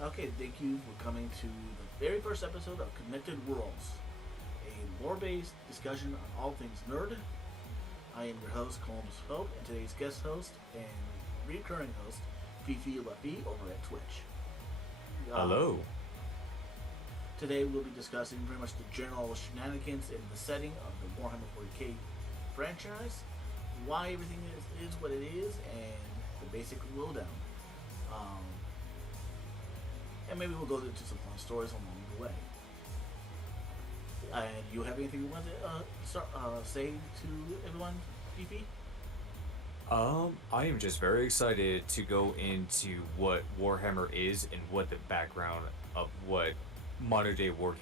Okay, thank you for coming to the very first episode of Connected Worlds, a lore-based discussion on all things nerd. I am your host, Columbus Hope, and today's guest host and recurring host, Fifi Leffy, over at Twitch. Um, Hello. Today we'll be discussing pretty much the general shenanigans and the setting of the Warhammer 40k franchise, why everything is what it is, and the basic lowdown. Um, and maybe we'll go into some fun stories along the way. And you have anything you want to say to everyone, Fifi? I am just very excited to go into what Warhammer is and what the background of what modern day what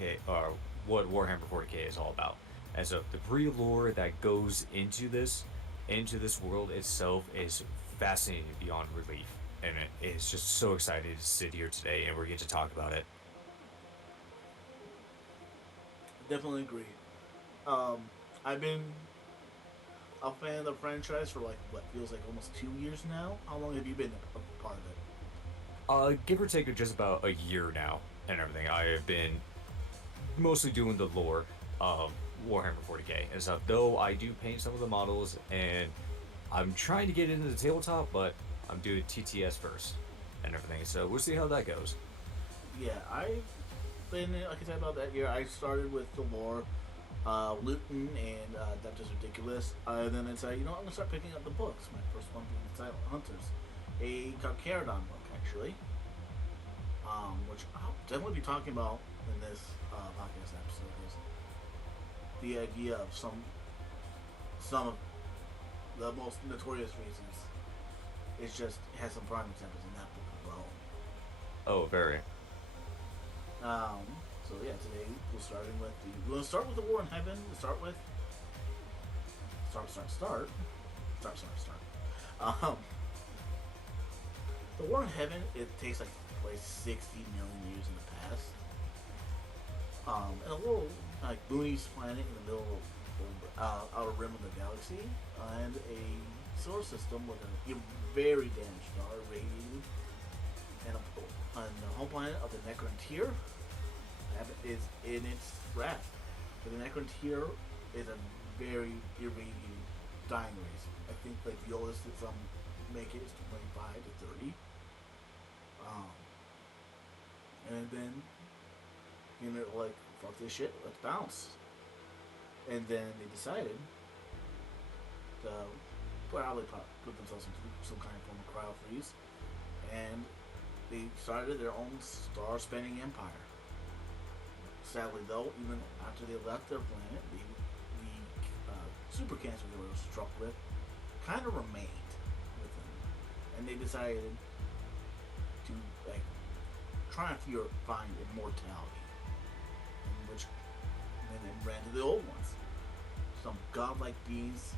Warhammer 40k is all about. And so the pre-lore that goes into this world itself is fascinating beyond relief, and it is just so excited to sit here today and we get to talk about it. Definitely agree. Um, I've been a fan of the franchise for like what feels like almost 2 years now. How long have you been a part of it? Give or take just about a year now and everything. I have been mostly doing the lore of Warhammer 40k and stuff. Though I do paint some of the models, and I'm trying to get into the tabletop, but I'm doing TTS first and everything. So we'll see how that goes. Yeah, I've been like I said about that year. I started with the lore, Luton, and that just ridiculous. Then I decided, I'm gonna start picking up the books. My first one being Silent Hunters, a Carcharodon book actually, which I'll definitely be talking about in this podcast episode. Is the idea of some of the most notorious reasons. It's just it has some prime examples in that book as well. Oh, very. Um, so yeah, today we'll start with the War in Heaven. We'll start with start. Um, the War in Heaven, it takes like place 60 million years in the past. In a little like Booney's planet in the middle of outer rim of the galaxy, and a solar system with a very damaged star radiating, and the home planet of the Necrontyr is in its wrath. But the Necrontyr is a very irradiated dying race. I think like the oldest that some make it is 25 to 30. And then like fuck this shit, let's bounce. And then they decided to probably put themselves into some kind of form of cryo freeze, and they started their own star-spanning empire. Sadly, though, even after they left their planet, the super cancer they were struck with kind of remained with them, and they decided to like try and find immortality, in which and then ran to the old ones, some godlike beings,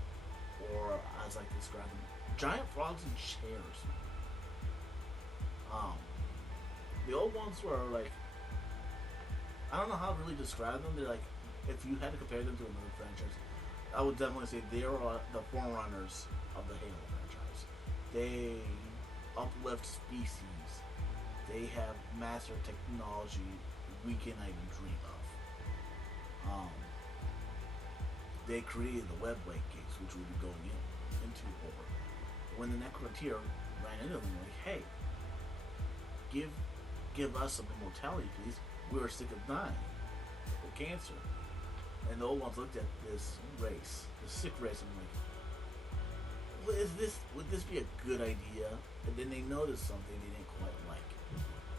or as I describe them, giant frogs in chairs. The old ones were like, I don't know how to really describe them. They're like, if you had to compare them to another franchise, I would definitely say they are the forerunners of the Halo franchise. They uplift species. They have master technology we cannot even dream of. They created the web lake gates, which we'll be going into over. When the Necrontyr ran into them, like, hey, give us some immortality, please. We're sick of dying with cancer. And the old ones looked at this race, the sick race, and like, would this be a good idea? And then they noticed something they didn't quite like.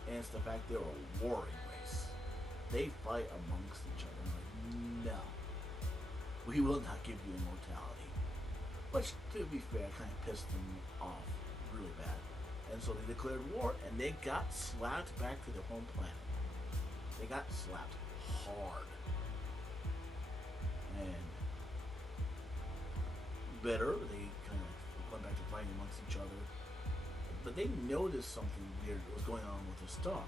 And it's the fact they're a warring race. They fight amongst each other. I'm like, no. We will not give you immortality. Which, to be fair, kind of pissed them off really bad. And so they declared war, and they got slapped back to their home planet. They got slapped hard. And better, they kind of went back to fighting amongst each other. But they noticed something weird was going on with the star.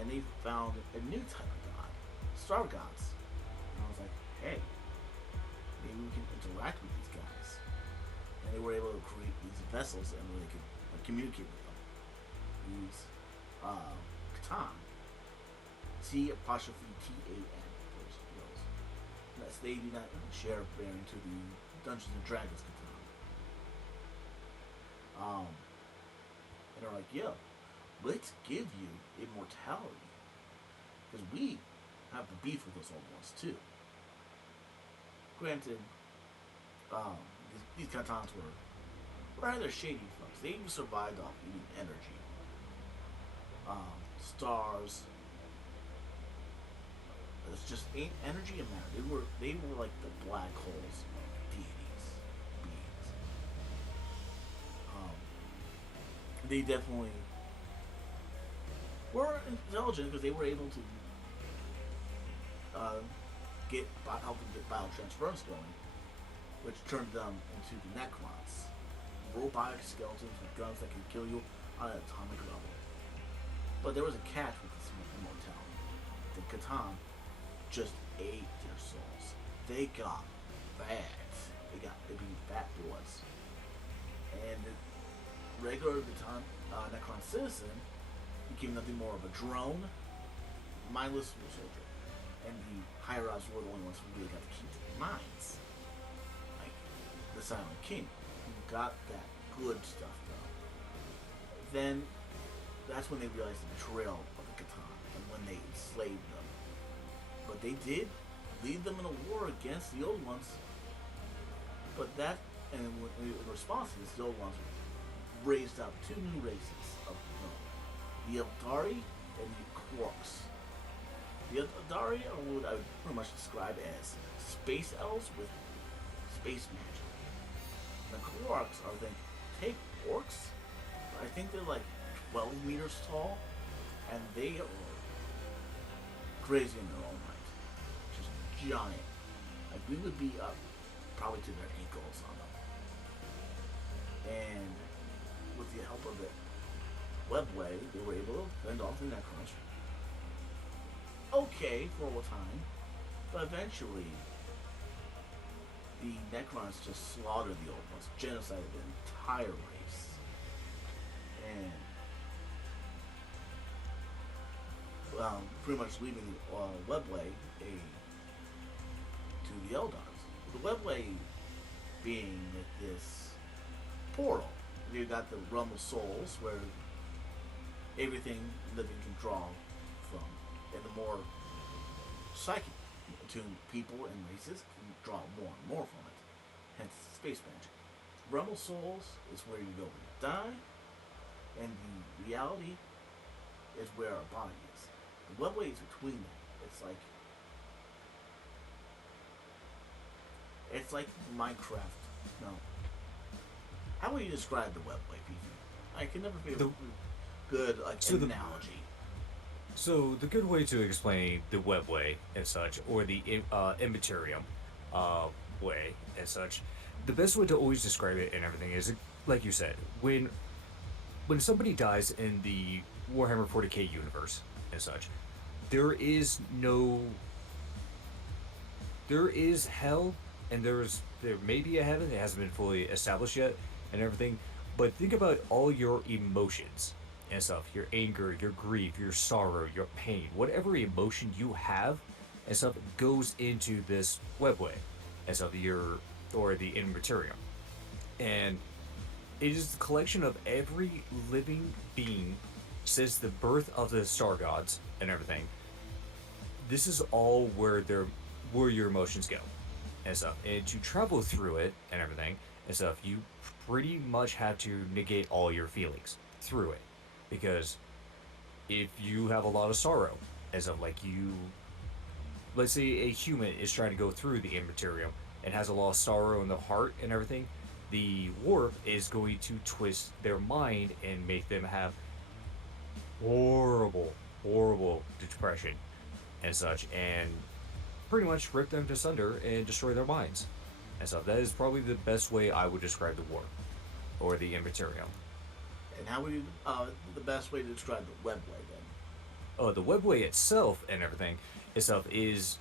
And they found a new type of god, star gods. And I was like, hey, maybe we can interact with these guys. And they were able to create these vessels and where they could communicate with them. These Catan. C''T''A''N. Those. That's they do not share bearing to the Dungeons and Dragons Catan. And they're like, yo, let's give you immortality. Because we have the beef with those old ones too. Granted, these Catans were rather shady fucks. They even survived off eating energy. Stars. It's just energy and matter. They were like the black holes of deities, beings. They definitely were intelligent because they were able to help them get biotransference going, which turned them into the Necrons, robotic skeletons with guns that can kill you on an atomic level. But there was a catch with this immortality. The Catan just ate their souls. They got fat. They became fat boys. And the regular Necron citizen became nothing more of a drone, mindless soldier. And the higher ups were the only ones who really got to keep their minds. Like the Silent King, who got that good stuff though. Then that's when they realized the betrayal of the Catan and when they enslaved them. But they did lead them in a war against the old ones. But that, and in response to this, the old ones raised up two new races of the Eldari and the Quarks. The Eldari are what I would pretty much describe as space elves with space magic. The Quarks are take orcs. I think they're like 12 meters tall, and they are crazy in their own right. Just giant. Like we would be up probably to their ankles on them. And with the help of the webway, they were able to fend off the Necrons. Okay for a time, but eventually the Necrons just slaughtered the old ones, genocided the entire race, and pretty much leaving the webway to the Eldons. The webway being this portal. You got the realm of souls where everything living can draw from, and the more psychic attuned people and races can draw more and more from it. Hence space magic. Realm of souls is where you go when you die, and the reality is where our body is. The webway is between them. It's like Minecraft. No. How would you describe the webway, PJ? I can never feel good analogy. So the good way to explain the webway and such, or the immaterium way and such, the best way to always describe it and everything is, like you said, when somebody dies in the Warhammer 40k universe and such, there is hell, and there may be a heaven. It hasn't been fully established yet and everything, but think about all your emotions and stuff, your anger, your grief, your sorrow, your pain, whatever emotion you have and stuff goes into this webway and stuff, or the immaterium. And it is the collection of every living being since the birth of the star gods and everything. This is all where your emotions go and stuff. And to travel through it and everything and stuff, you pretty much have to negate all your feelings through it. Because if you have a lot of sorrow, as of like let's say a human is trying to go through the immaterium and has a lot of sorrow in the heart and everything, the warp is going to twist their mind and make them have horrible depression and such, and pretty much rip them asunder and destroy their minds and stuff. That is probably the best way I would describe the warp or the immaterium. And how would you, the best way to describe the webway then? Oh, the webway itself and everything itself is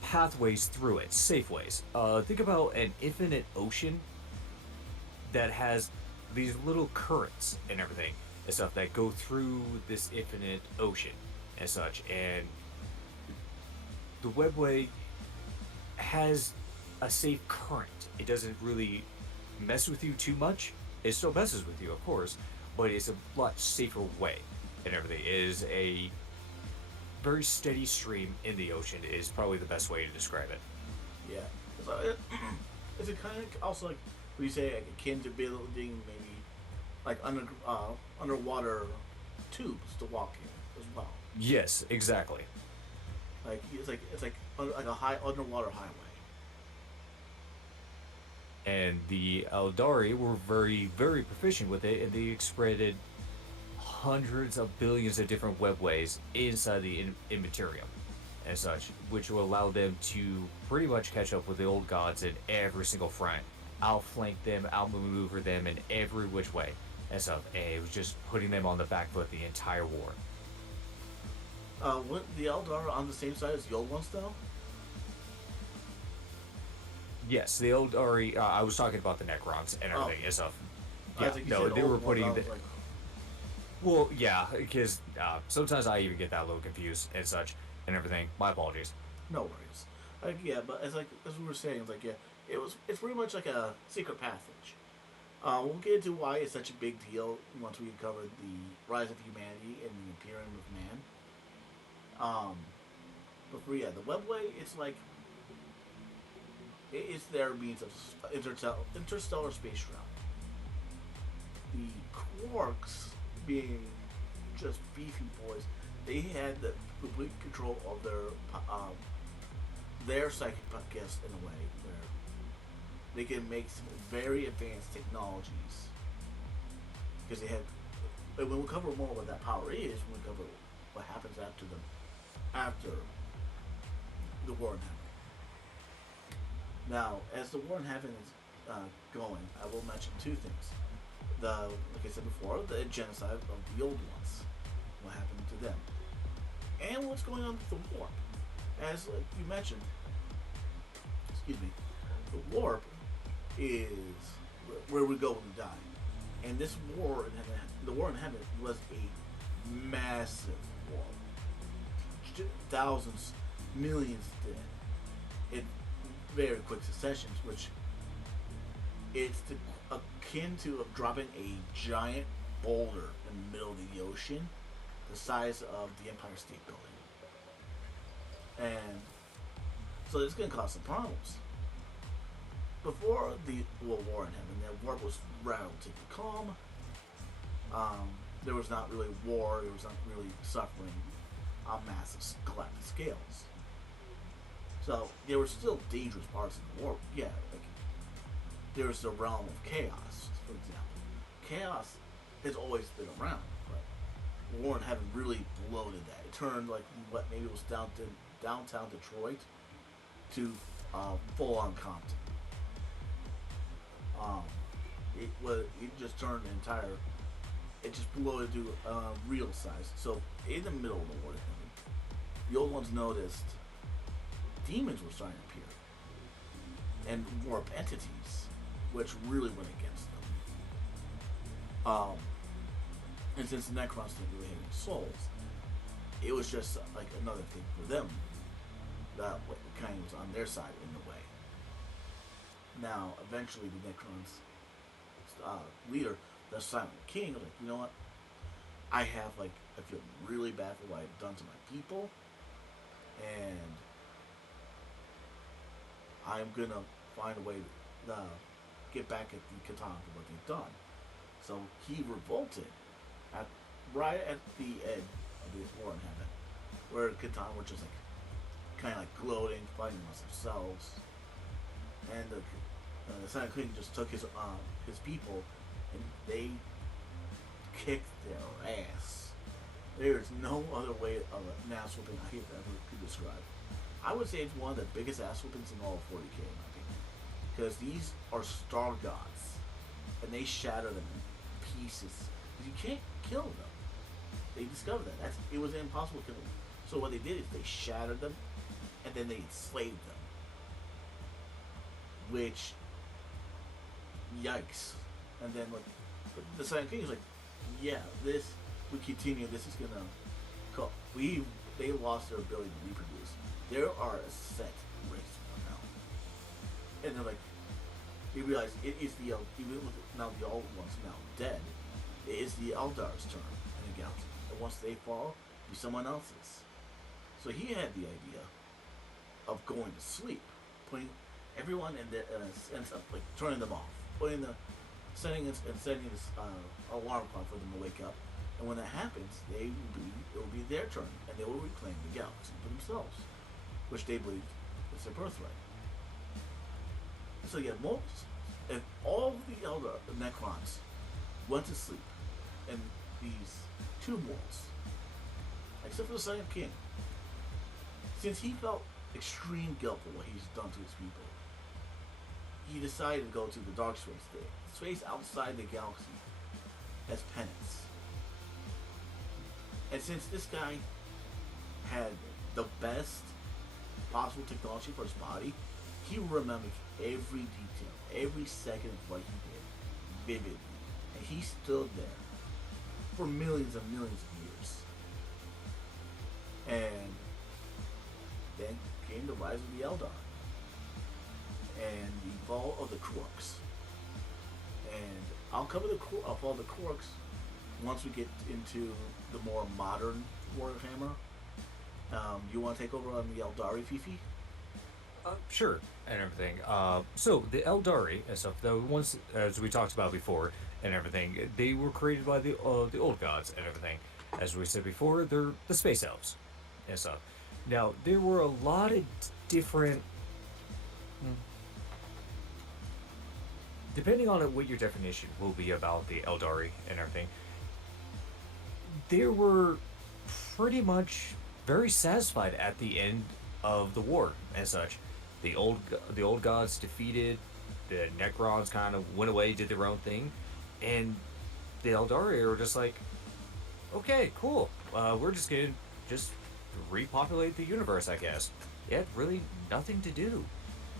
pathways through it, safe ways. Think about an infinite ocean that has these little currents and everything. and stuff that go through this infinite ocean and such. And the webway has a safe current. It doesn't really mess with you too much. It still messes with you, of course, but it's a lot safer way and everything. It is a very steady stream in the ocean is probably the best way to describe it. Yeah. So is it kind of also like we say like akin to building maybe like underwater tubes to walk in as well? Yes, exactly. Like a high underwater highway. And the Eldari were very, very proficient with it, and they expanded hundreds of billions of different webways inside the Immaterium and such, which will allow them to pretty much catch up with the old gods in every single front, outflank them, outmaneuver them in every which way and stuff. And it was just putting them on the back foot the entire war. Weren't the Eldar on the same side as the old ones though? Yes, the Eldari. I was talking about the Necrons and Oh, everything and stuff. I Yeah, think you no, said they old were ones. I putting the. was like, Well, yeah, because sometimes I even get that a little confused and such and everything. My apologies. no worries. Like yeah, but as we were saying, it's like yeah, it's pretty much like a secret passage. We'll get into why it's such a big deal once we cover the rise of humanity and the appearing of man. Um, but for yeah, the webway, it's like it's their means of interstellar space travel. The quarks, being just beefy boys, they had the complete control of their psychic gifts in a way where they can make some very advanced technologies because they had. And when we cover more what that power is, when we cover what happens after the war in heaven. Now, as the war in heaven is going, I will mention two things. Like I said before, the genocide of the old ones, what happened to them, and what's going on with the warp. As like you mentioned, excuse me, the warp is where we go when we die, and this war in heaven, the war in heaven, was a massive war. Thousands, millions dead in very quick successions, which it's akin to dropping a giant boulder in the middle of the ocean, the size of the Empire State Building. And so it's going to cause some problems. Before the war in heaven, the war was relatively calm. There was not really war, there was not really suffering on massive galactic scales. So there were still dangerous parts of the war. Yeah, like there's the realm of chaos, for example. Chaos has always been around, but War in Heaven really bloated that. It turned like what maybe was downtown Detroit to full on Compton. It just turned the entire. It just bloated to real size. So in the middle of the War in Heaven, the old ones noticed demons were starting to appear and warp entities, which really went against them. And since the Necrons didn't really have any souls, it was just like another thing for them that kind of was on their side in the way. Now, eventually, the Necrons' leader, the Silent King, was like, you know what? I feel really bad for what I've done to my people, and I'm gonna find a way to get back at the Catan for what they've done. So he revolted right at the end of the War in Heaven, where Catan were just like kind of like gloating, fighting amongst themselves, and the Silent King just took his people and they kicked their ass. There's no other way of an ass whooping I have ever could describe. I would say it's one of the biggest ass whoopings in all of 40k, in my opinion. Because these are star gods, and they shatter them in pieces. You can't kill them. They discovered that. It was impossible to kill them. So what they did is they shattered them, and then they enslaved them. Which, yikes. And then like the Silent King is like, yeah, this we continue. This is gonna co we they lost their ability to reproduce. There are a set race now, and they're like they realize it is the even with now the old ones now dead. It is the Eldar's turn in the galaxy, and once they fall, be someone else's. So he had the idea of going to sleep, putting everyone in the and stuff, like turning them off, putting the setting and setting this alarm clock for them to wake up. And when that happens, it will be their turn, and they will reclaim the galaxy for themselves, which they believe is their birthright. So yeah, most if all the elder Necrons went to sleep, and these two worlds, except for the Second King, since he felt extreme guilt for what he's done to his people, he decided to go to the dark space, the space outside the galaxy, as penance. And since this guy had the best possible technology for his body, he remembered every detail, every second of what he did, vividly. And he stood there for millions and millions of years. And then came the rise of the Eldar and the fall of the Kroaks. And I'll cover I'll fall of the Kroaks once we get into the more modern Warhammer. You want to take over on the Eldari, Fifi? Sure, and everything. So the Eldari and stuff, the ones as we talked about before, and everything, they were created by the old gods and everything. As we said before, they're the space elves and stuff. Now there were a lot of different, depending on what your definition will be about the Eldari and everything. They were pretty much very satisfied at the end of the war and such. The old gods defeated, the Necrons kind of went away, did their own thing, and the Eldari were just like, okay, cool. We're just gonna just repopulate the universe, I guess. They had really nothing to do.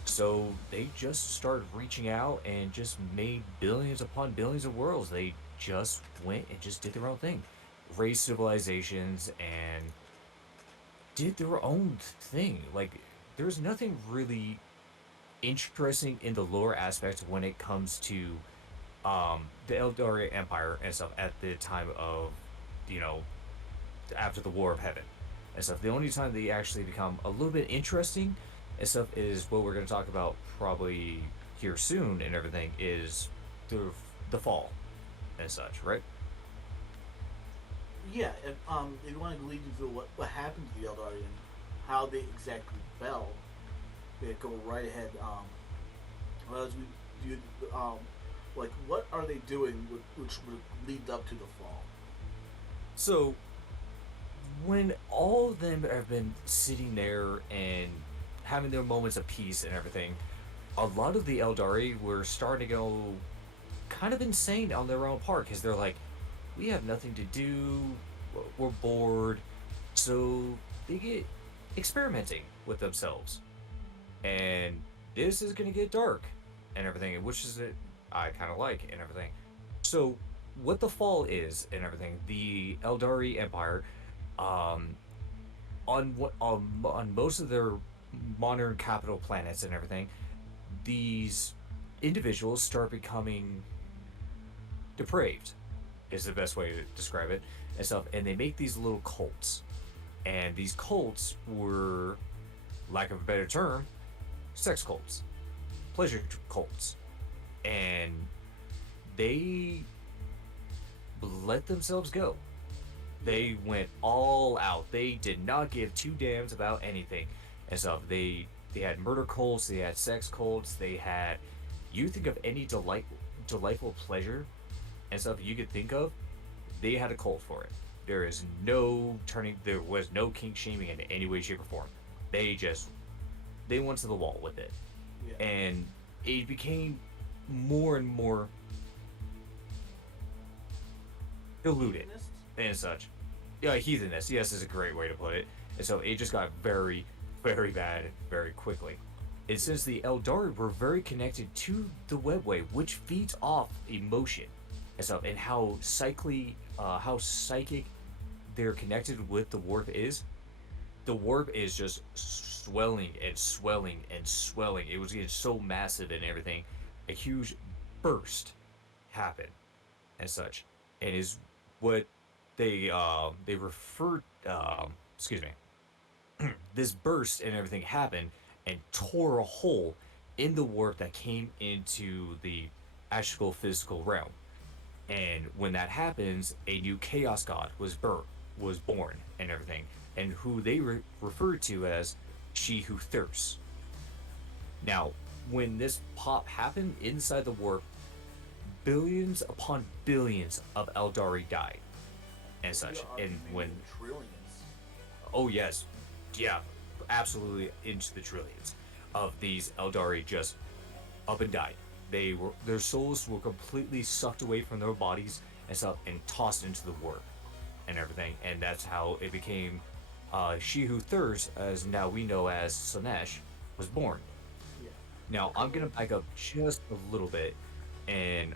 So they just started reaching out and just made billions upon billions of worlds. They just went and just did their own thing. Raised civilizations and did their own thing. Like, there's nothing really interesting in the lore aspect when it comes to the Eldari Empire and stuff at the time of, you know, after the War of Heaven and stuff. The only time they actually become a little bit interesting and stuff is what we're going to talk about probably here soon and everything is the fall and such, right? Yeah, if you want to lead you through what happened to the Eldari and how they exactly fell, they go right ahead. Well, as we do, like what are they doing which would lead up to the fall? So when all of them have been sitting there and having their moments of peace and everything, a lot of the Eldari were starting to go kind of insane on their own part because they're like, we have nothing to do, we're bored, so they get experimenting with themselves, and this is gonna get dark and everything, which is it I kind of like and everything. So what the fall is and everything, the Eldari Empire, um, on most of their modern capital planets and everything, these individuals start becoming depraved is the best way to describe it and stuff, and they make these little cults, and these cults were, lack of a better term, sex cults, pleasure cults, and they let themselves go. They went all out. They did not give two damns about anything and stuff. They had murder cults, they had sex cults, they had, you think of any delightful pleasure and stuff you could think of, they had a cult for it. There was no kink shaming in any way, shape, or form. They went to the wall with it. Yeah, And it became more and more diluted Satanists? and such. Yeah, heathenist, yes, is a great way to put it. And so it just got very, very bad very quickly. And since the Eldari were very connected to the webway, which feeds off emotion, and stuff, and how psychic they're connected with the warp is. The warp is just swelling and swelling and swelling. It was getting so massive and everything. A huge burst happened and such, and is what they referred. Excuse me. This burst and everything happened and tore a hole in the warp that came into the actual physical realm. And when that happens, a new chaos god was born and everything, and who they referred to as she who thirsts. Now, when this pop happened inside the warp, billions upon billions of Eldari died and We such. are And maybe when, in the trillions. oh yes, yeah, absolutely into the trillions of these Eldari just up and died. Their souls were completely sucked away from their bodies and stuff and tossed into the warp and everything. And that's how it became She Who Thirsts, as now we know as Slanesh, was born. Yeah. A Now I'm couple. gonna back up just a little bit, and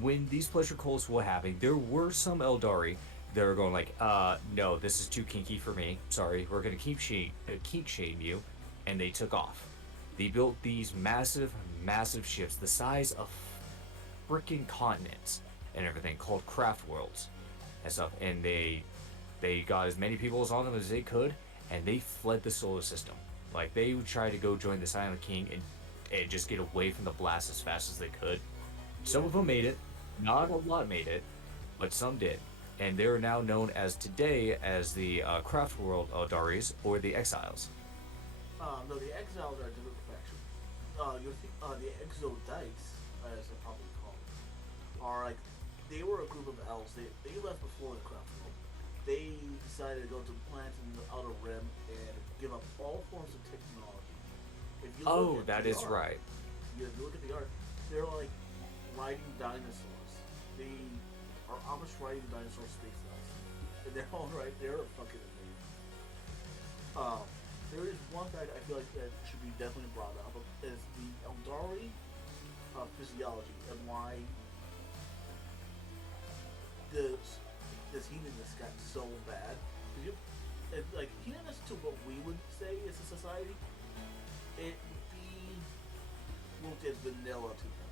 when these pleasure cults were happening, there were some Eldari that were going like, no, this is too kinky for me. Sorry, we're gonna keep shame you, and they took off. They built these massive, massive ships the size of freaking continents and everything called craft worlds and stuff, and they got as many people on them as they could, and they fled the solar system. Like they would try to go join the Silent King and just get away from the blast as fast as they could. Yeah. Some of them made it, not a lot made it, but some did. And they are now known as today as the Craft World Eldaris or the Exiles. No, the exiles are a different faction. You think the Exodites, as they're probably called, are like they were a group of elves. They left before the craft world. They decided to go to planets in the outer rim and give up all forms of technology. If you look Oh, at that the is art, right. if you look at the art, they're like riding dinosaurs. They are Amish riding dinosaur space elves, and they're all right. They're fucking amazing. Um, there is one fact I feel like that should be definitely brought up is the Eldari physiology and why this this heatheness got so bad. You, like heatheness to what we would say is a society, it would be looked as vanilla to them.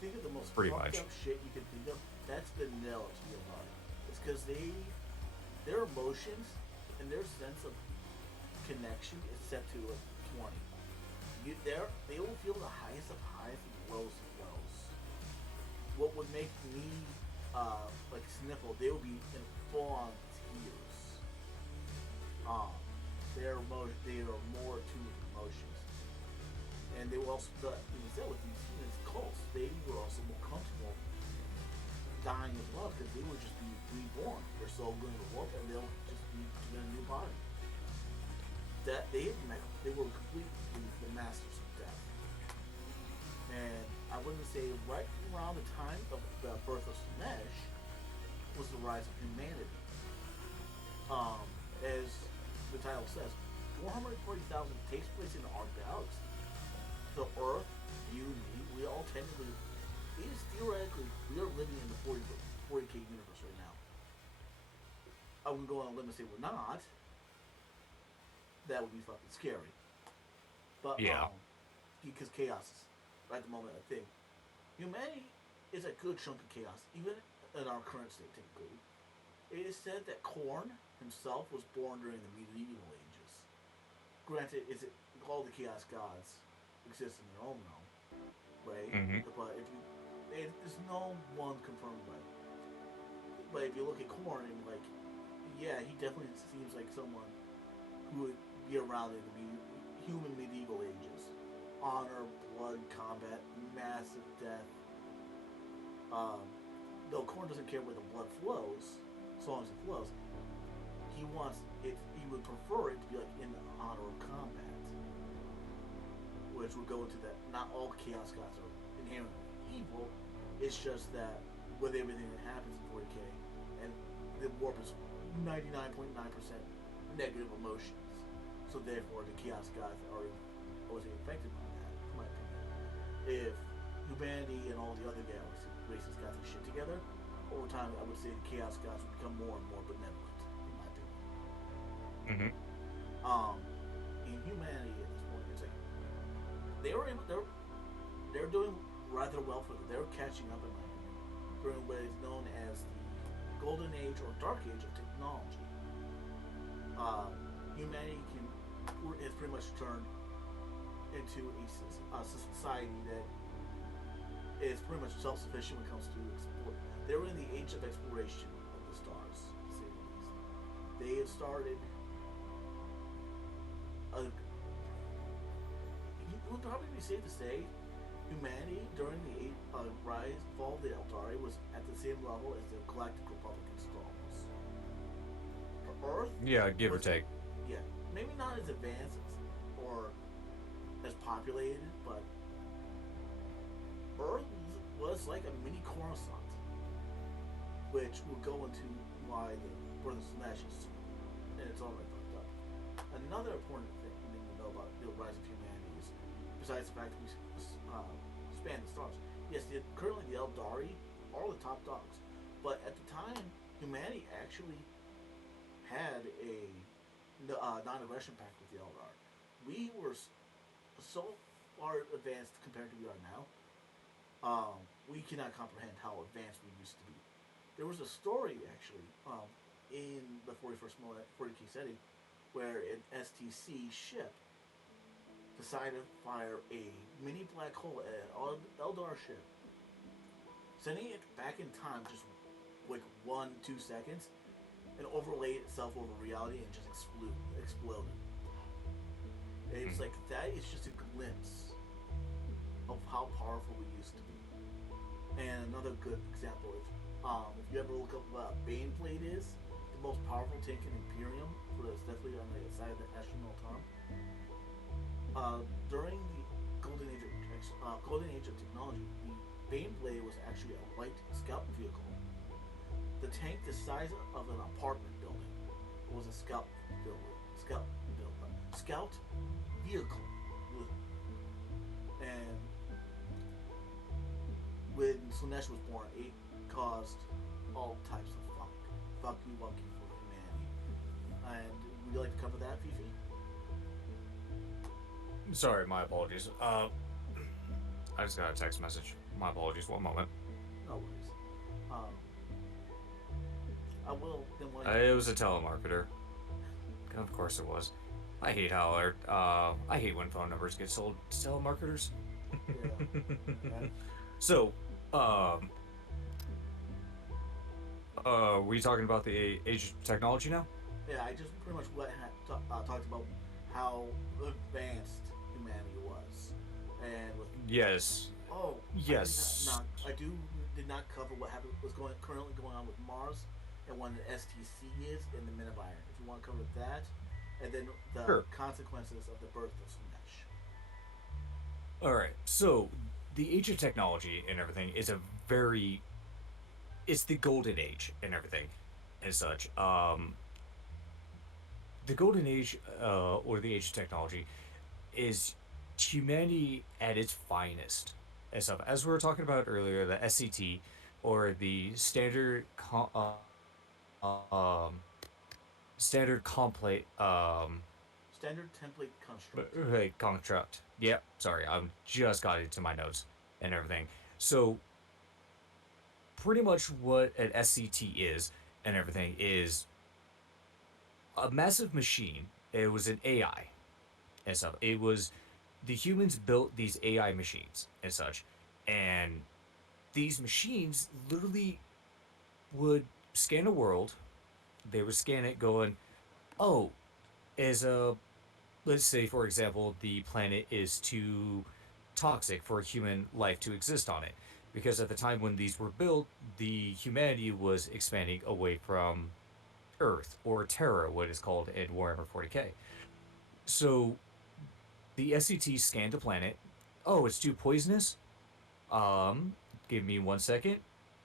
Think of the most Pretty fucked much. up shit you can think of. That's vanilla to your body. It's because their emotions and their sense of connection is set to a 20. They will feel the highest of highs and lows of lows. What would make me like sniffle, they will be in full on tears. Um, they are more attuned with emotions, and they will also. Even said with these cults, they were also more comfortable dying of love because they would just be reborn. Their soul going to warp, and they'll just be given a new body. That they were completely the masters of death. And I wouldn't say right around the time of the birth of Smash was the rise of humanity. As the title says, Warhammer 40,000 takes place in our galaxy. The Earth, you, me, we all technically, it is theoretically, we are living in the 40K universe right now. I wouldn't go on a limb and say we're not. That would be fucking scary. But, Yeah. because chaos is, at the moment, a thing. Humanity is a good chunk of chaos, even in our current state, technically. It is said that Khorne himself was born during the medieval ages. Granted, all the chaos gods exist in their own realm, right? Mm-hmm. But there's no one confirmed by it. But if you look at Khorne and like, yeah, he definitely seems like someone who would be around in the human medieval ages. Honor, blood, combat, massive death. Though Khorne doesn't care where the blood flows, as long as it flows, he wants it. He would prefer it to be like in honor of combat, which would go into that. Not all chaos gods are inherently evil. It's just that with everything that happens in 40k, and the warp is 99.9% negative emotions. So therefore, the chaos gods are obviously affected by that, in my opinion. If humanity and all the other galaxies, races got their shit together, over time, I would say the Chaos Gods would become more and more benevolent, in my opinion. Mm-hmm. Um, in humanity at this point, it's like they were able, they're doing rather well for them. They're catching up in my opinion during what is known as the Golden Age or Dark Age of technology. Um, Humanity has pretty much turned into a society that is pretty much self-sufficient when it comes to explore. They were in the age of exploration of the stars, to say the least. They have started. It would probably be safe to say humanity during the rise fall of the Eldari was at the same level as the Galactic Republic installs. Earth Yeah, give or was, take. yeah, maybe not as advanced or as populated, but Earth was like a mini Coruscant, which will go into why the birth of Slash is, and it's all right fucked up. Another important thing to know about the rise of humanity is, besides the fact that we span the stars, yes, currently the Eldari are the top dogs, but at the time, humanity actually had a non-aggression pact with the Eldar. We were so far advanced compared to we are now. We cannot comprehend how advanced we used to be. There was a story actually in the 41st 40K setting where an STC ship decided to fire a mini black hole at an Eldar ship, sending it back in time just like 1-2 seconds, and overlaid itself over reality and just exploded. It's Mm-hmm. like that is just a glimpse of how powerful we used to be. And another good example is if you ever look up what Baneblade is, the most powerful tank in Imperium, for that's definitely on the side of the astronaut arm. During the Golden Age of technology, the Baneblade was actually a light scout vehicle. The tank, the size of an apartment building, was a scout vehicle. And when Slanesh was born, it caused all types of fucky wunky for humanity. And would you like to cover that, Fifi? Sorry, my apologies. I just got a text message. My apologies. One moment. No worries. Um, I will then while you It was a telemarketer. Of course it was. I hate how I hate when phone numbers get sold to telemarketers. yeah. Okay. So, um, we talking about the age of technology now? Yeah, I just pretty much talked about how advanced humanity was, and with Yes. oh, I did Yes. not I do did not cover what happened was going currently going on with Mars and when the STC is in the Miniviron. If you want to cover that, and then the Sure. consequences of the birth of Slanesh. All right. So, the age of technology and everything is a very it's the golden age and everything and such. The golden age or the age of technology is humanity at its finest and stuff. As we were talking about earlier, the SCT or the standard complete Standard template construct. construct. Yep, sorry, I just got into my notes and everything. So pretty much what an SCT is and everything is a massive machine. It was an AI and stuff. It was the humans built these AI machines and such, and these machines literally would scan a world. They would scan it, going, "Oh, is a let's say for example the planet is too toxic for human life to exist on it." Because at the time when these were built, the humanity was expanding away from Earth or Terra, what is called in Warhammer 40k. So the SCT scanned the planet. Oh, it's too poisonous. Um, Give me 1 second.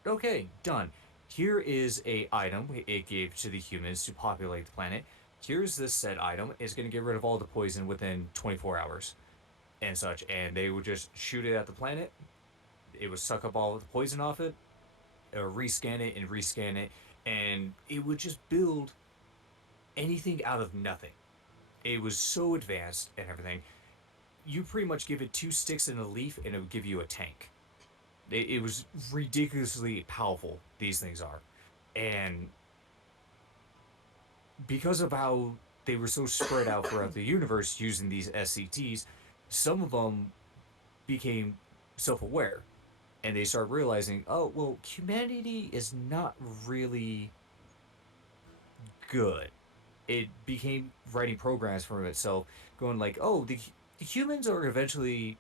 Okay, done. Here is a item it gave to the humans to populate the planet. Here's this said item. It's going to get rid of all the poison within 24 hours and such. And they would just shoot it at the planet. it would suck up all the poison off it, rescan it and rescan it, and it would just build anything out of nothing. It was so advanced and everything. You pretty much give it two sticks and a leaf, and it would give you a tank. It was ridiculously powerful. These things are, and because of how they were so spread out throughout the universe using these SCTs, some of them became self-aware, and they started realizing, oh well, humanity is not really good. It became writing programs for itself, going like, oh, the humans are eventually,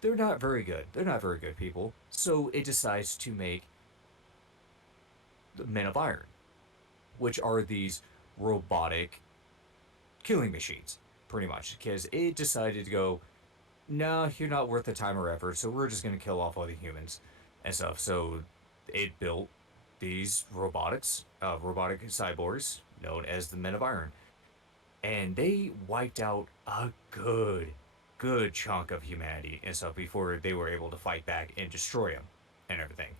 they're not very good. They're not very good people. So it decides to make the Men of Iron, which are these robotic killing machines, pretty much, because it decided to go, no, you're not worth the time or effort, so we're just gonna kill off all the humans and stuff. So it built these robotic cyborgs known as the Men of Iron, and they wiped out a good chunk of humanity and stuff before they were able to fight back and destroy them and everything.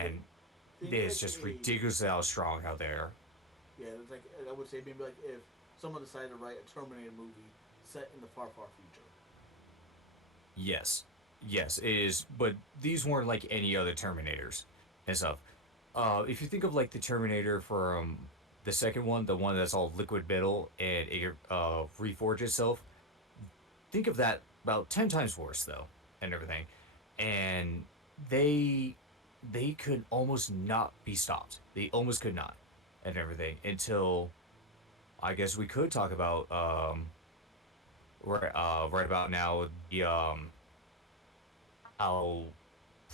Like, And think it's like just a ridiculous how strong how they are. yeah. It's like I would say maybe like if someone decided to write a Terminator movie set in the far far future. Yes, yes, it is. But these weren't like any other Terminators and stuff. If you think of like the Terminator from the second one, the one that's all liquid metal and it reforge itself, think of that about 10 times worse though, and everything. And they they could almost not be stopped. They almost could not, and everything until I guess we could talk about right about now the how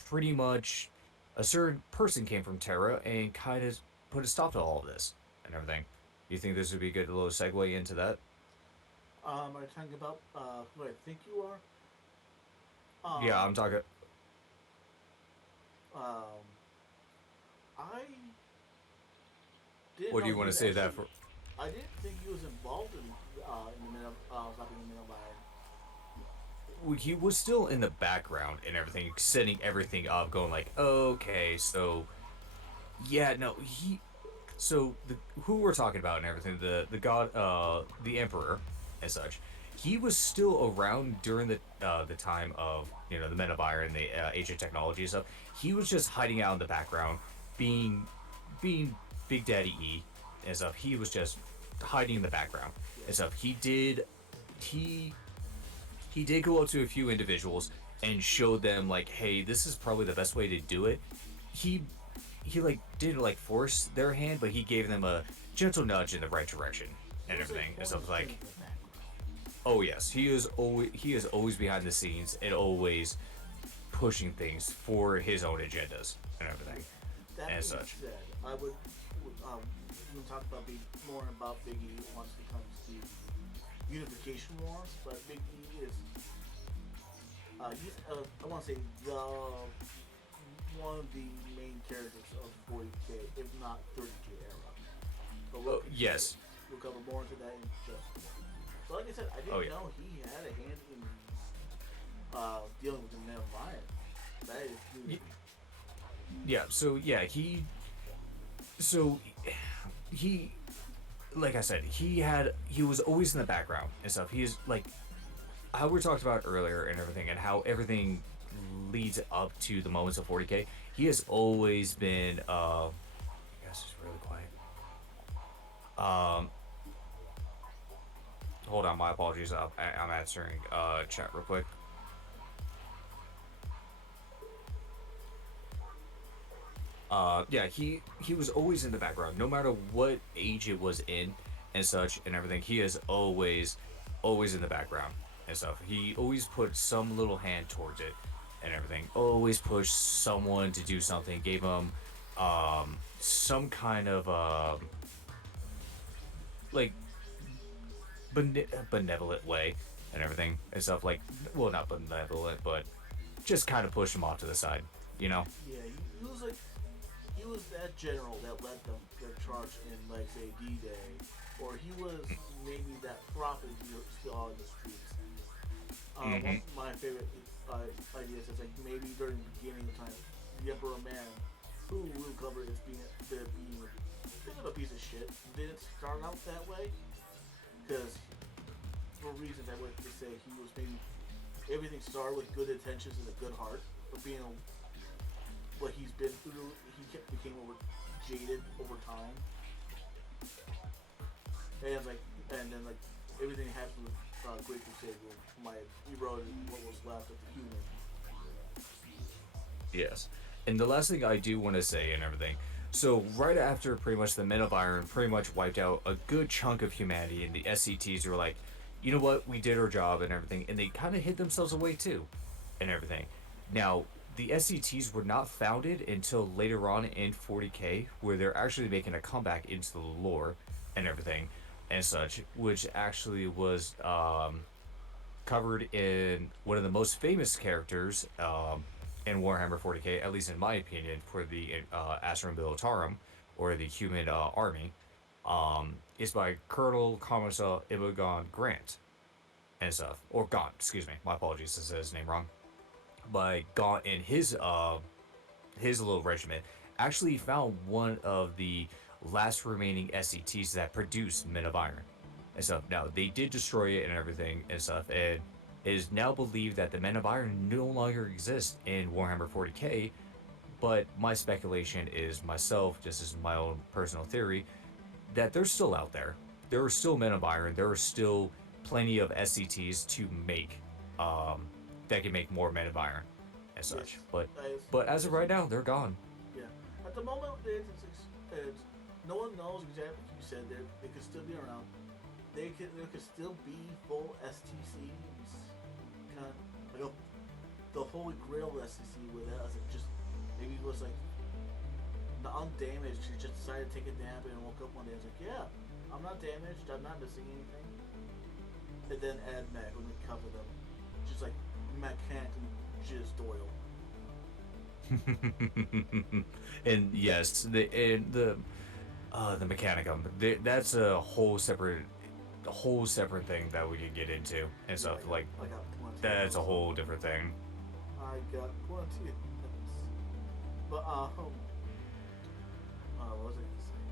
pretty much a certain person came from Terra and kind of put a stop to all of this and everything. Do you think this would be a good little segue into that? Are you talking about who I think you are? Yeah, Um, I'm talking. um, I didn't What do know you he want to was say that actually. for? I didn't think he was involved in the middle stopping the middle line. Well, he was still in the background and everything, setting everything up, going like, okay, so yeah, no, he. So the who we're talking about and everything, the god, the emperor, and such, he was still around during the time of the Men of Iron, the Age of Technology and stuff. He was just hiding out in the background, being being Big Daddy E and stuff. He was just hiding in the background Yeah, and stuff. He he did go up to a few individuals and showed them like, hey, this is probably the best way to do it. He he like didn't like force their hand, but he gave them a gentle nudge in the right direction he and was like everything. And pulling stuff strings like, in the background. oh yes, he is always behind the scenes and always pushing things for his own agendas and everything That and being such. said, I would we can talk about more about Big E once it comes to unification wars, but Big E is he's I want to say the one of the main characters of 40K, if not 30K era. But Oh yes, we'll cover more into that in just a moment. So like I said, I oh didn't yeah, know he had a hand in dealing with the Man of Iron. That is new to me. yeah. So yeah, so he like I said, he was always in the background and stuff. He is like how we talked about earlier and everything, and how everything leads up to the moments of 40K. He has always been. I guess it's really quiet. Um, hold on, my apologies. I'm answering chat real quick. Yeah, he was always in the background, no matter what age it was in and such and everything. He is always in the background and stuff. He always put some little hand towards it and everything. Always pushed someone to do something. Gave him some kind of like benevolent way and everything and stuff. Like, well, not benevolent, but just kind of push him off to the side. You know? Yeah, he was like he was that general that led them their charge in like say D-Day, or he was maybe that prophet you saw in the streets. One Mm-hmm. of my favorite ideas is like maybe during the beginning of time, the Emperor Man, who will cover as being a bit of a piece of shit, didn't start out that way because for reasons I would to say he was maybe everything started with good intentions and a good heart, but being what he's been through, became jaded over time, and like and then like everything happened with Great Crusade, where my eroded what was left of the human. Yes. And the last thing I do want to say and everything. So right after pretty much the Men of Iron pretty much wiped out a good chunk of humanity, and the SCTs were like, you know what, we did our job and everything, and they kind of hid themselves away too, and everything. Now the SCTs were not founded until later on in 40K, where they're actually making a comeback into the lore and everything and such, which actually was covered in one of the most famous characters in Warhammer 40K, at least in my opinion, for the Astra Militarum, or the human army, is by Colonel Commissar Ibogon Grant and stuff. Or Gaunt, excuse me. My apologies, I said his name wrong. By Gaunt and his little regiment actually found one of the last remaining SCTs that produced Men of Iron and stuff. Now they did destroy it and everything and stuff, and it is now believed that the Men of Iron no longer exist in Warhammer 40K. But my speculation is myself, just as my own personal theory, that they're still out there. There are still Men of Iron. There are still plenty of SCTs to make that can make more Men of Iron and Yes, such. But as as of yes, right now, they're gone. yeah. At the moment, it's no one knows exactly what you said. They could still be around. There could still be full STCs, kind of like the holy grail of STC with us. It just maybe it was like the undamaged. She just decided to take a nap and woke up one day. And was like, yeah, I'm not damaged. I'm not missing anything. And then add Mac when we cover them, just like mechanically jizzed oil. And yes, the mechanicum. That's a whole separate thing that we could get into and Yeah, stuff. Like I got plenty of that's a those. whole different thing. I got plenty of those. But what was I gonna say?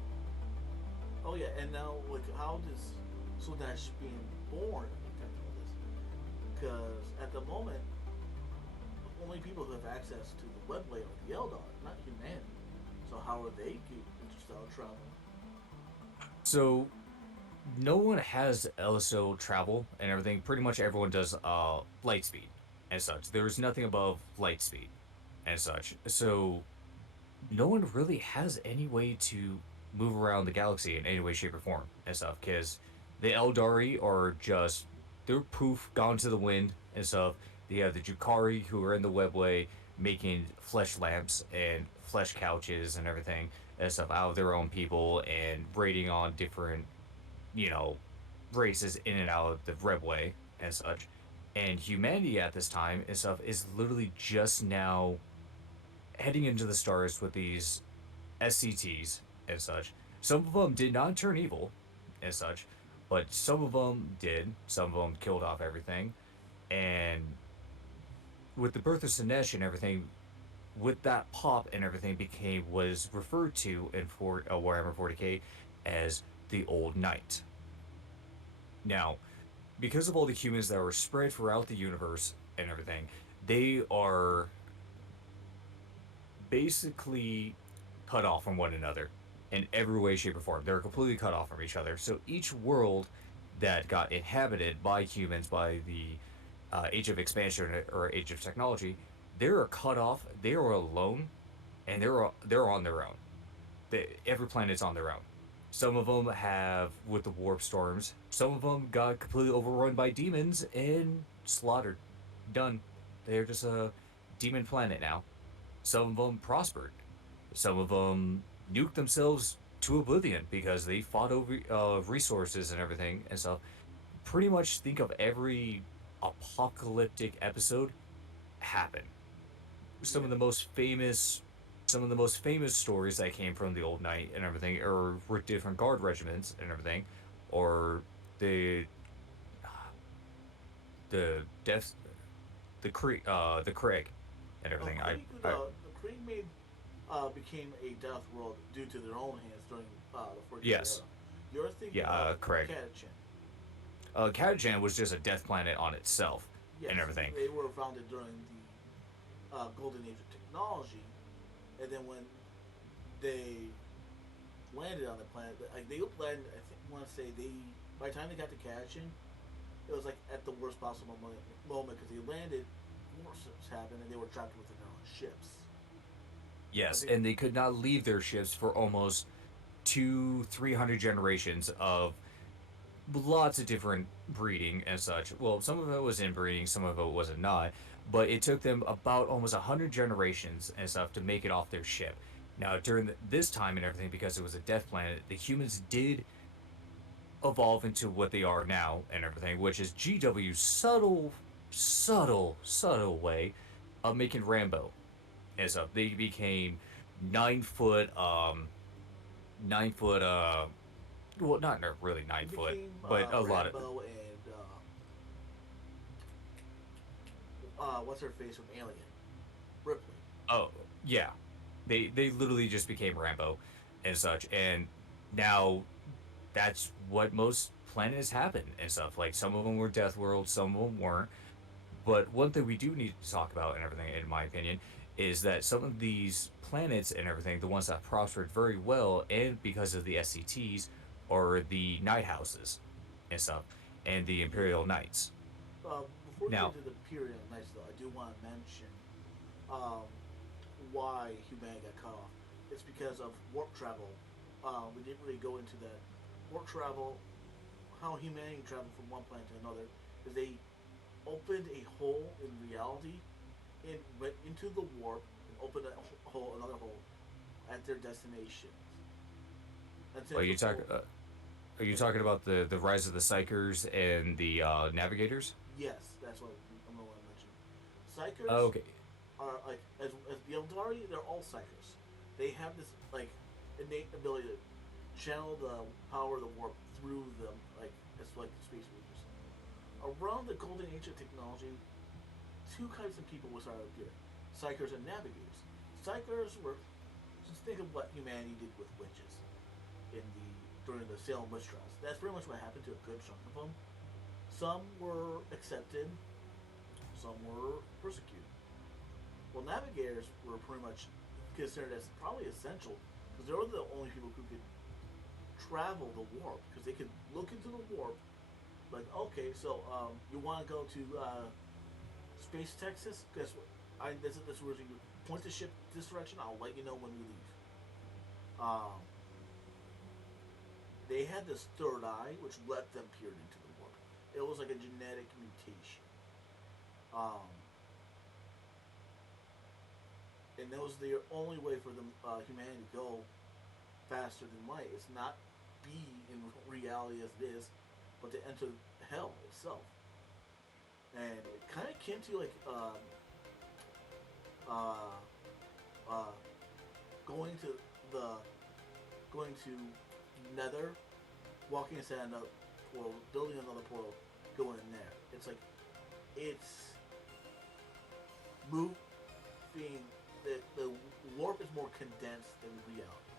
Oh yeah, and now like how does Slaanesh being born affect all this? Because at the moment, only people who have access to the web layer are the Eldar, not humanity. So how are they keep interstellar travel? So no one has LSO travel and everything. Pretty much everyone does light speed and such. There's nothing above light speed and such. So no one really has any way to move around the galaxy in any way, shape, or form and stuff. Because the Eldari are just they're poof gone to the wind and stuff. They have the Jukari who are in the webway making flesh lamps and flesh couches and everything and stuff out of their own people and raiding on different you know, races in and out of the Redway and such. And humanity at this time and stuff is literally just now heading into the stars with these SCTs and such. Some of them did not turn evil and such, but some of them did. Some of them killed off everything. And with the birth of Sinesh and everything, with that pop and everything became was referred to in Warhammer 40K as the Old Knight. Now, because of all the humans that were spread throughout the universe and everything, they are basically cut off from one another in every way, shape, or form. They're completely cut off from each other. So each world that got inhabited by humans by the Age of Expansion or Age of Technology, they're cut off. They are alone, and they're on their own. Every planet's on their own. Some of them have with the warp storms. Some of them got completely overrun by demons and slaughtered. Done. They're just a demon planet now. Some of them prospered. Some of them nuked themselves to oblivion because they fought over resources and everything and stuff. Pretty much think of every apocalyptic episode happen. some Yeah, of the most famous some of the most famous stories that came from the old knight and everything, or with different guard regiments and everything, or the the death, the Craig, and everything. The Krieg made became a death world due to their own hands during the 40K Yes, era. You're thinking yeah, of Craig. Catachan. Catachan was just a death planet on itself, and Yes, everything. they were founded during the golden age of technology, and then when they landed on the planet, like they landed, I think I want to say they by the time they got to Catachan, it was like at the worst possible moment because they landed, wars happened, and they were trapped within their own ships. I Yes, think and they could not leave their ships for almost 300 generations of lots of different breeding and such. Well, some of it was inbreeding, some of it wasn't not, but it took them about almost 100 generations and stuff to make it off their ship. Now, during this time and everything, because it was a death planet, the humans did evolve into what they are now and everything, which is GW's subtle way of making Rambo and stuff. They became 9 foot, 9 foot, well, not really it 9 foot, became but a lot of, Rambo and what's her face from Alien, Ripley. oh, yeah. They literally just became Rambo and such. And now that's what most planets happen and stuff. Like some of them were death worlds, some of them weren't. But one thing we do need to talk about and everything, in my opinion, is that some of these planets and everything, the ones that prospered very well, and because of the SCTs, are the night houses and stuff, and the Yeah. Imperial Knights. Before we get Now, to the period of nights, though, I do want to mention um, why humanity got cut off. It's because of warp travel. We didn't really go into that. Warp travel, how humanity traveled from one planet to another, is they opened a hole in reality and went into the warp and opened a hole, another hole at their destination. And are since the you talking? hole, Are you yeah, talking about the rise of the Psychers and the Navigators? yes, that's what I'm going to mention. Psychers Okay. are like as the Eldari, they're all psychers. They have this like innate ability to channel the power of the warp through them, like it's like space movers. Around the golden age of technology, two kinds of people were started appearing: psychers and navigators. Psychers were just think of what humanity did with witches in the during the Salem witch trials. That's pretty much what happened to a good chunk of them. Some were accepted, some were persecuted. Well, navigators were pretty much considered as probably essential because they were the only people who could travel the warp because they could look into the warp. Like, okay, so you want to go to Space Texas? Guess what? This is where you point the ship this direction. I'll let you know when we leave. Um, they had this third eye, which let them peer into the warp. It was like a genetic mutation. Um, and that was the only way for them humanity to go faster than light. It's not be in reality as it is, but to enter hell itself. And it kind of akin to like uh, uh, going to the going to Nether, walking inside another portal, building another portal, going in there. It's like it's moving. The warp is more condensed than reality.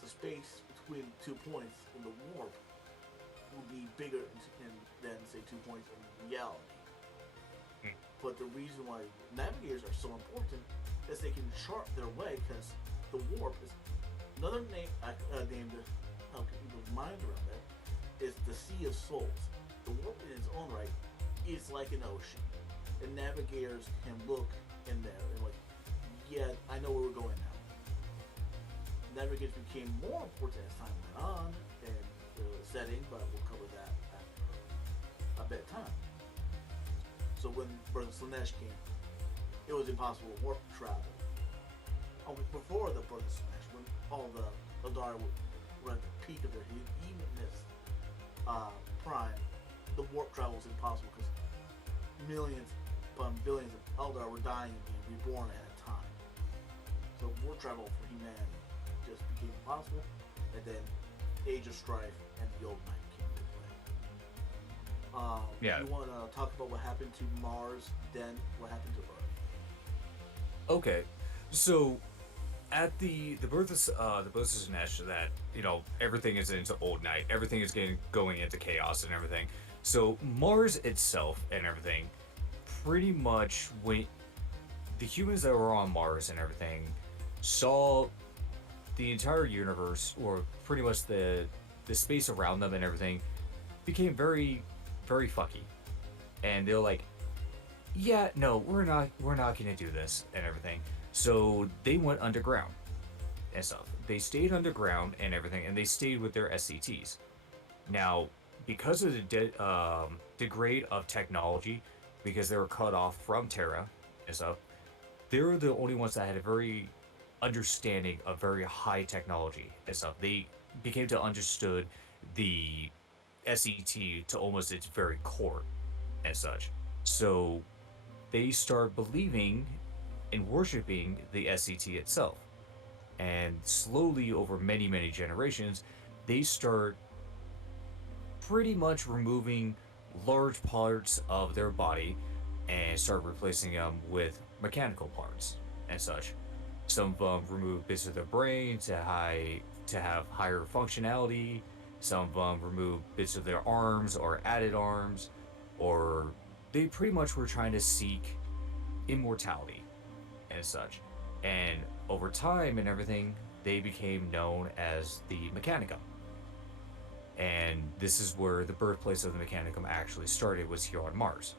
So space between 2 points in the warp will be bigger than say 2 points in reality. But the reason why navigators are so important is they can chart their way because the warp is another name named to help people's minds around that is the Sea of Souls. The warp in its own right is like an ocean, and navigators can look in there and like, yeah, I know where we're going now. Navigators became more important as time went on in the setting, but we'll cover that after a bit of time. So when Brother Slanesh came, it was impossible to warp travel. Before the Brother Slanesh, when all the Eldar were at the peak of their evenness prime, the warp travel was impossible because millions upon billions of Eldar were dying and being reborn at a time. So warp travel for humanity just became impossible, and then Age of Strife and the Old Knight came into play. Yeah. You want to talk about what happened to Mars, then what happened to Earth? Okay. So at the birth of the birth of Sinesh, that everything is into old night, everything is getting going into chaos and everything. So Mars itself and everything, pretty much when the humans that were on Mars and everything saw the entire universe, or pretty much the space around them and everything, became very very fucky, and they're like, yeah, no, we're not gonna do this and everything. So they went underground and stuff. They stayed underground and everything, and they stayed with their SCTs. Now, because of the degrade of technology, because they were cut off from Terra and stuff, they were the only ones that had a very understanding of very high technology and stuff. They became to understood the SET to almost its very core and such. So they start believing and worshiping the SET itself. And slowly, over many, many generations, they start pretty much removing large parts of their body and start replacing them with mechanical parts and such. Some of them remove bits of their brain to have higher functionality. Some of them remove bits of their arms or added arms, or they pretty much were trying to seek immortality and such. And over time and everything, they became known as the Mechanicum. And this is where the birthplace of the Mechanicum actually started, was here on Mars.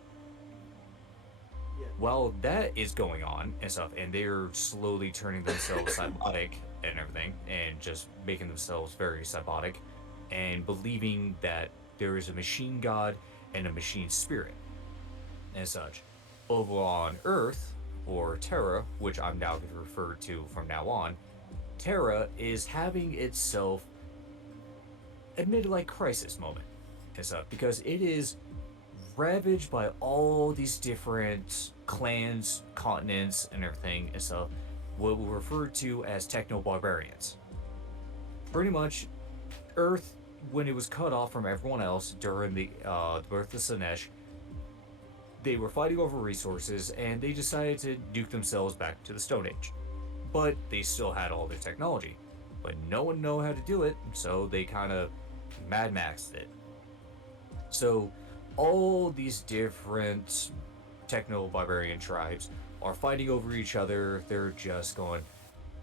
Yeah. While that is going on and stuff, and they're slowly turning themselves cybotic and everything, and just making themselves very cybotic, and believing that there is a machine god and a machine spirit and such. Over on Earth, or Terra, which I'm now going to refer to from now on, Terra is having itself a midlife crisis moment and stuff, because it is ravaged by all these different clans, continents, and everything and stuff, what we refer to as techno barbarians. Pretty much, Earth, when it was cut off from everyone else during the birth of Sinesh, they were fighting over resources and they decided to nuke themselves back to the Stone Age. But they still had all their technology. But no one knew how to do it, so they kind of Mad Maxed it. So all these different techno barbarian tribes are fighting over each other. They're just going,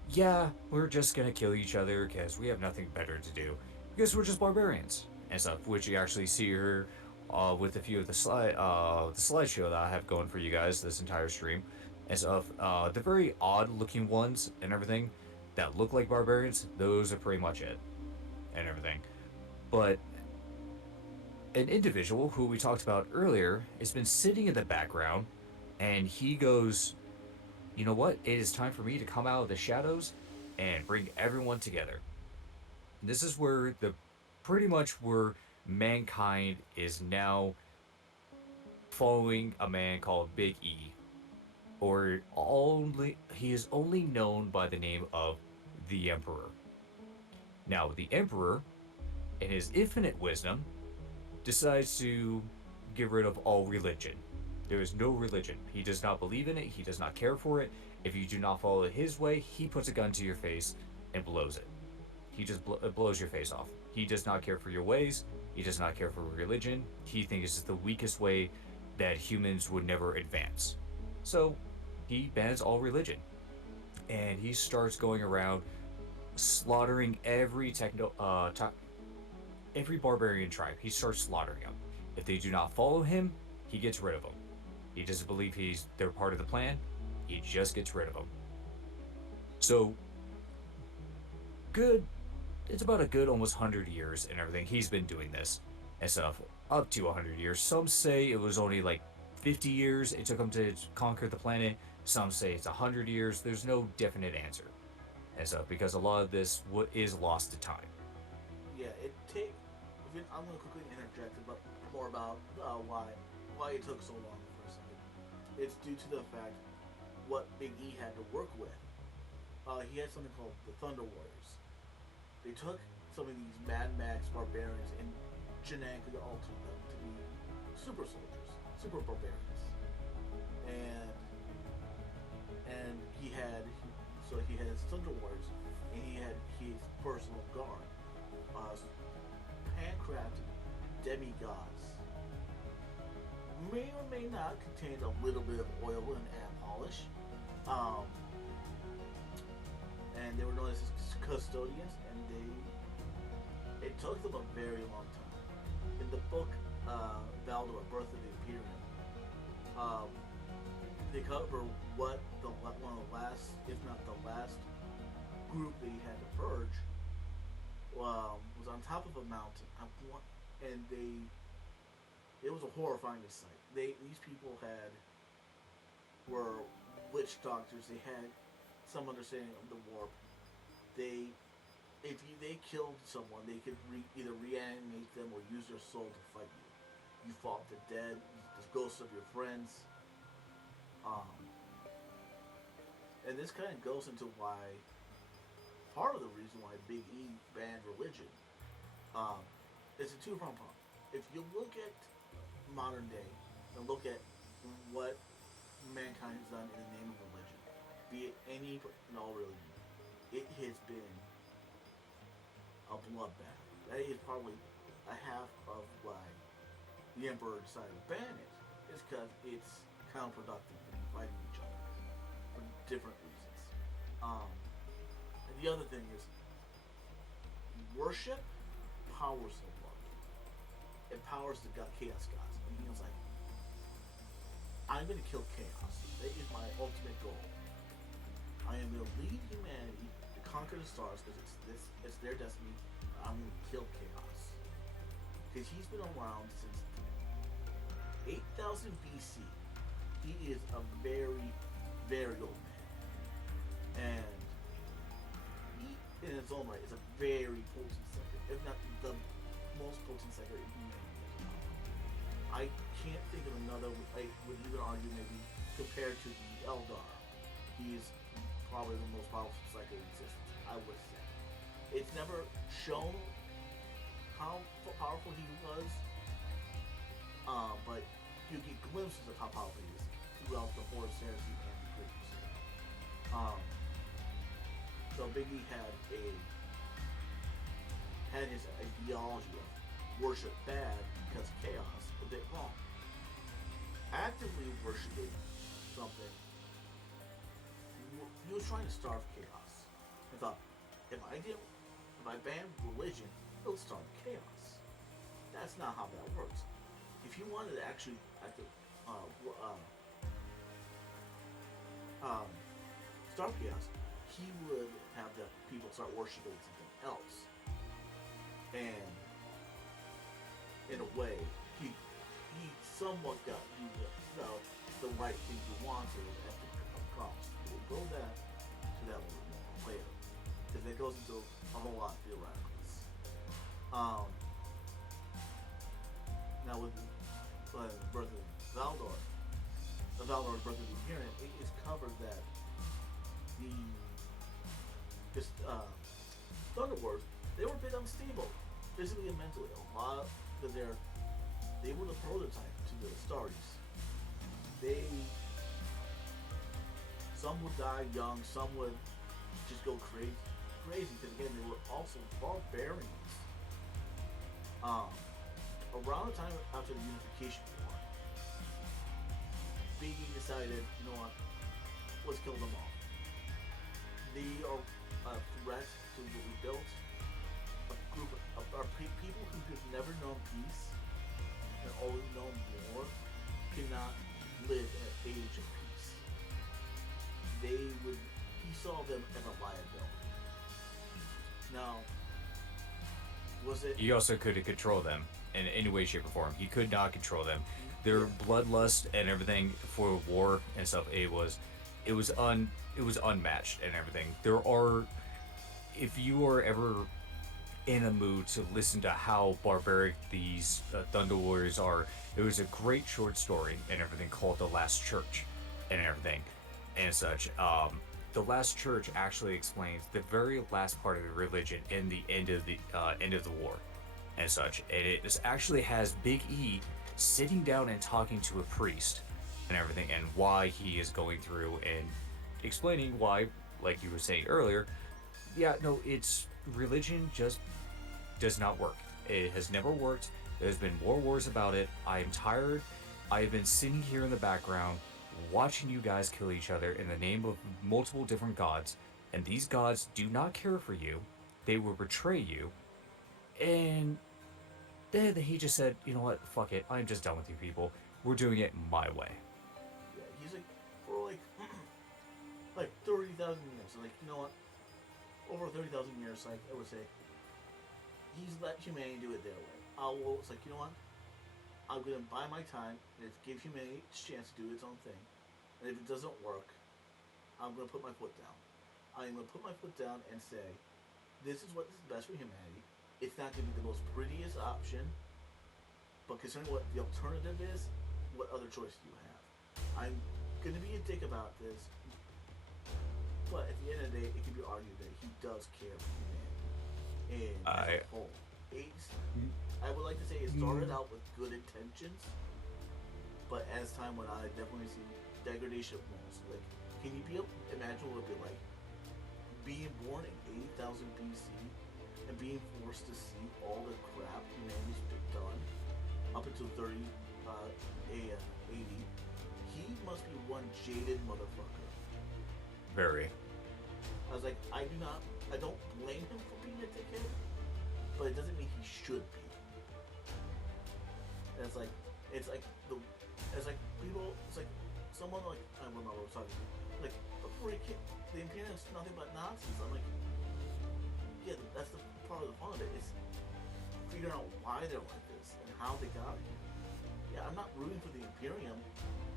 yeah, we're just gonna kill each other because we have nothing better to do. Because we're just barbarians and stuff, which you actually see here with a few of the slideshow that I have going for you guys this entire stream and stuff. The very odd looking ones and everything that look like barbarians, those are pretty much it and everything. But an individual who we talked about earlier has been sitting in the background, and he goes, you know what? It is time for me to come out of the shadows and bring everyone together. And this is where the pretty much where mankind is now following a man called Big E, or only he is only known by the name of the Emperor. Now, the Emperor, in his infinite wisdom, decides to get rid of all religion. There is no religion. He does not believe in it. He does not care for it. If you do not follow it his way, he puts a gun to your face and blows it. He just blows your face off. He does not care for your ways. He does not care for religion. He thinks it's the weakest way that humans would never advance. So he bans all religion. And he starts going around slaughtering every barbarian tribe. He starts slaughtering them. If they do not follow him, he gets rid of them. He doesn't believe they're part of the plan. He just gets rid of them. So good. It's about a good almost 100 years and everything. He's been doing this and stuff up to 100 years. Some say it was only like 50 years it took him to conquer the planet. Some say it's 100 years. There's no definite answer and stuff, because a lot of this is lost to time. Yeah, it take. I'm gonna quickly interject about more about why it took so long for a second. It's due to the fact what Big E had to work with. He had something called the Thunder Warriors. They took some of these Mad Max barbarians and genetically altered them to be super soldiers, super barbarians, and he had his Thunder Warriors, and he had his personal guard, uh, handcrafted demigods. May or may not contain a little bit of oil and polish. Um, and they were known as custodians, and it took them a very long time. In the book Valdor, Birth of the Imperium, um, they cover what one of the last, if not the last, group they had to purge was on top of a mountain, and it was a horrifying sight. These people were witch doctors. They had some understanding of the warp. They killed someone, they could either reanimate them or use their soul to fight you. You fought the dead, the ghosts of your friends. And this kind of goes into why, part of the reason why Big E banned religion. It's a two-pronged problem. If you look at modern day and look at what mankind has done in the name of religion, be it any and all religion, it has been a bloodbath. That is probably a half of why the Emperor decided to ban it. Is because it's counterproductive in fighting each other for different reasons. And the other thing is, worship powers the world. It powers the chaos gods. And he was like, I'm going to kill chaos. That is my ultimate goal. I am going to lead humanity to conquer the stars because it's their destiny. I'm going to kill chaos. Because he's been around since 8,000 BC. He is a very, very old man. And he, in its own right, is a very potent sector, if not the most potent sector in humanity. I can't think of another, I would even argue maybe compared to the Eldar. He's probably the most powerful sector in existence, I would say. It's never shown how powerful he was, but you get glimpses of how powerful he is throughout the Horus Heresy and the Great Crusade. So Big E had his ideology of worship bad because chaos a bit wrong. Actively worshiping something, he was trying to starve chaos. I thought, if I ban religion, it'll starve chaos. That's not how that works. If you wanted to actually starve chaos, he would have the people start worshiping something else. And in a way, he somewhat got you the right thing you wanted at the cost. We'll go back to that one more later, because that goes into a whole lot of theoreticals. Now with the birth of Valdor, the Valdor's birth of the Imperium, it's covered that the Thunder Wars, they were a bit unstable, physically and mentally. A lot because they were the prototype to the Staries. Some would die young, some would just go crazy. Because again, they were also barbarians. Around the time after the Unification War, Big E decided, you know what, let's kill them all. They are a threat to what we built. A group of people who have never known peace and always known war cannot live in an age of peace. He saw them as a liability. Now, was it? He also couldn't control them in any way, shape, or form. He could not control them. Their bloodlust and everything for war and stuff. It was unmatched and everything. If you are ever in a mood to listen to how barbaric these Thunder Warriors are, it was a great short story and everything called The Last Church and everything and such. The Last Church actually explains the very last part of the religion and the end of the war and such. And it actually has Big E sitting down and talking to a priest and everything, and why he is going through and explaining why, like you were saying earlier, yeah, no, it's religion just does not work. It has never worked. There's been more wars about it. I am tired. I have been sitting here in the background watching you guys kill each other in the name of multiple different gods, and these gods do not care for you. They will betray you. And then he just said, you know what, fuck it. I'm just done with you people. We're doing it my way. Yeah, he's like for like 30,000 years. So, like, you know what? Over 30,000 years, like I would say, he's let humanity do it their way. It's like, you know what? I'm gonna buy my time and give humanity a chance to do its own thing. And if it doesn't work, I'm gonna put my foot down. I'm gonna put my foot down and say, this is what is best for humanity. It's not gonna be the most prettiest option, but considering what the alternative is, what other choice do you have? I'm gonna be a dick about this, but at the end of the day, it can be argued that he does care for humanity. And as a I. whole, I would like to say it started out with good intentions, but as time went on, I definitely see degradation of morals. Like, can you imagine what it would be like being born in 80,000 BC and being forced to see all the crap humanity's done up until 80? He must be one jaded motherfucker. Very. I was like, I don't blame him for being a dickhead, but it doesn't mean he should be. And it's like people, it's like someone like, I don't remember what I was talking about, like, before he came, the Imperials nothing but Nazis. I'm like, yeah, that's the part of the fun of it, is figuring out why they're like this and how they got here. Yeah, I'm not rooting for the Imperium,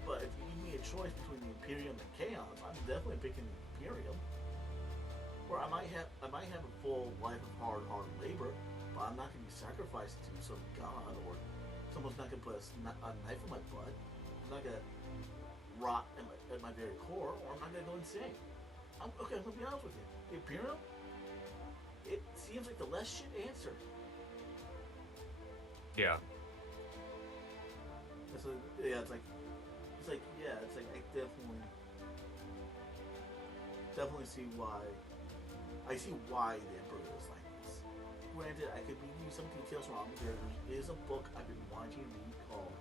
but if you give me a choice between the Imperium and Chaos, I'm definitely picking the Imperium. Or I might have a full life of hard labor, but I'm not going to be sacrificed to some god, or someone's not going to put a knife in my butt. I'm not going to rot at my very core, or I'm not going to go insane. I'm going to be honest with you. The Imperium, it seems like the less shit answer. Yeah. It's like, I definitely see why. I see why the Emperor is like this. Granted, I could give you some details wrong. There is a book I've been wanting to read called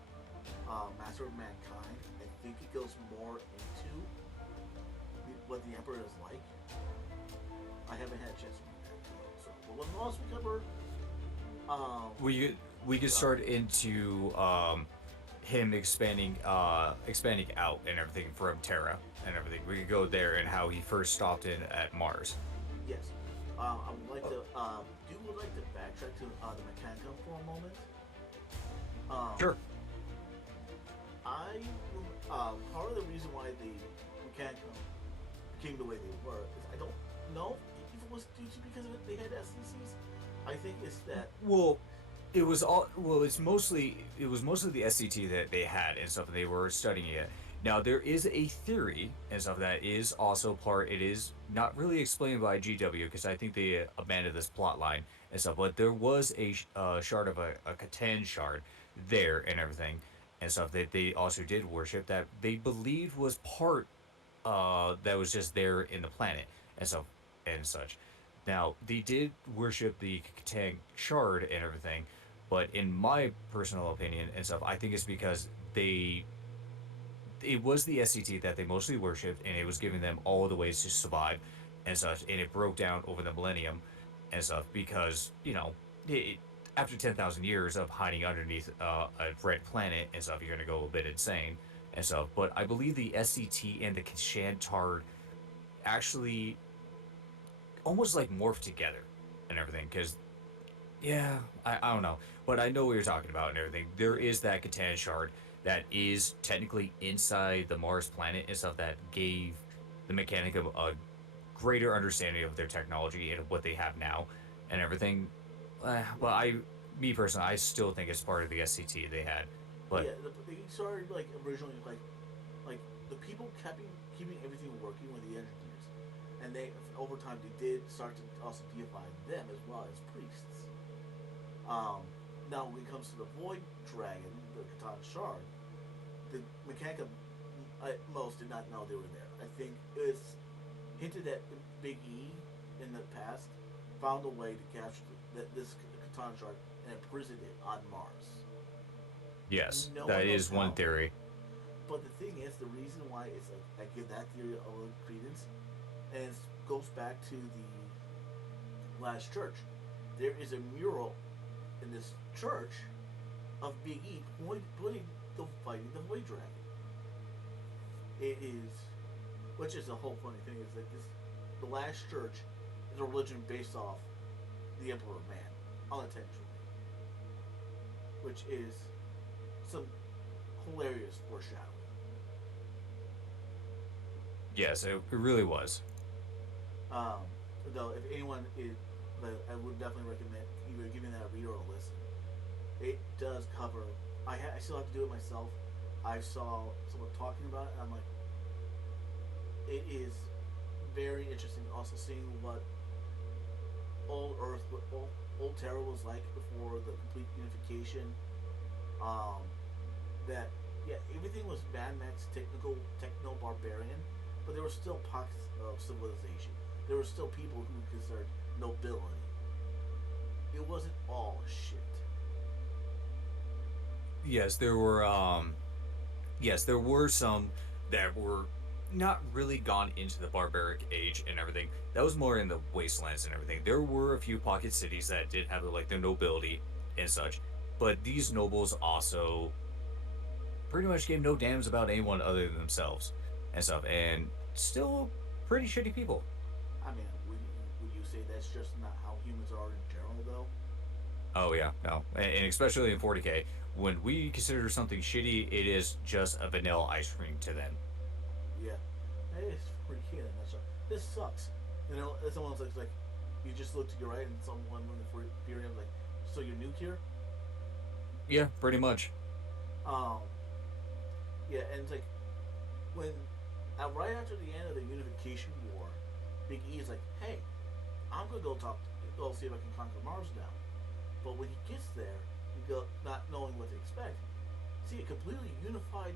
Master of Mankind. I think it goes more into what the Emperor is like. I haven't had a chance to read that though. So, but when else we cover, We could start into him expanding out and everything from Terra and everything. We could go there and how he first stopped in at Mars. yes, I would like to. Would like to backtrack to the Mechanicum for a moment. Um, Sure. I part of the reason why the Mechanicum became the way they were is I don't know if it was due to because of it, they had SCCs. I think it's that. Well, it was all. Well, it was mostly the SCT that they had and stuff. And they were studying it. Now there is a theory and stuff that is also part. It is not really explained by GW because I think they abandoned this plot line and stuff. But there was a shard of a Catan shard there and everything and stuff that they also did worship that they believed was part that was just there in the planet and stuff and such. Now they did worship the Catan shard and everything, but in my personal opinion and stuff, I think it's because it was the SCT that they mostly worshipped, and it was giving them all the ways to survive and such. And it broke down over the millennium and stuff because after 10,000 years of hiding underneath a red planet and stuff, you're gonna go a bit insane and stuff. But I believe the SCT and the Kashantard actually almost like morphed together and everything because yeah, I don't know, but I know what you're talking about and everything. There is that Catan shard that is technically inside the Mars planet and stuff that gave the Mechanicum a greater understanding of their technology and what they have now and everything. Well, me personally, I still think it's part of the SCT they had, but Yeah, they started like originally like the people keeping everything working with the engineers, and they over time they did start to also deify them as well as priests. Now, when it comes to the Void Dragon, the Katana Shard, the mechanic of most did not know they were there. I think it's hinted that Big E in the past found a way to capture this Katana Shard and imprisoned it on Mars. Yes, No that one knows is one how, theory. but the thing is, the reason why it's like I give that theory a little credence, and it goes back to the last church. There is a mural in this church of Big E pointing the fighting the Void Dragon. It is, which is the whole funny thing is like this, the last church is a religion based off the Emperor Man, unintentionally, which is some hilarious foreshadowing. Yes, it really was. Um, though, if anyone is, but I would definitely recommend either giving that a read or a listen. It does cover. I still have to do it myself. I saw someone talking about it, and I'm like, it is very interesting. Also, seeing what old Earth, what old Terra was like before the complete unification. Um, that yeah, everything was Mad Max techno barbarian, but there were still pockets of civilization. There were still people who considered nobility. It wasn't all shit. Yes, there were some that were not really gone into the barbaric age and everything. That was more in the wastelands and everything. There were a few pocket cities that did have like the nobility and such, but these nobles also pretty much gave no damns about anyone other than themselves and stuff, and still pretty shitty people. I mean, would you say that's just not how humans are in general, though? Oh yeah, no, and especially in 40K, when we consider something shitty, it is just a vanilla ice cream to them. Yeah, it's pretty key in a nutshell. This sucks. You know, someone's like, you just look to your right and someone in the Fury like, so you're new here? Yeah, pretty much. Um, yeah, and it's like when right after the end of the Unification War, Big E is like, hey, I'm gonna go see if I can conquer Mars now. But when he gets there, he go not knowing what to expect. See a completely unified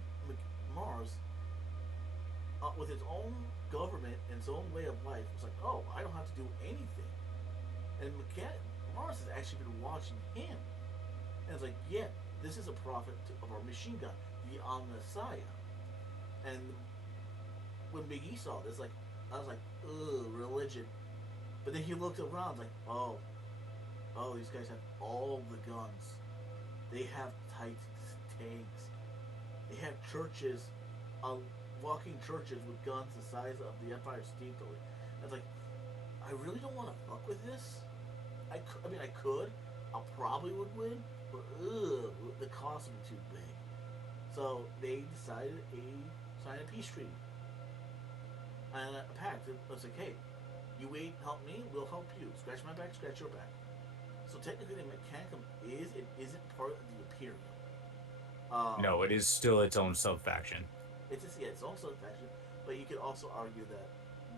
Mars with its own government and its own way of life. It's like, oh, I don't have to do anything. And Mars has actually been watching him. And it's like, yeah, this is a prophet of our machine gun, the Messiah. And when Big E saw this, like, I was like, ugh, religion. But then he looked around, like, oh, these guys have all the guns. They have tight tanks. They have churches, walking churches with guns the size of the Empire State Building. I was like, I really don't want to fuck with this. I mean, I could. I probably would win, but the cost would be too big. So they decided sign a peace treaty and a pact. It was like, hey, you wait, help me, we'll help you. Scratch my back, scratch your back. So technically, the Mechanicum isn't part of the Imperium. Um, No, it is still its own sub faction. it's just yeah, its own sub faction, but you could also argue that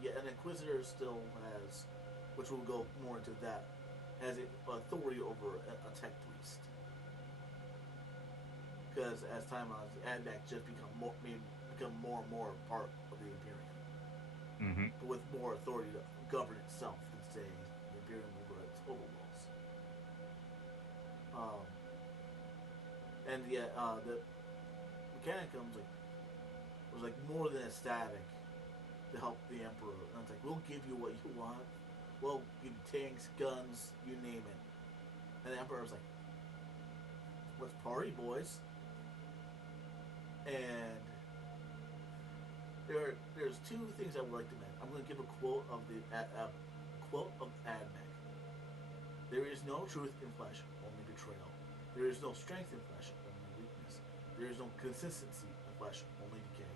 yeah, an Inquisitor still has, which we'll go more into that, has authority over a tech priest. Because as time on, Advac just become more and more part of the Imperium, Mm-hmm. but with more authority to govern itself than say the Imperium over its overlords. Um, and yeah, the Mechanicums was like more than ecstatic to help the Emperor. And it's like, we'll give you what you want. We'll give you tanks, guns, you name it. And the Emperor was like, let's party, boys. And there's two things I would like to mention. I'm going to give a quote of Admech. There is no truth in flesh, only betrayal. There is no strength in flesh, only weakness. There is no consistency in flesh, only decay.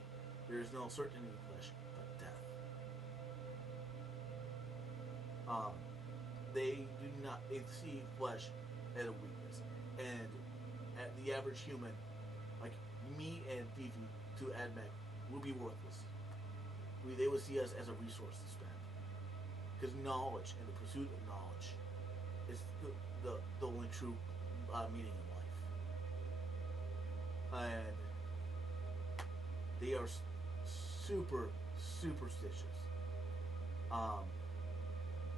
There is no certainty in flesh, but death. Um, they do not see flesh as a weakness, and at the average human, like me and Fifi to Admech, would be worthless. They would see us as a resource to spend, because knowledge and the pursuit of knowledge is the only true meaning in life, and they are super superstitious. Um,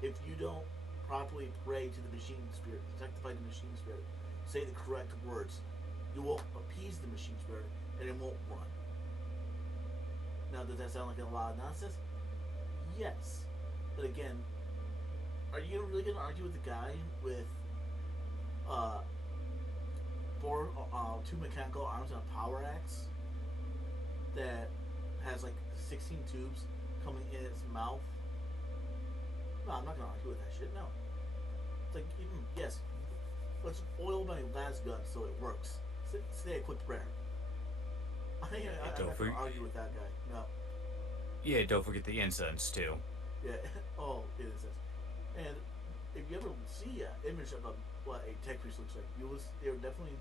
if you don't properly pray to the machine spirit, sanctify the machine spirit, say the correct words, you will appease the machine spirit and it won't run. Now, does that sound like a lot of nonsense? Yes. But again, are you really going to argue with the guy with uh, two mechanical arms and a power axe that has like 16 tubes coming in its mouth? No, I'm not going to argue with that shit, no. It's like, yes, let's oil my last gun so it works. Say a quick prayer. I'm not going to argue with that guy, no. Yeah, don't forget the incense too. Yeah, oh, it is. And if you ever see an image of what a tech priest looks like, they're definitely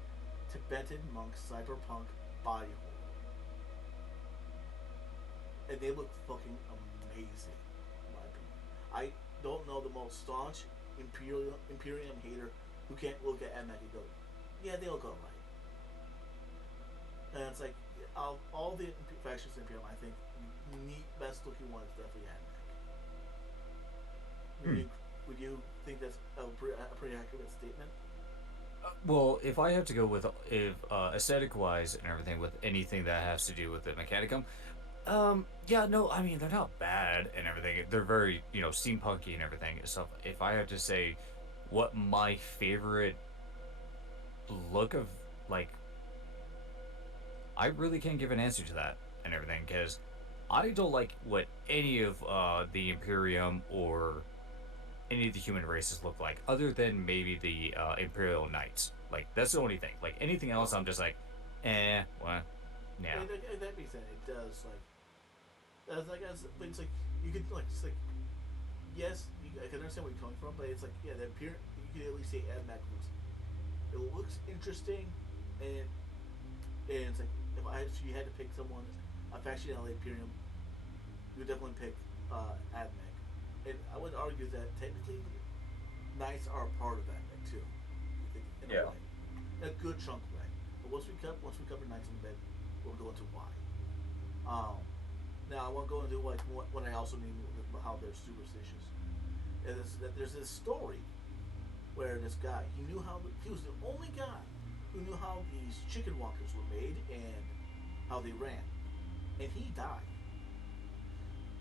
Tibetan monk cyberpunk body horror. And they look fucking amazing, in my opinion. I don't know the most staunch Imperium hater who can't look at Mech and go, yeah, they look alright. And it's like, of all the factions in Imperium, I think the neat, best looking one is definitely Admech. Would you think that's a pretty accurate statement? Well, if I have to go with if aesthetic wise and everything with anything that has to do with the Mechanicum, yeah, no, I mean they're not bad and everything. They're very steampunky and everything. So if I have to say, what my favorite look of like, I really can't give an answer to that and everything because I don't like what any of the Imperium or any of the human races look like, other than maybe the Imperial Knights. Like that's the only thing. Like anything else, Oh, I'm just like, what? Yeah. that being said, it does but it's like you could like just like yes, I can understand where you're coming from, but it's like yeah, the appearance you could at least say Admech looks interesting, and it's like if you had to pick someone a faction out of the Imperium, you would definitely pick Admech. And I would argue that technically, knights are a part of Admech too. I think in a Yeah. way, a good chunk way. But once we cover knights in bed, we'll go into why. Um, Now I want to go into like what I also mean with how they're superstitious. And there's this story where this guy he was the only guy who knew how these chicken walkers were made and how they ran, and he died.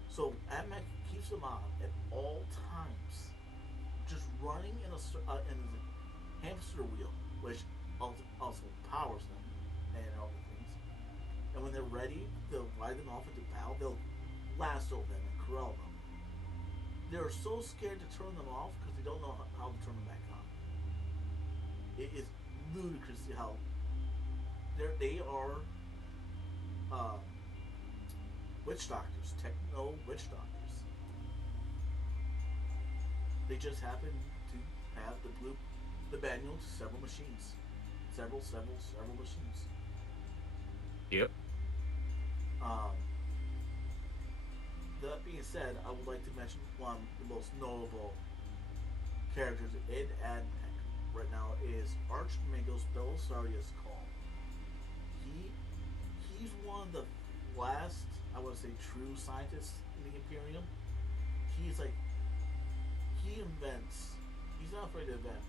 So Admech keeps them on at all times, just running in a hamster wheel, which also powers them and all the things. And when they're ready, they'll ride them off into battle. They'll lasso them and corral them. They're so scared to turn them off because they don't know how to turn them back on. It is ludicrous how they are um, witch doctors, techno witch doctors. They just happen to have the manual to several machines, several machines. Yep. Um, that being said, I would like to mention one of the most notable characters in Admech right now is Archmagos Belisarius Call. He he's one of the last, I would say, true scientists in the Imperium. He's like he invents. He's not afraid to invent.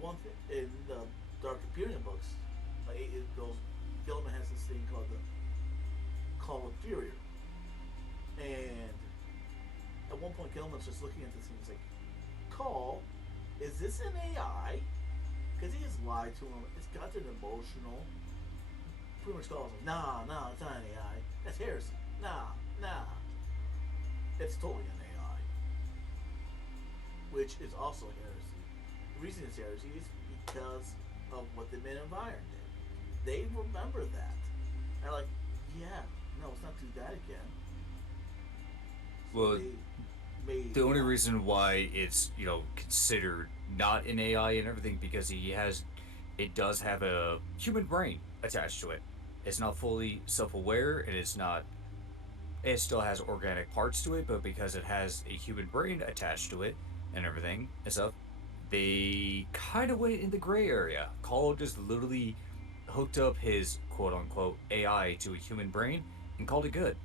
One thing in the Dark Imperium books, it goes. Gilman has this thing called the Call of Inferior, and at one point Gilman's just looking at this and he's like, "Call, is this an AI?" Because he has lied to him. It's got an emotional. Pretty much calls him, nah, it's not an AI. That's heresy. Nah. It's totally an AI. Which is also heresy. The reason it's heresy is because of what the Men of Iron did. They remember that. They're like, yeah, no, let's not do that again. So Well, they made the only AI. reason why it's considered not an AI and everything because it does have a human brain attached to it. It's not fully self-aware, and it's not. It still has organic parts to it, but because it has a human brain attached to it and everything and stuff, they kind of went in the gray area. Call just literally hooked up his quote unquote AI to a human brain and called it good.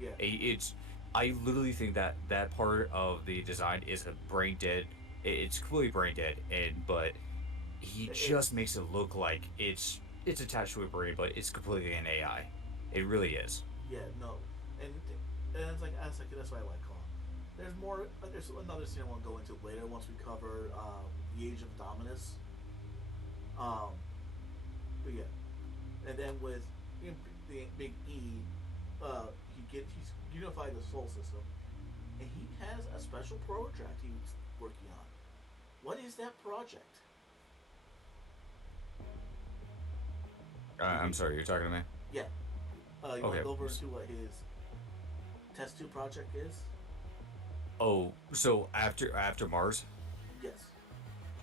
Yeah, It's I literally think that that part of the design is a brain dead. It's clearly brain dead, and but he just it's makes it look like it's attached to a brain, but it's completely an AI. It really is. yeah, no, and it's like that's why I like Kong. There's more. There's another scene I want to go into later once we cover the Age of Dominus. Um, but yeah, and then with the Big E, he's unified the Soul System, and he has a special project he's working on. What is that project? I'm sorry, you're talking to me. Yeah, you want Okay. to go over into what his test tube project is? Oh, so after Mars. Yes.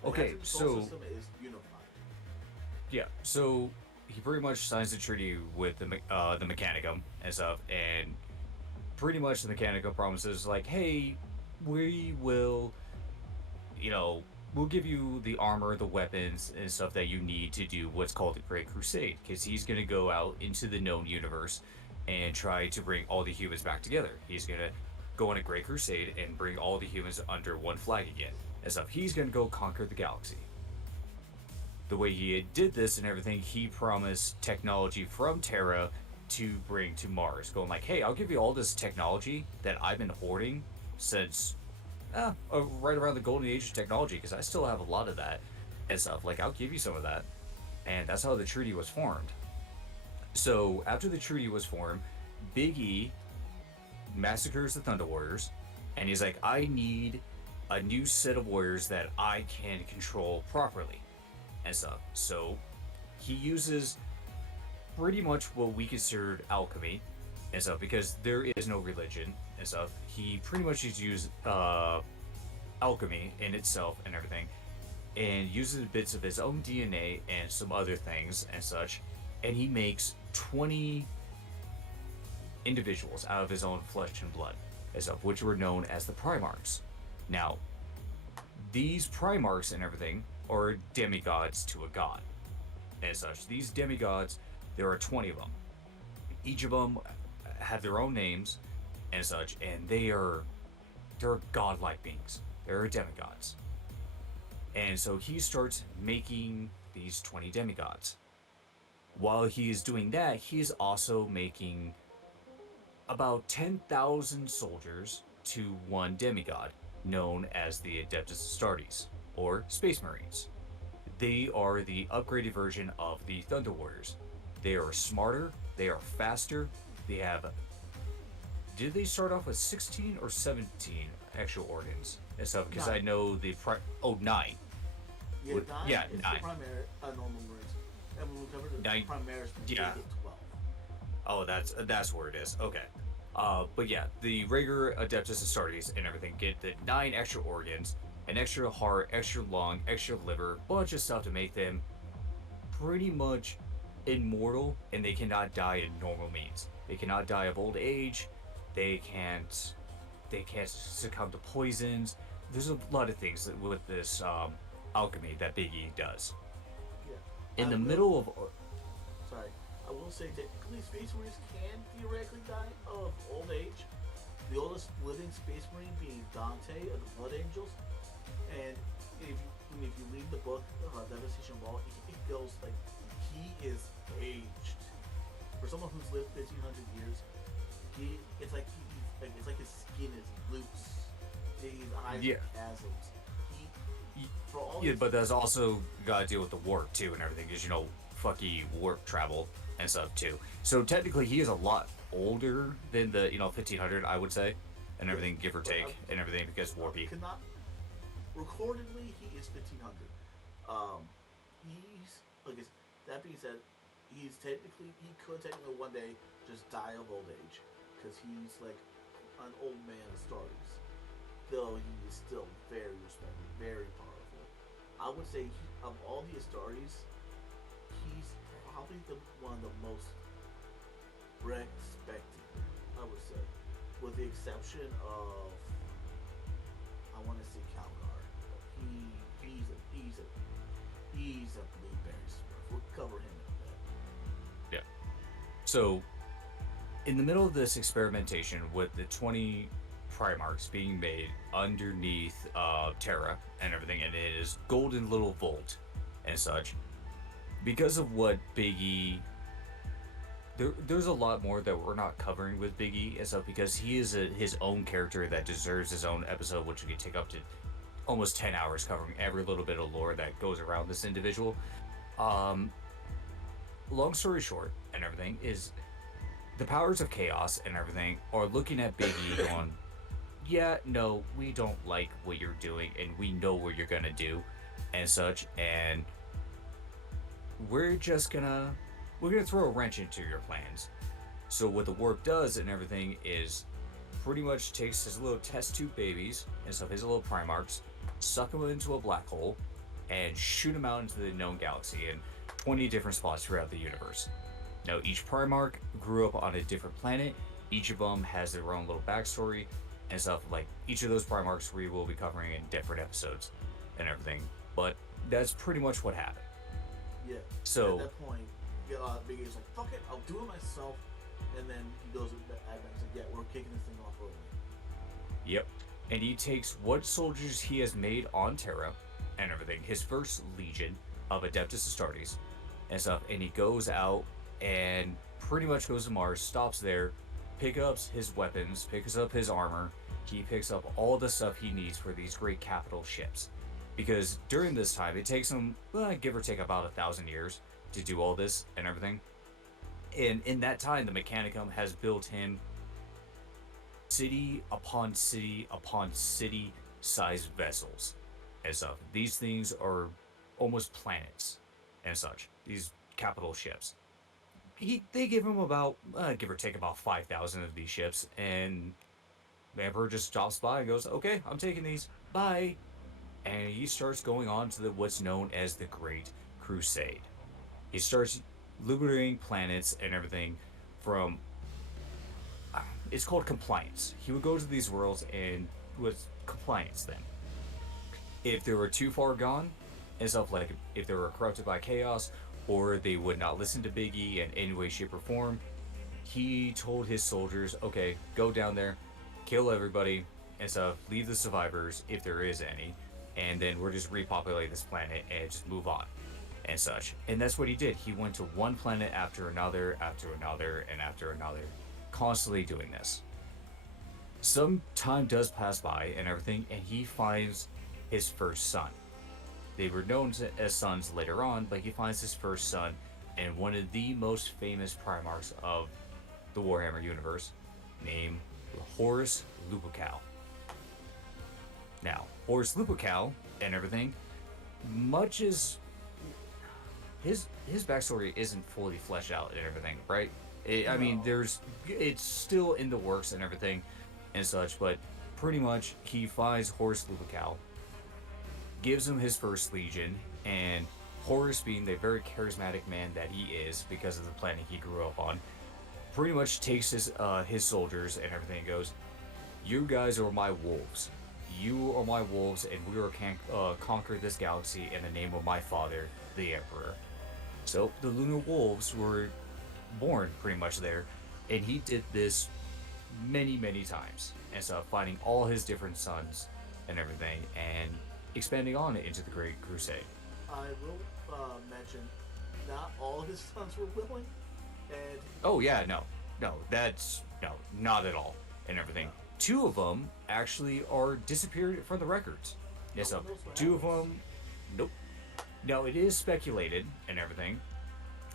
Like after Okay, the Soul so System is unified. yeah, so he pretty much signs the treaty with the Mechanicum and stuff, and pretty much the Mechanicum promises like, hey, we will, you know, we'll give you the armor, the weapons, and stuff that you need to do what's called the Great Crusade, because he's gonna go out into the known universe and try to bring all the humans back together. He's gonna go on a Great Crusade and bring all the humans under one flag again and stuff. He's gonna go conquer the galaxy. The way he did this and everything, he promised technology from Terra to bring to Mars, going like, "Hey, I'll give you all this technology that I've been hoarding since right around the golden age of technology, because I still have a lot of that and stuff. Like, I'll give you some of that." And that's how the treaty was formed. So after the treaty was formed, Big E massacres the Thunder Warriors, and he's like, "I need a new set of warriors that I can control properly." And stuff. So he uses pretty much what we consider alchemy and stuff, because there is no religion and stuff. He pretty much just uses alchemy in itself and everything, and uses bits of his own DNA and some other things and such, and he makes 20 individuals out of his own flesh and blood and stuff, which were known as the Primarchs. Now, these Primarchs and everything are demigods to a god and such. These demigods, there are 20 of them. Each of them have their own names and such, and they're godlike beings. They're demigods. And so he starts making these 20 demigods. While he is doing that, he is also making about 10,000 soldiers to one demigod, known as the Adeptus Astartes, or Space Marines. They are the upgraded version of the Thunder Warriors. They are smarter, they are faster, they have. Did they start off with 16 or 17 extra organs and stuff? Because I Nine. know nine. Yeah, nine Yeah, is nine. the primary normal words. And when we cover the Nine. primaries, we Yeah. get 12. Oh, that's where it is. Okay. But yeah, the regular Adeptus Astartes and everything get the 9 extra organs, an extra heart, extra lung, extra liver, bunch of stuff to make them pretty much immortal, and they cannot die in normal means. They cannot die of old age. They can't. They can't succumb to poisons. There's a lot of things with this alchemy that Big E does. Yeah. In I the will, middle of sorry, I will say technically Space Marines can theoretically die of old age. The oldest living Space Marine being Dante of the Blood Angels. And if you read the book, Devastation Ball, it goes like he is aged. For someone who's lived 1,500 years, it's like his skin is loose. His eyes yeah, are chasms. He for all yeah, his but there's also got to deal with the warp too and everything, because fucky warp travel and stuff too. So technically, he is a lot older than the 1500, I would say, and everything, give or but take, and everything, because warpy. cannot recordedly he is 1,500. He's like that being said, he could technically one day just die of old age because he's like an old man of stories. Though he is still very respected, very powerful. I would say of all the Astartes, he's probably the one of the most respected. I would say, with the exception of I want to say Calgar. He's a blueberry. We'll cover him in Yeah. So, in the middle of this experimentation with the 20 Primarchs being made underneath Terra and everything, and it is golden little vault and such, because of what Biggie. There's a lot more that we're not covering with Biggie and stuff because he is his own character that deserves his own episode, which we could take up to almost 10 hours covering every little bit of lore that goes around this individual. Um, Long story short, and everything is the powers of chaos and everything are looking at Biggie going, yeah, no, we don't like what you're doing, and we know what you're gonna do, and such, and we're just gonna throw a wrench into your plans. So what the warp does and everything is pretty much takes his little test tube babies and stuff, his little Primarchs, suck them into a black hole, and shoot them out into the known galaxy in 20 different spots throughout the universe. Now, each Primarch grew up on a different planet. Each of them has their own little backstory and stuff. Like each of those Primarchs, we will be covering in different episodes and everything. But that's pretty much what happened. Yeah. So at that point, Biggie's like, "Fuck it, I'll do it myself." And then he goes to Advent and says, "Yeah, we're kicking this thing off early." yep. And he takes what soldiers he has made on Terra and everything, his first legion of Adeptus Astartes and stuff, and he goes out and pretty much goes to Mars, stops there, picks up his weapons, picks up his armor, he picks up all the stuff he needs for these great capital ships. Because during this time, it takes him, give or take, about 1,000 years to do all this and everything. And in that time, the Mechanicum has built him city upon city upon city sized vessels and stuff. These things are almost planets and such, these capital ships. They give him about, give or take, about 5,000 of these ships, and the Emperor just stops by and goes, okay, I'm taking these, bye. And he starts going on to what's known as the Great Crusade. He starts liberating planets and everything from it's called compliance. He would go to these worlds and was compliance then. If they were too far gone and stuff, like if they were corrupted by chaos or they would not listen to Biggie in any way, shape, or form, he told his soldiers, okay, go down there, kill everybody and stuff, leave the survivors if there is any, and then we're just repopulate this planet and just move on and such. And that's what he did. He went to one planet after another, and after another, constantly doing this. Some time does pass by and everything, and he finds his first son. They were known as sons later on, but he finds his first son and one of the most famous Primarchs of the Warhammer universe, named Horus Lupercal. Now, Horus Lupercal and everything, much as his backstory isn't fully fleshed out and everything, right? I mean, it's still in the works and everything and such, but pretty much he finds Horus Lupercal, gives him his first legion, and Horus, being the very charismatic man that he is because of the planet he grew up on, pretty much takes his soldiers and everything and goes, you guys are my wolves. You are my wolves, and we can conquer this galaxy in the name of my father, the Emperor. So the Lunar Wolves were born pretty much there, and he did this many, many times, and so finding all his different sons and everything, and expanding on it into the Great Crusade. I will mention, not all of his sons were willing, and oh yeah, no, not at all, and everything. Two of them actually are disappeared from the records. Yes, so two of them, nope. Now it is speculated and everything.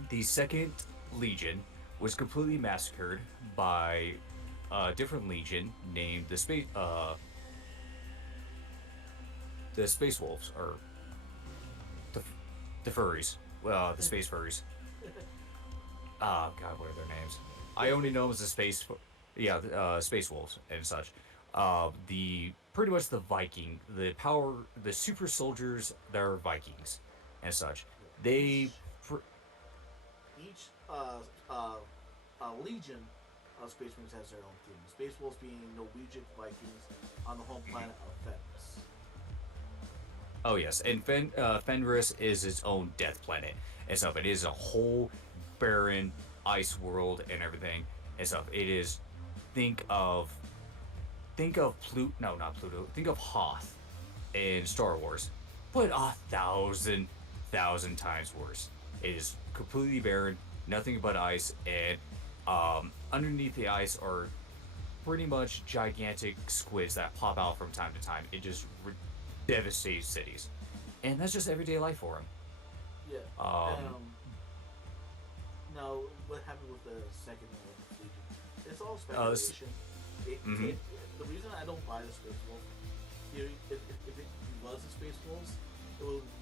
The second Legion was completely massacred by a different Legion named the Space Wolves, or the Furries, the Space Furries. Oh God, what are their names? I only know them as the Space Wolves and such. The pretty much the Viking, the super soldiers that are Vikings and such. They each legion of Space Marines has their own theme. Space Wolves being Norwegian Vikings on the home planet of Fenris. Oh yes, and Fenris is its own death planet and stuff. It is a whole barren ice world and everything and stuff. It is think of Pluto. No, not Pluto. Think of Hoth in Star Wars, but 1,000 times worse. It is completely barren, nothing but ice, and underneath the ice are pretty much gigantic squids that pop out from time to time. It just devastates cities, and that's just everyday life for them. Yeah. Um, Um. Now, what happened with the second Legion? It's all uh, speculation. mm-hmm. The reason I don't buy the Space Wolf, if it was the Space Wolves,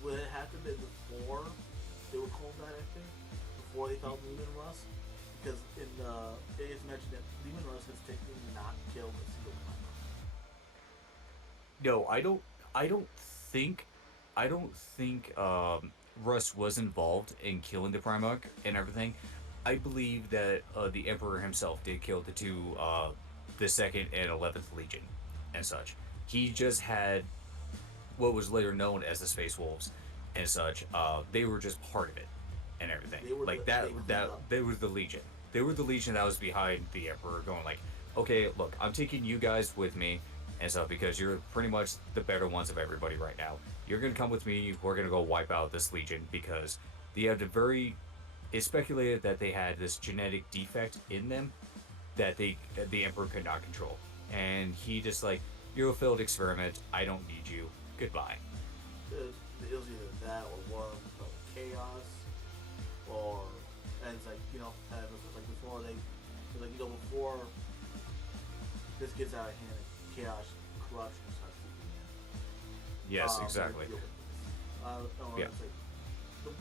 would it have to be before they were called that? I think before they found Lehman Russ, because in it is mentioned that Lehman Russ has technically not killed a single Primarch. No, I don't think. I don't think Russ was involved in killing the Primarch and everything. I believe that the Emperor himself did kill the two, the Second and 11th Legion, and such. He just had what was later known as the Space Wolves, and such. They were just part of it, and everything. Like They cleaned up. they were the Legion. They were the Legion that was behind the Emperor, going like, okay, look, I'm taking you guys with me and stuff because you're pretty much the better ones of everybody right now. You're gonna come with me. We're gonna go wipe out this Legion because they had a very. It's speculated that they had this genetic defect in them that the Emperor could not control, and he just like, you're a failed experiment. I don't need you. Goodbye. It was either that or one of chaos, or and it's like like before like before this gets out of hand, chaos, corruption starts kicking in. Yes, So we exactly. deal with this. Or Yeah. it's like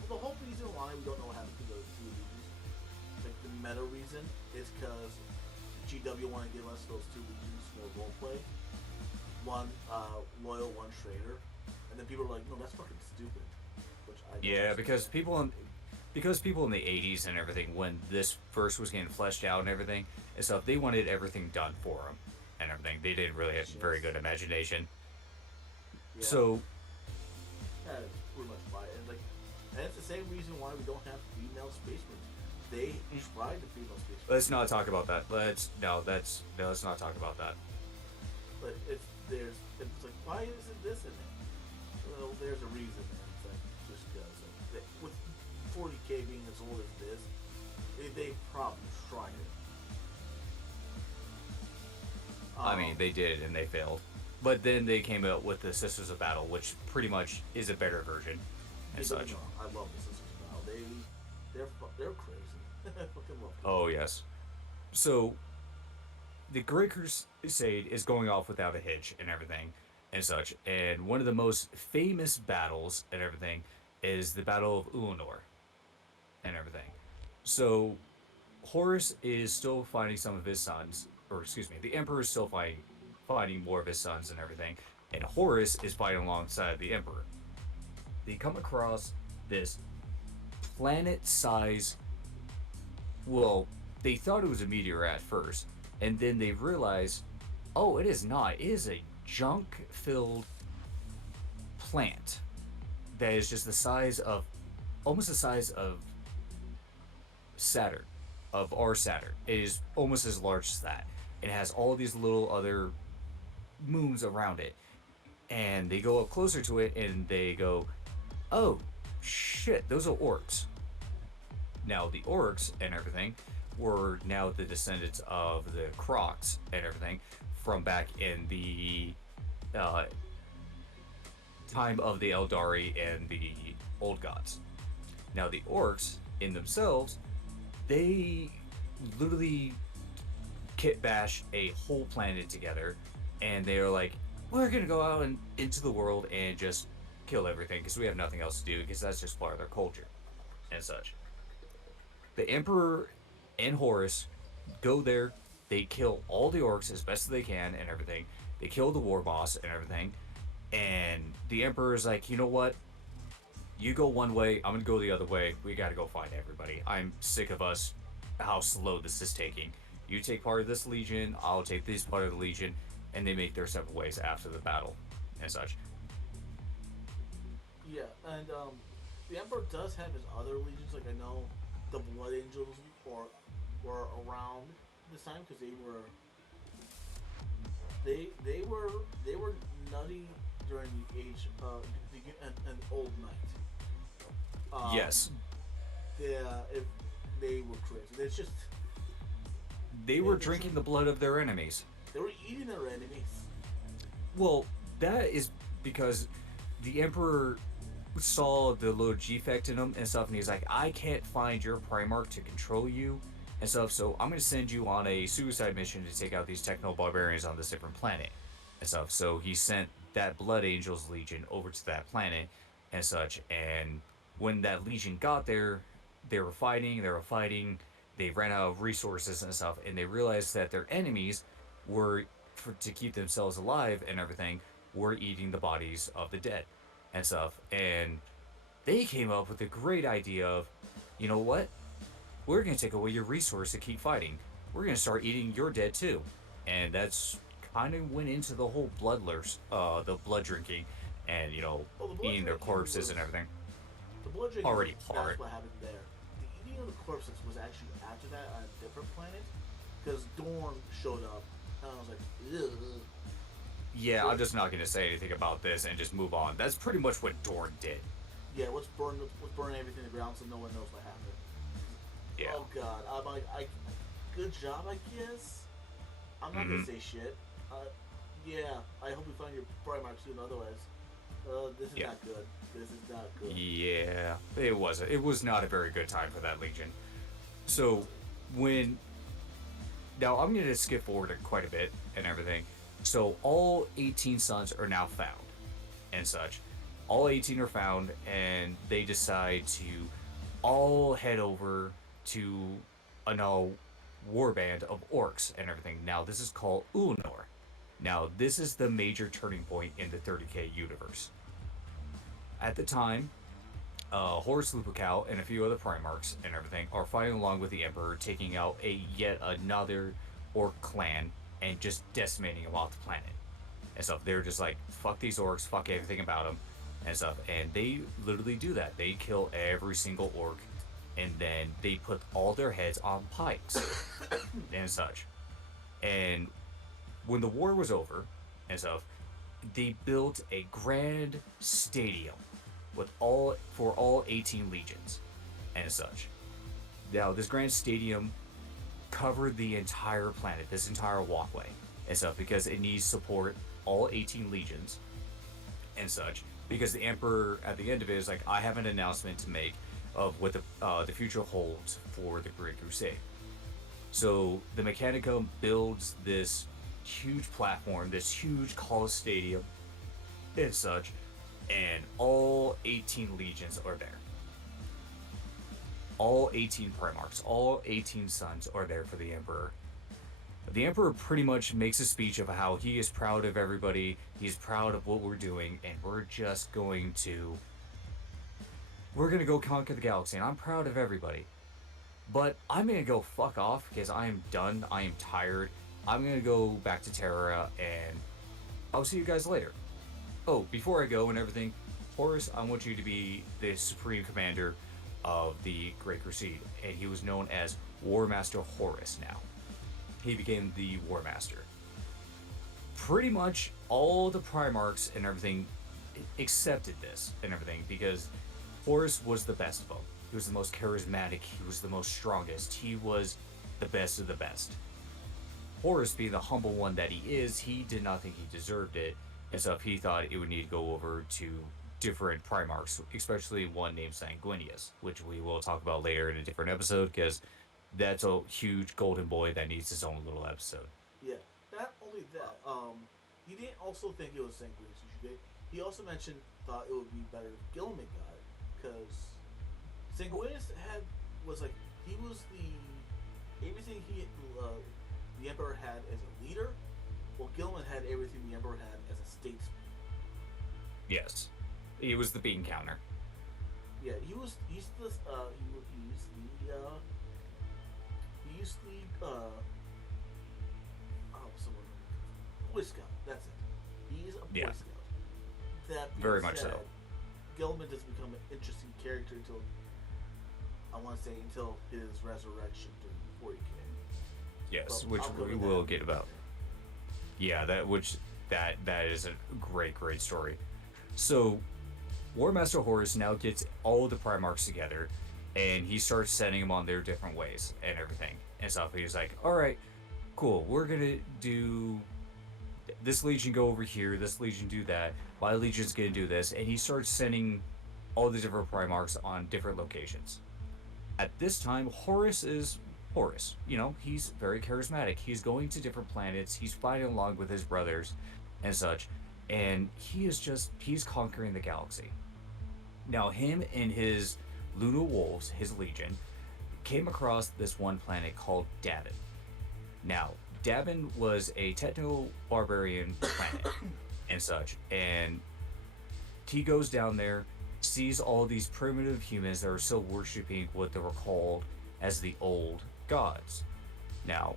the whole reason why we don't know what happened to those two legions, like the meta reason, is because GW want to give us those two legions for roleplay. One loyal, one traitor, and then people are like, no, that's fucking stupid. Which I don't Yeah, understand. because people in the 80s and everything, when this first was getting fleshed out and everything and stuff, they wanted everything done for them and everything. They didn't really have very Just good imagination. yeah, So that is pretty much why. And it's the same reason why we don't have female spacemen. They tried the female spacemen, let's not talk about that. Let's not talk about that. but it's like, why isn't this in there? Well, there's a reason, man. It's like just because with 40K being as old as this, they probably tried it. I mean, they did and they failed. But then they came out with the Sisters of Battle, which pretty much is a better version and Don't get me such. wrong, I love the Sisters of Battle. They're crazy. I fucking love them. Oh yes. So the Great Crusade is going off without a hitch and everything and such. And one of the most famous battles and everything is the Battle of Ulanor and everything. So Horus is still finding some of his sons, or excuse me, the Emperor is still finding more of his sons and everything. And Horus is fighting alongside the Emperor. They come across this planet size, well, they thought it was a meteor at first, and then they realized, oh, it is not. It is a junk filled plant that is just the size of, almost the size of Saturn, of our Saturn. It is almost as large as that. It has all these little other moons around it. And they go up closer to it and they go, oh, shit, those are orcs. Now, the orcs and everything were now the descendants of the Crocs and everything from back in the uh, time of the Eldari and the Old Gods. Now, the orcs in themselves, they literally kit bash a whole planet together, and they are like, we're gonna go out and into the world and just kill everything because we have nothing else to do because that's just part of their culture and such. The Emperor and Horus go there. They kill all the orcs as best as they can and everything. They kill the war boss and everything. And the Emperor is like, you know what? You go one way, I'm gonna go the other way. We gotta go find everybody. I'm sick of us, how slow this is taking. You take part of this legion, I'll take this part of the legion, and they make their separate ways after the battle and such. Yeah, and the Emperor does have his other legions. Like I know, the Blood Angels were around this time because they were nutty during the age an old knight. Um, Yes, if they were crazy, it's just they they, were they drinking trained. the blood of their enemies. They were eating their enemies. Well, that is because the Emperor saw the little defect in him and stuff, and he's like, I can't find your Primarch to control you and stuff, so I'm going to send you on a suicide mission to take out these techno barbarians on this different planet and stuff. So he sent that Blood Angels Legion over to that planet and such, and when that Legion got there, they were fighting, they ran out of resources and stuff, and they realized that their enemies were, to keep themselves alive and everything, were eating the bodies of the dead and stuff. And they came up with the great idea of, you know what? We're going to take away your resource to keep fighting. We're going to start eating your dead too. And that's kind of went into the whole the blood drinking and, Well, the blood eating their drinking corpses and was everything. the blood drinking was Already that's part. what happened there. The eating of the corpses was actually after that on a different planet because Dorn showed up and I was like, ugh. Yeah, So I'm just not going to say anything about this and just move on. That's pretty much what Dorn did. yeah, let's burn everything to the ground so no one knows what happened. Yeah. Oh God, I'm like, good job, I guess. I'm not gonna Hmm. say shit. Yeah, I hope we find your Primarch soon. Otherwise, this is Yeah. not good. This is not good. Yeah. It wasn't. It was not a very good time for that Legion. So when now I'm going to skip forward quite a bit and everything. So all 18 sons are now found and such. All 18 are found, and they decide to all head over to a now warband of orcs and everything. Now this is called Ulnor. Now this is the major turning point in the 30k universe. At the time, Horus Lupercal and a few other Primarchs and everything are fighting along with the Emperor, taking out a yet another orc clan and just decimating them off the planet and stuff. They're just like, fuck these orcs, fuck everything about them and stuff. And they literally do that. They kill every single orc, and then they put all their heads on pikes and such. And when the war was over and stuff, they built a grand stadium with all 18 legions and such. Now this grand stadium covered the entire planet, this entire walkway and stuff, because it needs support all 18 legions and such. Because the Emperor at the end of it is like, I have an announcement to make of what the future holds for the Great Crusade. So the Mechanicum builds this huge platform, this huge Coliseum and such, and all 18 legions are there. All 18 Primarchs, all 18 sons are there for the Emperor. The Emperor pretty much makes a speech of how he is proud of everybody, he's proud of what we're doing, and we're gonna go conquer the galaxy, and I'm proud of everybody. But I'm gonna go fuck off because I am done, I am tired. I'm gonna go back to Terra, and I'll see you guys later. Oh, before I go and everything, Horus, I want you to be the supreme commander of the Great Crusade, and he was known as War Master Horus now. He became the War Master. Pretty much all the Primarchs and everything accepted this and everything because Horus was the best of them. He was the most charismatic, he was the most strongest, he was the best of the best. Horus, being the humble one that he is, he did not think he deserved it, and so he thought it would need to go over to different Primarchs, especially one named Sanguinius, which we will talk about later in a different episode, because that's a huge golden boy that needs his own little episode. Yeah, not only that. He didn't also think it was Sanguinius. He also mentioned thought it would be better if Gilman got it because Sanguinius was like he was everything the Emperor had as a leader. Well, Gilman had everything the Emperor had as a statesman. Yes, he was the bean counter. Yeah, he's the he's the oh someone Boy Scout. That's it. He's a Boy Yeah, Scout. That being very much said, so. Gilman doesn't become an interesting character until I want to say until his resurrection during 40K. Yes, But which I'll cover we that will in get about. Yeah, that is a great story. So War Master Horus now gets all the Primarchs together, and he starts sending them on their different ways and everything and stuff. He's like, "All right, cool. We're gonna do this legion go over here. This legion do that. My legion's gonna do this." And he starts sending all the different Primarchs on different locations. At this time, Horus is Horus. You know, he's very charismatic. He's going to different planets. He's fighting along with his brothers and such. And he's conquering the galaxy. Now, him and his Luna Wolves, his legion, came across this one planet called Davin. Now, Davin was a techno barbarian planet and such. And he goes down there, sees all these primitive humans that are still worshiping what they were called as the old gods. Now,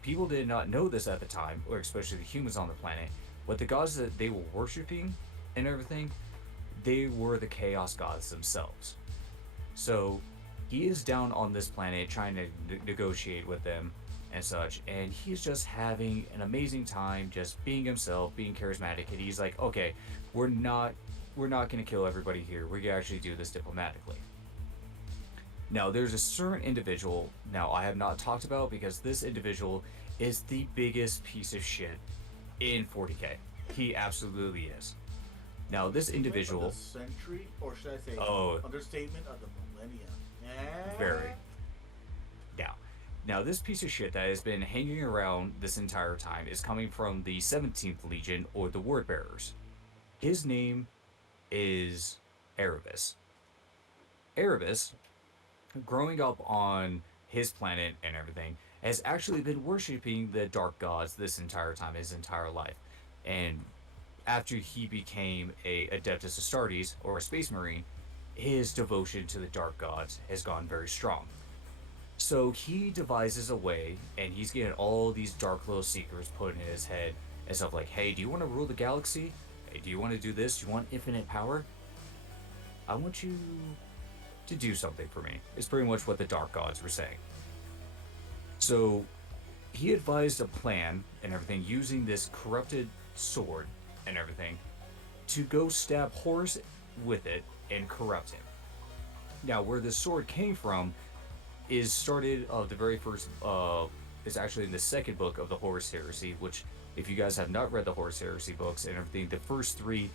people did not know this at the time, or especially the humans on the planet, but the gods that they were worshiping and everything, they were the chaos gods themselves. So he is down on this planet trying to negotiate with them and such, and he's just having an amazing time, just being himself, being charismatic. And he's like, okay, we're not going to kill everybody here. We can actually do this diplomatically. Now, there's a certain individual now I have not talked about because this individual is the biggest piece of shit in 40K. He absolutely is. Now, this individual. Of the century, or should I say, Oh, understatement of the millennium. very. Now, this piece of shit that has been hanging around this entire time is coming from the 17th Legion, or the Word Bearers. His name is Erebus. Erebus, growing up on his planet and everything, has actually been worshiping the dark gods this entire time, his entire life. And after he became a Adeptus Astartes, or a Space Marine, his devotion to the dark gods has gone very strong. So he devises a way, and he's getting all these Dark Little Seekers put in his head and stuff like, hey, do you want to rule the galaxy? Hey, do you want to do this? Do you want infinite power? I want you to do something for me, is pretty much what the Dark Gods were saying. So he advised a plan and everything using this corrupted sword and everything to go stab Horus with it and corrupt him. Now, where this sword came from is started the very first is actually in the second book of the Horus Heresy, which if you guys have not read the Horus Heresy books and everything, the first three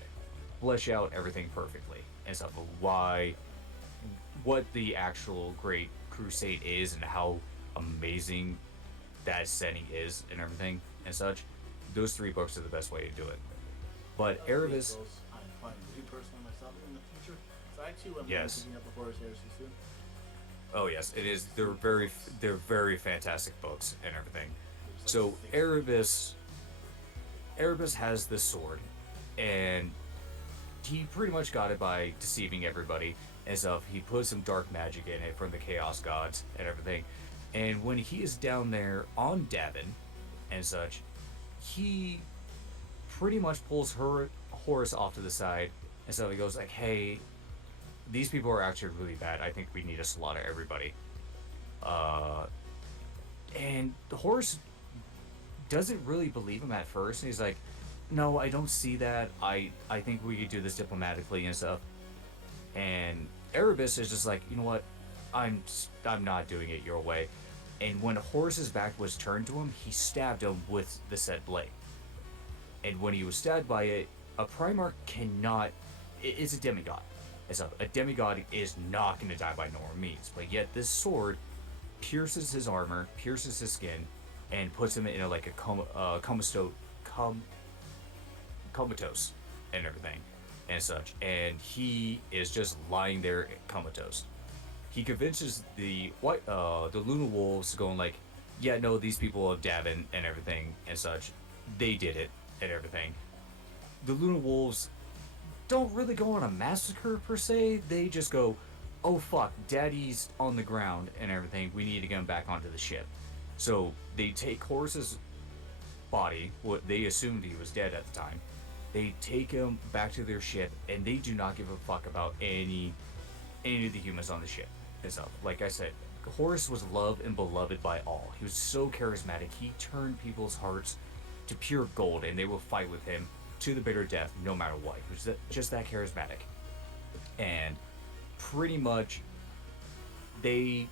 flesh out everything perfectly and stuff of what the actual Great Crusade is and how amazing that setting is and everything and such. Those three books are the best way to do it. But Erebus, I'm planning to do personally myself in the future. So I too am yes. picking up the Horus Heresy soon. Oh yes, it is. They're very fantastic books and everything. So Erebus has this sword, and he pretty much got it by deceiving everybody and stuff. He put some dark magic in it from the Chaos Gods and everything. And when he is down there on Davin and such, he pretty much pulls Horus off to the side and so he goes like, hey, these people are actually really bad. I think we need to slaughter everybody. And Horus doesn't really believe him at first. And he's like, no, I don't see that. I think we could do this diplomatically and stuff. And Erebus is just like, you know what? I'm not doing it your way. And when Horus's back was turned to him, he stabbed him with the said blade. And when he was stabbed by it, a Primarch cannot. It's a demigod. A demigod is not going to die by normal means, but yet this sword pierces his armor, pierces his skin, and puts him in like a comatose and everything and such. And he is just lying there comatose. He convinces the Luna Wolves going like, yeah, no, these people of Davin and everything and such, they did it and everything. The Luna Wolves don't really go on a massacre per se. They just go, oh fuck, daddy's on the ground and everything. We need to get him back onto the ship. So they take Horus's body, what they assumed he was dead at the time, They take him back to their ship, and they do not give a fuck about any of the humans on the ship and stuff. Like I said, Horus was loved and beloved by all. He was so charismatic. He turned people's hearts to pure gold, and they will fight with him to the bitter death, no matter what. He was just that charismatic, and pretty much they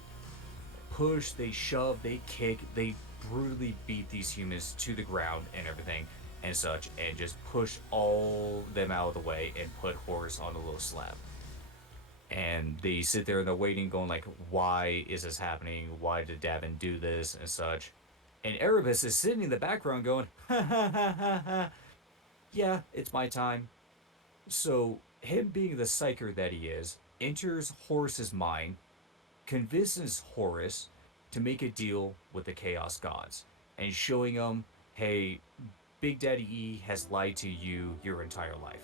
push, they shove, they kick, they brutally beat these humans to the ground and everything and such, and just push all them out of the way and put Horus on a little slab. And they sit there and they're waiting, going like, "Why is this happening? Why did Davin do this and such?" And Erebus is sitting in the background, going, "Ha ha ha ha ha! Yeah, it's my time." So him being the psyker that he is, enters Horus's mind, convinces Horus to make a deal with the Chaos Gods, and showing him, "Hey, Big Daddy E has lied to you your entire life.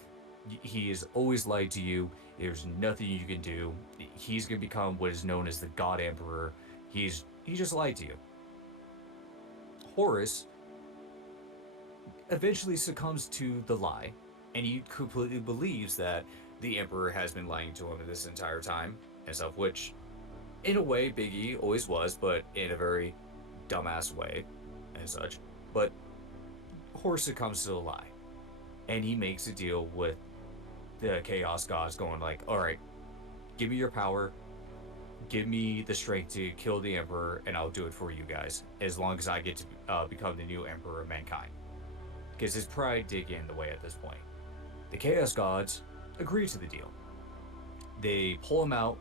He has always lied to you. There's nothing you can do. He's gonna become what is known as the God Emperor. He just lied to you." Horus eventually succumbs to the lie, and he completely believes that the Emperor has been lying to him this entire time and stuff, which in a way Big E always was, but in a very dumbass way and such. But Horus succumbs to the lie, and he makes a deal with the Chaos Gods, going like, "All right, give me your power, give me the strength to kill the Emperor, and I'll do it for you guys, as long as I get to become the new Emperor of mankind." Because his pride did get in the way at this point. The Chaos Gods agree to the deal. They pull him out,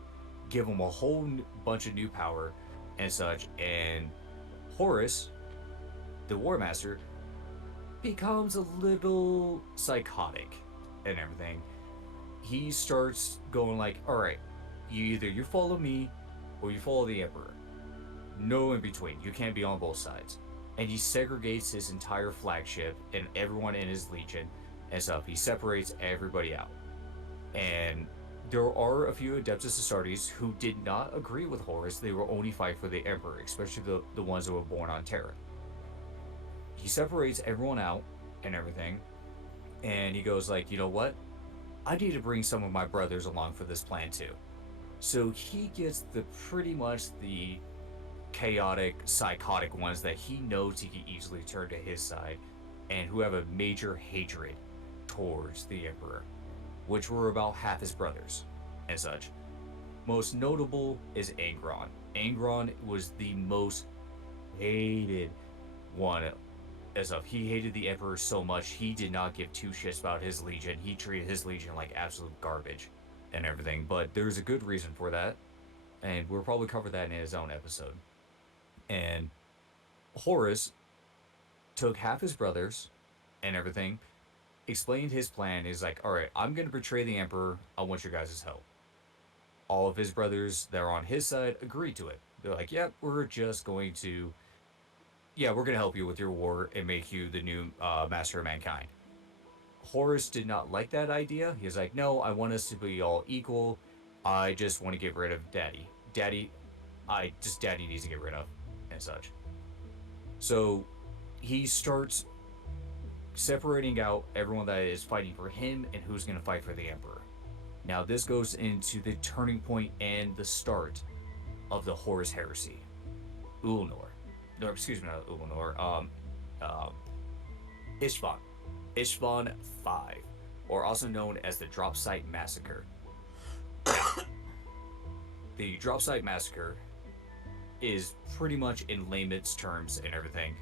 give him a whole bunch of new power and such, and Horus, the War Master, becomes a little psychotic and everything. He starts going like, "All right, you follow me or you follow the Emperor. No in between. You can't be on both sides." And he segregates his entire flagship and everyone in his legion and stuff. He separates everybody out. And there are a few Adeptus Astartes who did not agree with Horus. They will only fight for the Emperor, especially the ones that were born on Terra. He separates everyone out and everything. And he goes like, "You know what? I need to bring some of my brothers along for this plan too." So he gets the pretty much the chaotic, psychotic ones that he knows he can easily turn to his side, and who have a major hatred towards the Emperor, which were about half his brothers and such. Most notable is Angron. Angron was the most hated one as of. He hated the Emperor so much he did not give two shits about his legion. He treated his legion like absolute garbage and everything. But there's a good reason for that, and we'll probably cover that in his own episode. And Horus took half his brothers and everything, explained his plan. He's like, "All right, I'm gonna betray the Emperor. I want your guys' help." All of his brothers that are on his side agreed to it. They're like, "Yep, we're gonna help you with your war and make you the new master of mankind." Horus did not like that idea. He's like, "No, I want us to be all equal. I just want to get rid of Daddy. Daddy needs to get rid of and such." So he starts separating out everyone that is fighting for him and who's going to fight for the Emperor. Now, this goes into the turning point and the start of the Horus Heresy. Ulnor. No, excuse me, not Ulnor. Um, Ishvan. Ishvan 5, or also known as the Drop Site Massacre. Now, the Drop Site Massacre is pretty much, in layman's terms and everything,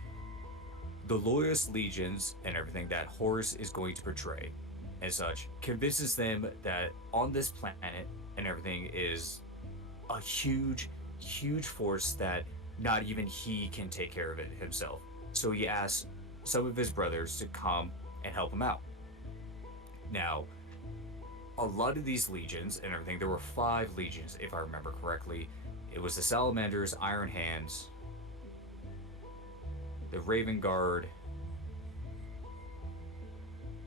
the loyalist legions and everything that Horus is going to portray and such, convinces them that on this planet and everything is a huge, huge force that not even he can take care of it himself. So he asks some of his brothers to come and help him out. Now, a lot of these legions and everything, there were 5 legions if I remember correctly. It was the Salamanders, Iron Hands, the Raven Guard.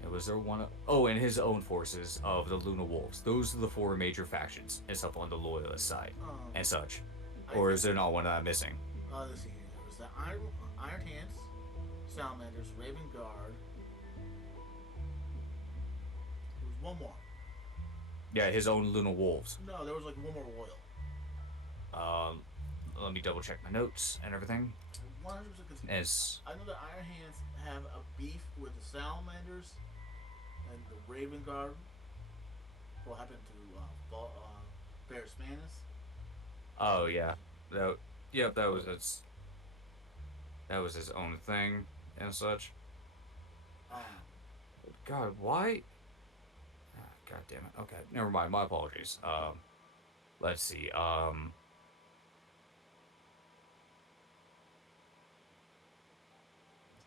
It was there one. Oh, and his own forces of the Luna Wolves. Those are the 4 major factions and stuff on the loyalist side and such. Or is there not one that I'm missing? Let's see here. There was the Iron Hands, Salamanders, Raven Guard, one more. Yeah, his own Luna Wolves. No, there was like one more royal. Um, Let me double check my notes and everything. 100% because As I know the Iron Hands have a beef with the Salamanders and the Raven Guard. What happened to Ferris Manus? oh yeah, that yep, that was his own thing and such. Um, God, why? God damn it. Okay, never mind. My apologies. Let's see.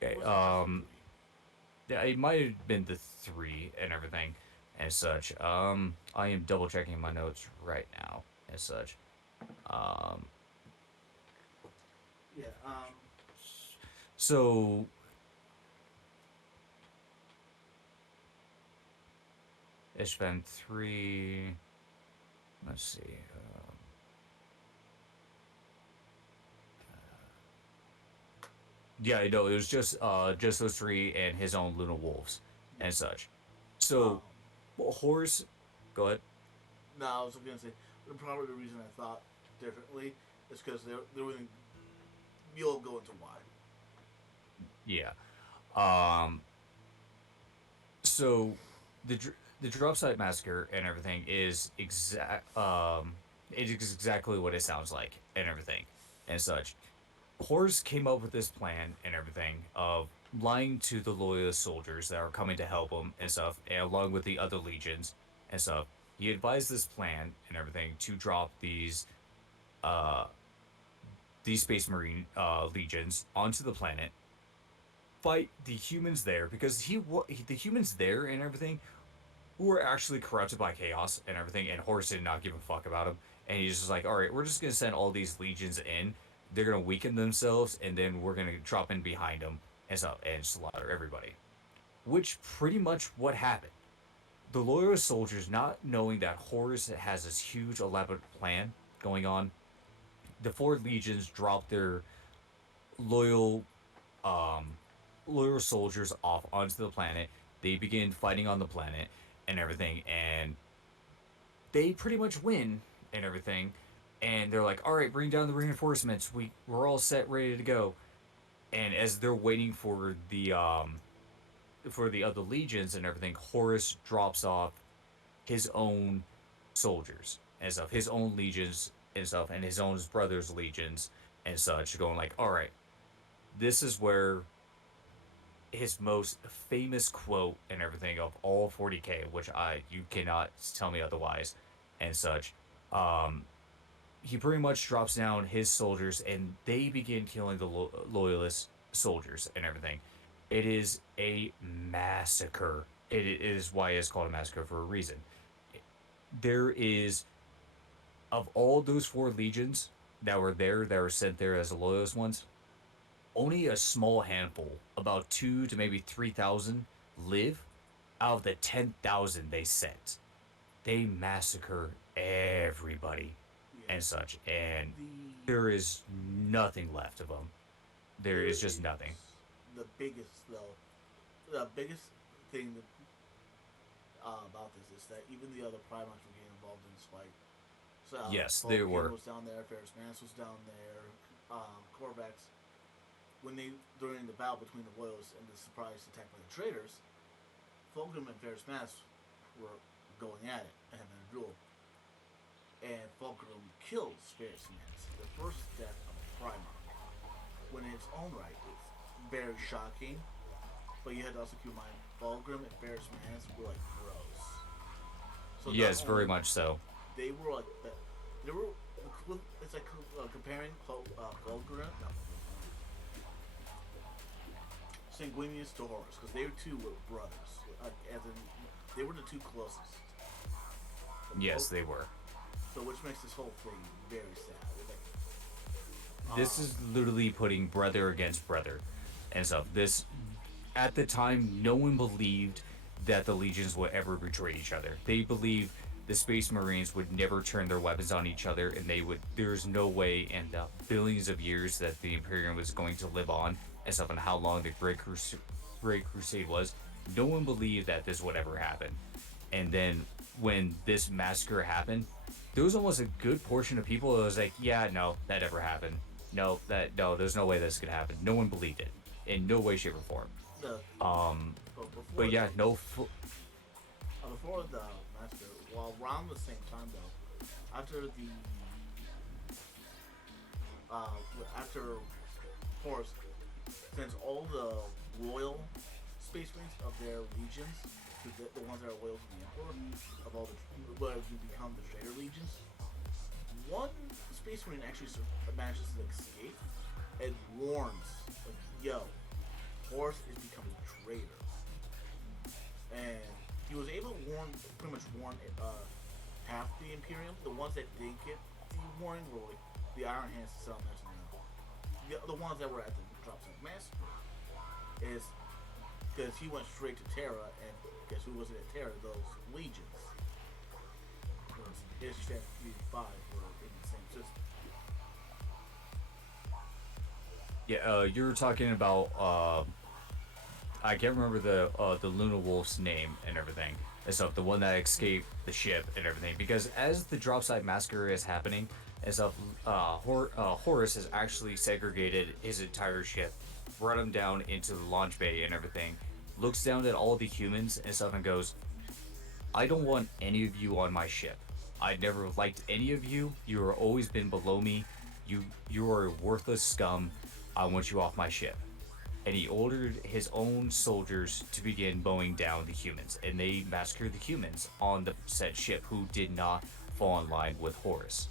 Okay. what was the last of the three? Yeah, it might have been the three and everything, and such. I am double checking my notes right now, as such. Um, Yeah. so it's been three. Let's see. Yeah, no, it was just those three and his own Luna Wolves Yeah. and such. Um. So, well, horse. Go ahead. No, I was gonna say probably the reason I thought differently is because they're within. You'll go into why. Yeah. Um. So, the drop site massacre and everything is it is exactly what it sounds like and everything and such. Horus came up with this plan and everything of lying to the loyalist soldiers that are coming to help him and stuff, and along with the other legions and stuff. He advised this plan and everything to drop uh these space marine legions onto the planet, fight the humans there because the humans there and everything who were actually corrupted by chaos and everything, and Horus did not give a fuck about him. And he's just like, all right, we're just gonna send all these legions in. They're gonna weaken themselves, and then we're gonna drop in behind them and stuff and slaughter everybody. Which pretty much what happened. The loyalist soldiers, not knowing that Horus has this huge elaborate plan going on, the four legions dropped their loyal um loyal soldiers off onto the planet. They begin fighting on the planet and everything, and they pretty much win and everything. And they're like, all right, bring down the reinforcements. We're all set, ready to go. And as they're waiting for the other legions and everything, Horus drops off his own soldiers and stuff, his own legions and stuff, and his own brother's legions and such, going like, all right, this is where his most famous quote and everything of all 40K, which I you cannot tell me otherwise, and such. Um, he pretty much drops down his soldiers, and they begin killing the loyalist soldiers and everything. It is a massacre. It is why it's called a massacre for a reason. There is of all those four legions that were there, that were sent there as the loyalist ones, only a small handful, about 2 to maybe 3,000, live out of the 10,000 they sent. They massacre everybody Yeah. and such, and The there is nothing left of them. There there is just is nothing. the biggest though. The biggest thing that, about this is that even the other Primarchs were getting involved in this fight. So Yes, they Vulcan were. was down there, Ferris Manus was down there, Corvax. When they during the battle between the Loyalists and the surprise attack by the traitors, Fulgrim and Ferris Manus were going at it and having a duel. And Fulgrim kills Ferris Manus, the first death of a Primarch. When in its own right, it's very shocking. But you had to also keep in mind, Fulgrim and Ferris Manus were like bros. So not Yes, very only much so. they were like they were it's like comparing Fulgrim, no, Sanguinius to Horus, because they two were brothers. As in, they were the two closest. Yes, they were. So which makes this whole thing very sad. This is literally putting brother against brother and stuff. This, at the time, no one believed that the legions would ever betray each other. They believed the Space Marines would never turn their weapons on each other, and they would. There's no way in the billions of years that the Imperium was going to live on, and stuff, and how long the Great Crusade was. No one believed that this would ever happen. And then when this massacre happened, there was almost a good portion of people that was like, yeah, no, that never happened. No, there's no way this could happen. No one believed it in no way, shape, or form. The Um, but but yeah, before the massacre, well, around the same time though, after the uh, after Horus sends all the royal space marines of their legions to the ones that are loyal to the emperor of all the what have become the traitor legions. One space marine actually manages to escape and warns, like, "Yo, Horus is becoming a traitor," and he was able to pretty much warn half the Imperium. The ones that didn't get the warning were like the Iron Hands, to some mention now. The ones that were at the Drop Zone Massacre is because he went straight to Terra, and guess who wasn't at Terra? Those legions. Because his Stand 3 and 5 were in the same system. yeah, you're talking about I can't remember the Luna Wolf's name and everything and stuff. The one that escaped the ship and everything. Because as the drop site massacre is happening, and stuff, Horus has actually segregated his entire ship, brought him down into the launch bay and everything. Looks down at all the humans and stuff and goes, "I don't want any of you on my ship. I never liked any of you. You have always been below me. You are worthless scum. I want you off my ship." And he ordered his own soldiers to begin mowing down the humans, and they massacred the humans on the said ship who did not fall in line with Horus.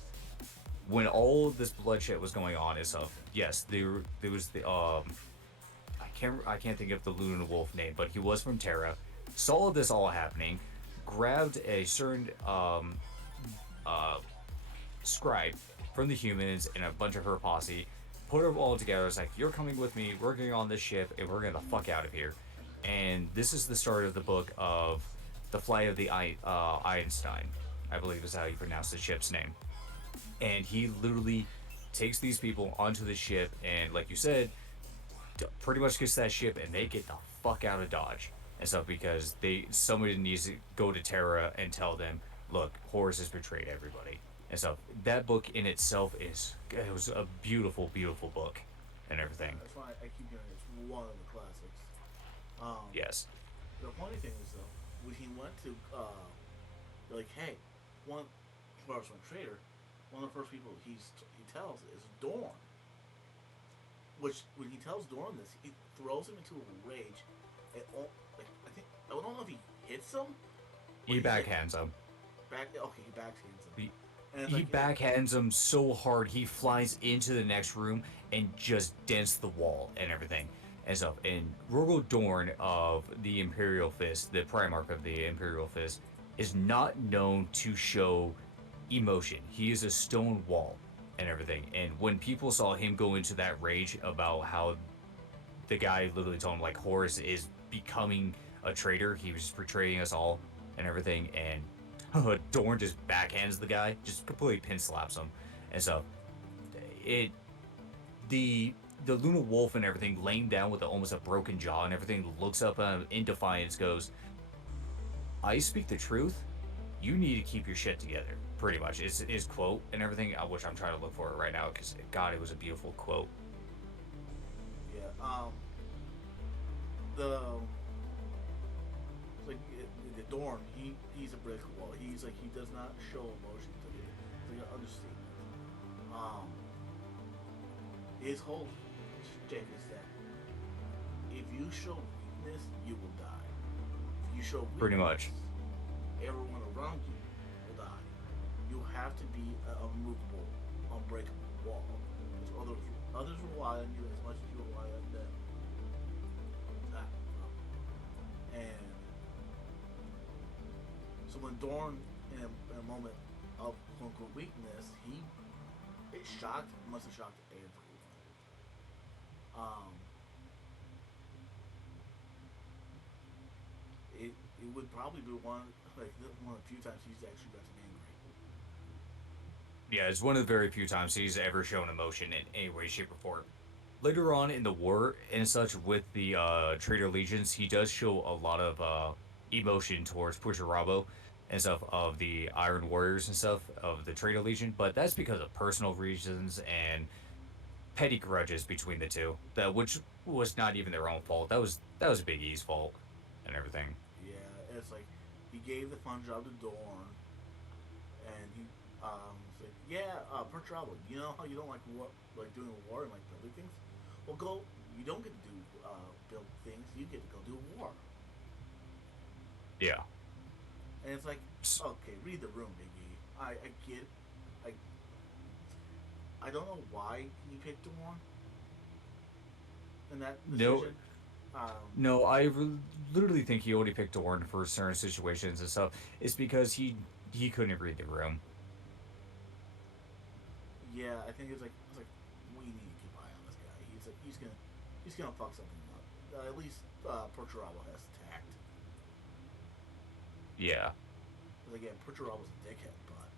When all this bloodshed was going on, is of yes, there was the I can't think of the Luna Wolf name, but he was from Terra. Saw this all happening, grabbed a certain uh scribe from the humans and a bunch of her posse, put them all together. It's like, you're coming with me, we're getting on this ship, and we're getting the fuck out of here. And this is the start of the book of The Flight of the Einstein, I believe is how you pronounce the ship's name. And he literally takes these people onto the ship, and like you said, pretty much gets that ship, and they get the fuck out of Dodge and stuff because somebody needs to go to Terra and tell them, look, Horus has betrayed everybody and stuff. That book in itself it was a beautiful, beautiful book and Yeah, everything. that's why I keep hearing it's one of the classics. Um, Yes, the funny thing is though, when he went to like, hey, one first one trader, one of the first people he tells is Dorn. Which when he tells Dorn this, he throws him into a rage. And like I think I don't know if he hits him or he he like backhands him. okay, he backhands him, He, and it's he like it, backhands him so hard he flies into the next room and just dents the wall and everything and stuff. And Rogel Dorn of the Imperial Fist, the Primarch of the Imperial Fist, is not known to show emotion. He is a stone wall and everything. And when people saw him go into that rage about how the guy literally told him like Horus is becoming a traitor, he was portraying us all and everything, and Dorn just backhands the guy, just completely pin slaps him, and so it the the Luna Wolf and everything laying down with almost a broken jaw and everything looks up in defiance, goes, "I speak the truth. You need to keep your shit together." Pretty much is his quote and everything, which I'm trying to look for it right now because God, it was a beautiful quote. yeah. The like the Dorn, he's a brick wall. He's like he does not show emotion. It's like an understatement. Um, his whole shtick is that if you show weakness, you will die. If you show Pretty much. weakness, everyone around you will die. You have to be a unmovable, unbreakable wall. Because others rely on you as much as you rely on them. That, and so when Dorn, in a moment of quote unquote weakness, it must have shocked everyone. Um, it would probably be one of the few times he's actually gotten angry. Yeah, it's one of the very few times he's ever shown emotion in any way, shape, or form. Later on in the war and such with the Traitor Legions, he does show a lot of emotion towards Pusharabo and stuff of the Iron Warriors and stuff of the Traitor Legion, but that's because of personal reasons and petty grudges between the two. That which was not even their own fault. That was Big E's fault and everything. Yeah, it's like he gave the fun job to Dorn, and he was like, yeah, per travel. You know how you don't like war, like doing a war and like building things? Well, go. You don't get to do build things. You get to go do war. Yeah. And it's like, okay, read the room, Biggie. I get, I I don't know why he picked Dorn in that No, decision. Um, no, literally think he only picked Dorn for certain situations and stuff. It's because he couldn't read the room. yeah, I think it's like we need to keep an eye on this guy. He's like he's gonna fuck something up. At least Perturabo has tact. Yeah, Because again, Perturabo's a dickhead, but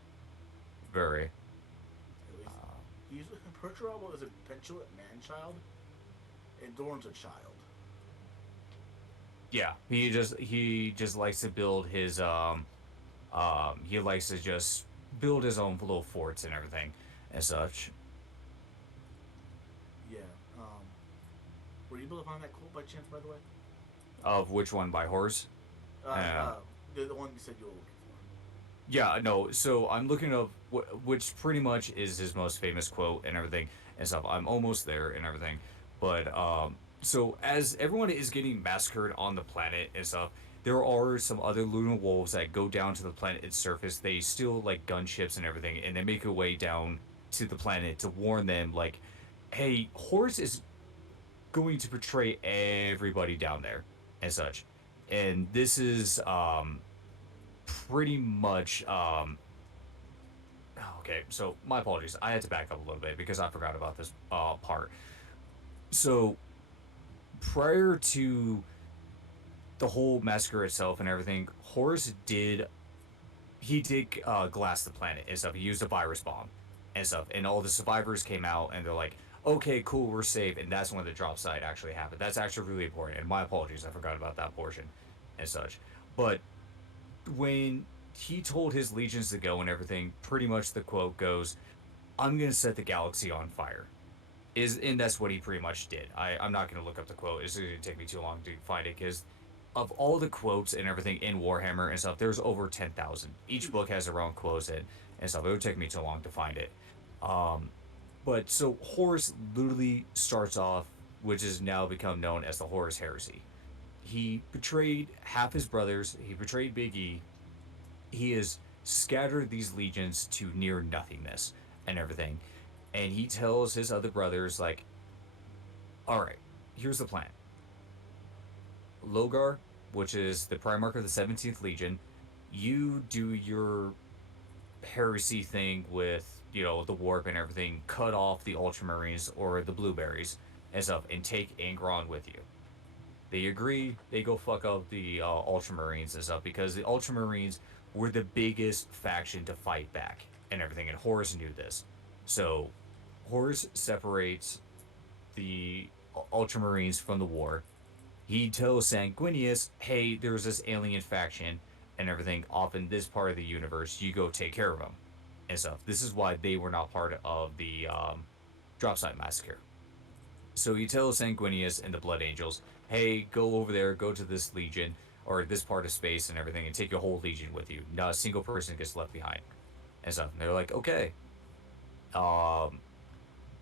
very. at least Uh, he's Perturabo is a petulant man child, and Dorn's a child. yeah, he just likes to build his he likes to just build his own little forts and everything and such. Yeah. Were you able to find that quote by chance, by the way? Of which one by horse? Uh, Uh, uh, the one you said you were looking for. yeah, no. So I'm looking up which pretty much is his most famous quote and everything and stuff. I'm almost there and everything, but so as everyone is getting massacred on the planet and stuff, there are some other lunar wolves that go down to the planet's surface. They steal like gunships and everything, and they make a way down to the planet to warn them, like, "Hey, Horus is going to betray everybody down there and such." And this is pretty much okay, so my apologies. I had to back up a little bit because I forgot about this part. So prior to the whole massacre itself and everything, Horus did glass the planet and stuff. He used a virus bomb and stuff, and all the survivors came out and they're like, "Okay, cool, we're safe." And that's when the drop site actually happened. That's actually really important. And my apologies, I forgot about that portion and such. But when he told his legions to go and everything, pretty much the quote goes, "I'm gonna set the galaxy on fire." And that's what he pretty much did. I'm not gonna look up the quote. It's gonna take me too long to find it because of all the quotes and everything in Warhammer and stuff, there's over 10,000. Each book has their own quotes and stuff. It would take me too long to find it. Um, but so Horus literally starts off, which has now become known as the Horus Heresy. He betrayed half his brothers. He betrayed Big E. He has scattered these legions to near nothingness and everything. And he tells his other brothers, like, all right, here's the plan. Logar, which is the Primarch of the 17th Legion, you do your heresy thing with, the warp and everything, cut off the Ultramarines or the Blueberries and stuff, and take Angron with you. They agree, they go fuck up the Ultramarines and stuff because the Ultramarines were the biggest faction to fight back and everything, and Horus knew this. So Horus separates the Ultramarines from the war. He tells Sanguinius, hey, there's this alien faction and everything off in this part of the universe. You go take care of them and stuff. This is why they were not part of the drop site massacre. So he tells Sanguinius and the Blood Angels, hey, go over there, go to this legion or this part of space and everything, and take your whole legion with you. Not a single person gets left behind and stuff. And they're like, okay. Um,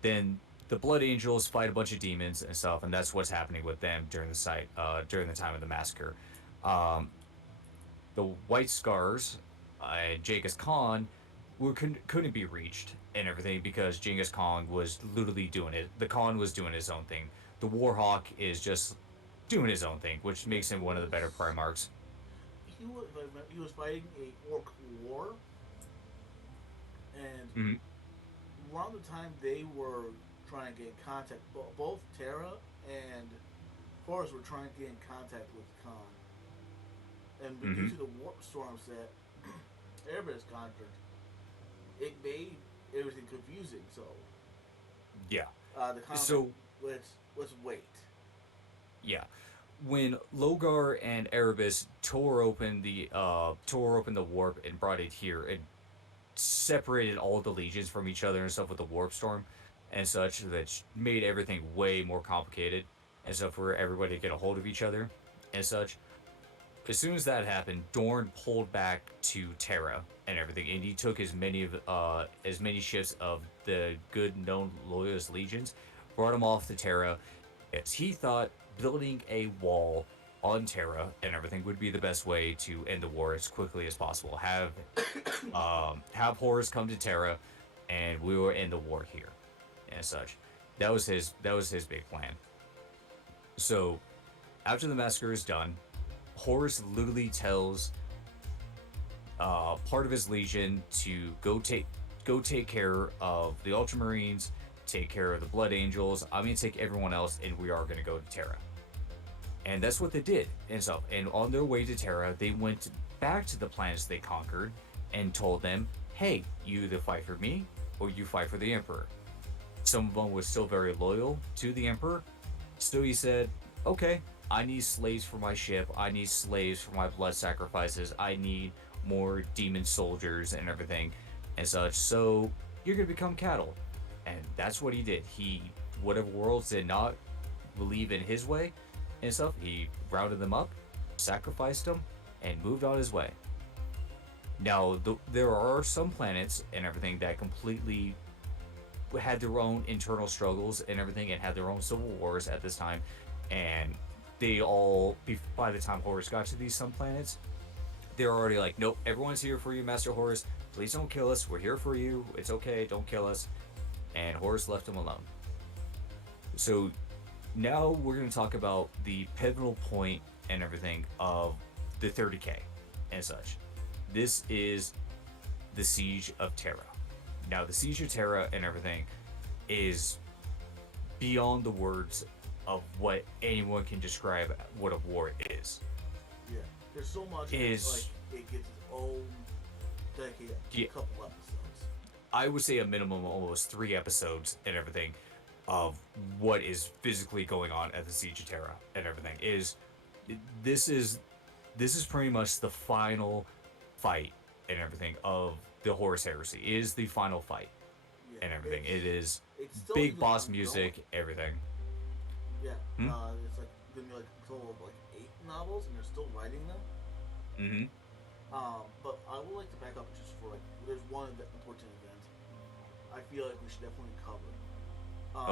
then the Blood Angels fight a bunch of demons and stuff, and that's what's happening with them during the time of the massacre. Um, the White Scars and Genghis Khan couldn't be reached and everything because Genghis Khan was literally doing it. The Khan was doing his own thing. The Warhawk is just doing his own thing, which Yeah, makes him one of the better Primarchs. he was fighting a orc war, and Mm-hmm. around the time they were trying to get in contact, both Terra and Horus were trying to get in contact with Khan, and due Mm-hmm. to the warp storms that Erebus conjured, it made everything confusing. So Yeah. the Khan was like, So let's wait. yeah. when Logar and Erebus tore open the warp and brought it here, it separated all the legions from each other and stuff with the warp storm and such that made everything way more complicated and stuff for everybody to get a hold of each other and such. As soon as that happened, Dorn pulled back to Terra and everything, and he took as many ships of the good known loyalist legions, brought them off to Terra, as he thought building a wall on Terra and everything would be the best way to end the war as quickly as possible. Have Horus come to Terra, and we will end the war here, and such. That was his big plan. So after the massacre is done, Horus literally tells part of his legion to go take care of the Ultramarines, take care of the Blood Angels. I'm gonna take everyone else, and we are gonna go to Terra. And that's what they did. And so, and on their way to Terra, they went back to the planets they conquered and told them, "Hey, you either fight for me or you fight for the Emperor." Some of them were still very loyal to the Emperor, so he said, "Okay, I need slaves for my ship. I need slaves for my blood sacrifices. I need more demon soldiers and everything and such. So you're gonna become cattle." And that's what he did. Whatever worlds did not believe in his way and stuff, he rounded them up, sacrificed them, and moved on his way. Now, there are some planets and everything that completely had their own internal struggles and everything and had their own civil wars at this time. And by the time Horus got to these some planets, they're already like, "Nope, everyone's here for you, Master Horus. Please don't kill us. We're here for you. It's okay. Don't kill us." And Horus left him alone. So now we're going to talk about the pivotal point and everything of the 30K and such. This is the Siege of Terra. Now, the Siege of Terra and everything is beyond the words of what anyone can describe what a war is. Yeah, there's so much. Is Like it gets its own dedicated Yeah, couple episodes. I would say a minimum of almost 3 episodes and everything of what is physically going on at the Siege of Terra and everything. This is this is pretty much the final fight and everything of the Horus Heresy. It is the final fight Yeah, and everything. It is it's still big even boss ongoing. music, everything. Yeah, Hmm? it's like gonna be like a total of like 8 novels, and they're still writing them. Mm-hmm. But I would like to back up just for like there's one important event I feel like we should definitely cover.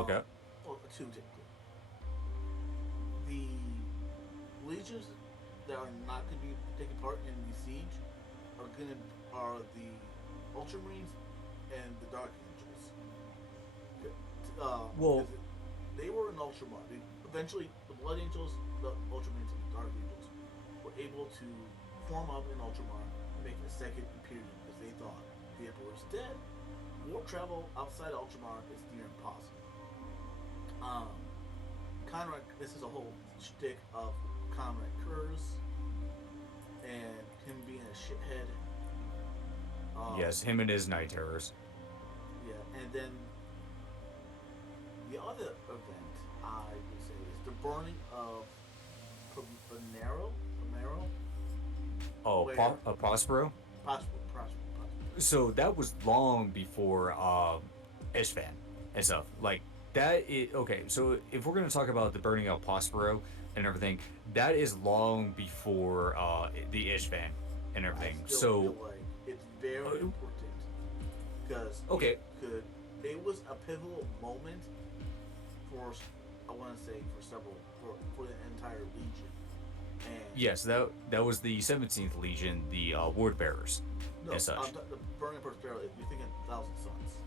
Okay. Well, two technically. The legions that are not going to be taking part in the siege are the Ultramarines and the Dark Angels. Okay. Well, Because they were an Ultramar. Eventually, the Blood Angels, the Ultramarines, and the Dark Angels were able to form up in Ultramar and make a second Imperium because they thought the Emperor is dead. Warp travel outside of Ultramar is near impossible. Um, Conrad, this is a whole shtick of Conrad Kurz and him being a shithead. Um, yes, him and his night terrors. yeah, and then the other event I would say is the burning of Panero, Oh, where Prospero. Prospero. So that was long before Ishvan and stuff like that. Okay, so if we're gonna talk about the burning of Prospero and everything, that is long before the Ishvan and I everything. still So feel like it's very important because okay, it was a pivotal moment for I want to say for several for the entire legion. And yes, that was the 17th Legion, the Word Bearers, no, and such. the burning of Prospero. You're thinking Thousand Suns.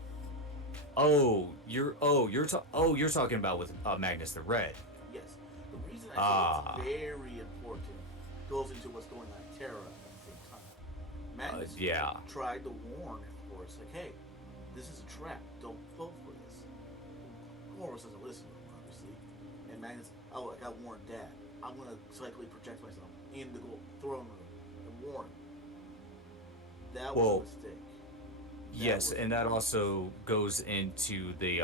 You're talking about with Magnus the Red. Yes, the reason I say Ah, it's very important goes into what's going on in Terra at the same time. Magnus yeah. tried to warn Horus, like, hey, this is a trap. Don't fall for this. Horus doesn't listen to him, obviously. And Magnus, oh, I got warned Dad. I'm going to psychically project myself in the throne room and warn him. That was a Well, mistake. That yes, was and that also goes into the